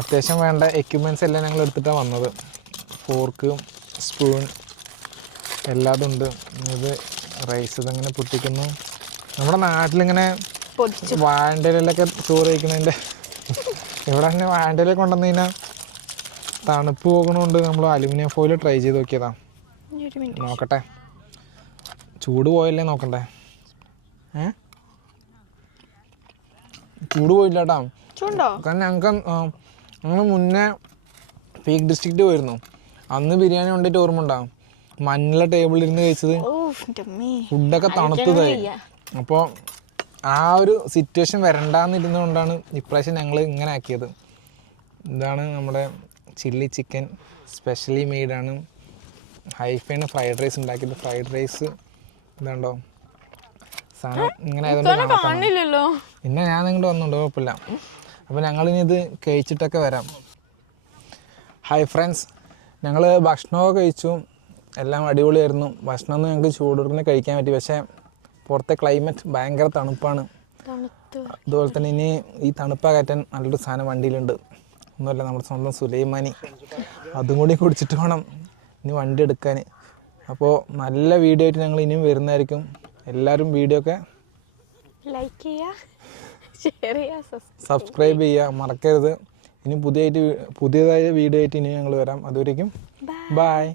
അത്യാവശ്യം വേണ്ട എക്യുപ്മെൻറ്റ്സ് എല്ലാം ഞങ്ങൾ എടുത്തിട്ടാണ് വന്നത്. ഫോർക്ക്, സ്പൂൺ എല്ലാതും ഉണ്ട്. ഇത് റൈസ് ഇതങ്ങനെ പൊട്ടിക്കുന്നു. നമ്മുടെ നാട്ടിലിങ്ങനെ വാഴൻ്റെലൊക്കെ ചോറ് കഴിക്കണതിൻ്റെ ഇവിടെ തന്നെ വാഴൻ്റെല കൊണ്ടുവന്നു കഴിഞ്ഞാൽ തണുപ്പ് പോകണോണ്ട് നമ്മൾ അലുമിനിയം ഫോയിൽ ട്രൈ ചെയ്ത് നോക്കിയതാണ്. നോക്കട്ടെ, ചൂട് പോയല്ലേ നോക്കണ്ടേ. ചൂട് പോയില്ല കേട്ടോ. കാരണം ഞങ്ങൾ മുന്നേ പീക്ക് ഡിസ്ട്രിക്റ്റ് പോയിരുന്നു. അന്ന് ബിരിയാണി കൊണ്ടിട്ട് ഓർമ്മ ഉണ്ടാവും. മഞ്ഞുള്ള ടേബിളിൽ ഇരുന്ന് കഴിച്ചത്, ഫുഡൊക്കെ തണുത്തതായി. അപ്പോൾ ആ ഒരു സിറ്റുവേഷൻ വരണ്ടാന്നിരുന്നുകൊണ്ടാണ് ഇപ്രാവശ്യം ഞങ്ങൾ ഇങ്ങനെ ആക്കിയത്. ഇതാണ് നമ്മുടെ ചില്ലി ചിക്കൻ, സ്പെഷ്യലി മെയ്ഡാണ്. ഹൈഫയാണ് ഫ്രൈഡ് റൈസ് ഉണ്ടാക്കിയത്. ഫ്രൈഡ് റൈസ് ഇതുണ്ടോ സാധനം ഇങ്ങനെ ആയതുകൊണ്ട് പിന്നെ ഞാൻ നിങ്ങോട്ട് വന്നുകൊണ്ട് കുഴപ്പമില്ല. അപ്പോൾ ഞങ്ങളിനി ഇത് കഴിച്ചിട്ടൊക്കെ വരാം. ഹായ് ഫ്രണ്ട്സ്, ഞങ്ങൾ ഭക്ഷണമൊക്കെ കഴിച്ചു, എല്ലാം അടിപൊളിയായിരുന്നു. ഭക്ഷണമൊന്നും ഞങ്ങൾക്ക് ചൂടോടെ കഴിക്കാൻ പറ്റി. പക്ഷേ പുറത്തെ ക്ലൈമറ്റ് ഭയങ്കര തണുപ്പാണ്. അതുപോലെ തന്നെ ഇനി ഈ തണുപ്പ് അകറ്റാൻ നല്ലൊരു സാധനം വണ്ടിയിലുണ്ട്. ഒന്നുമല്ല, നമ്മുടെ സ്വന്തം സുലൈമാനി. അതും കൂടി കുടിച്ചിട്ട് വേണം ഇനി വണ്ടി എടുക്കാൻ. അപ്പോൾ നല്ല വീഡിയോ ആയിട്ട് ഞങ്ങൾ ഇനിയും വരുന്നതായിരിക്കും. എല്ലാവരും വീഡിയോ ഒക്കെ ലൈക്ക് ചെയ്യുക, ഷെയർ ചെയ്യുക, സബ്സ്ക്രൈബ് ചെയ്യുക മറക്കരുത്. ഇനി പുതിയതായ വീഡിയോ ആയിട്ട് ഇനി ഞങ്ങൾ വരാം. അതുവരേക്കും ബൈ.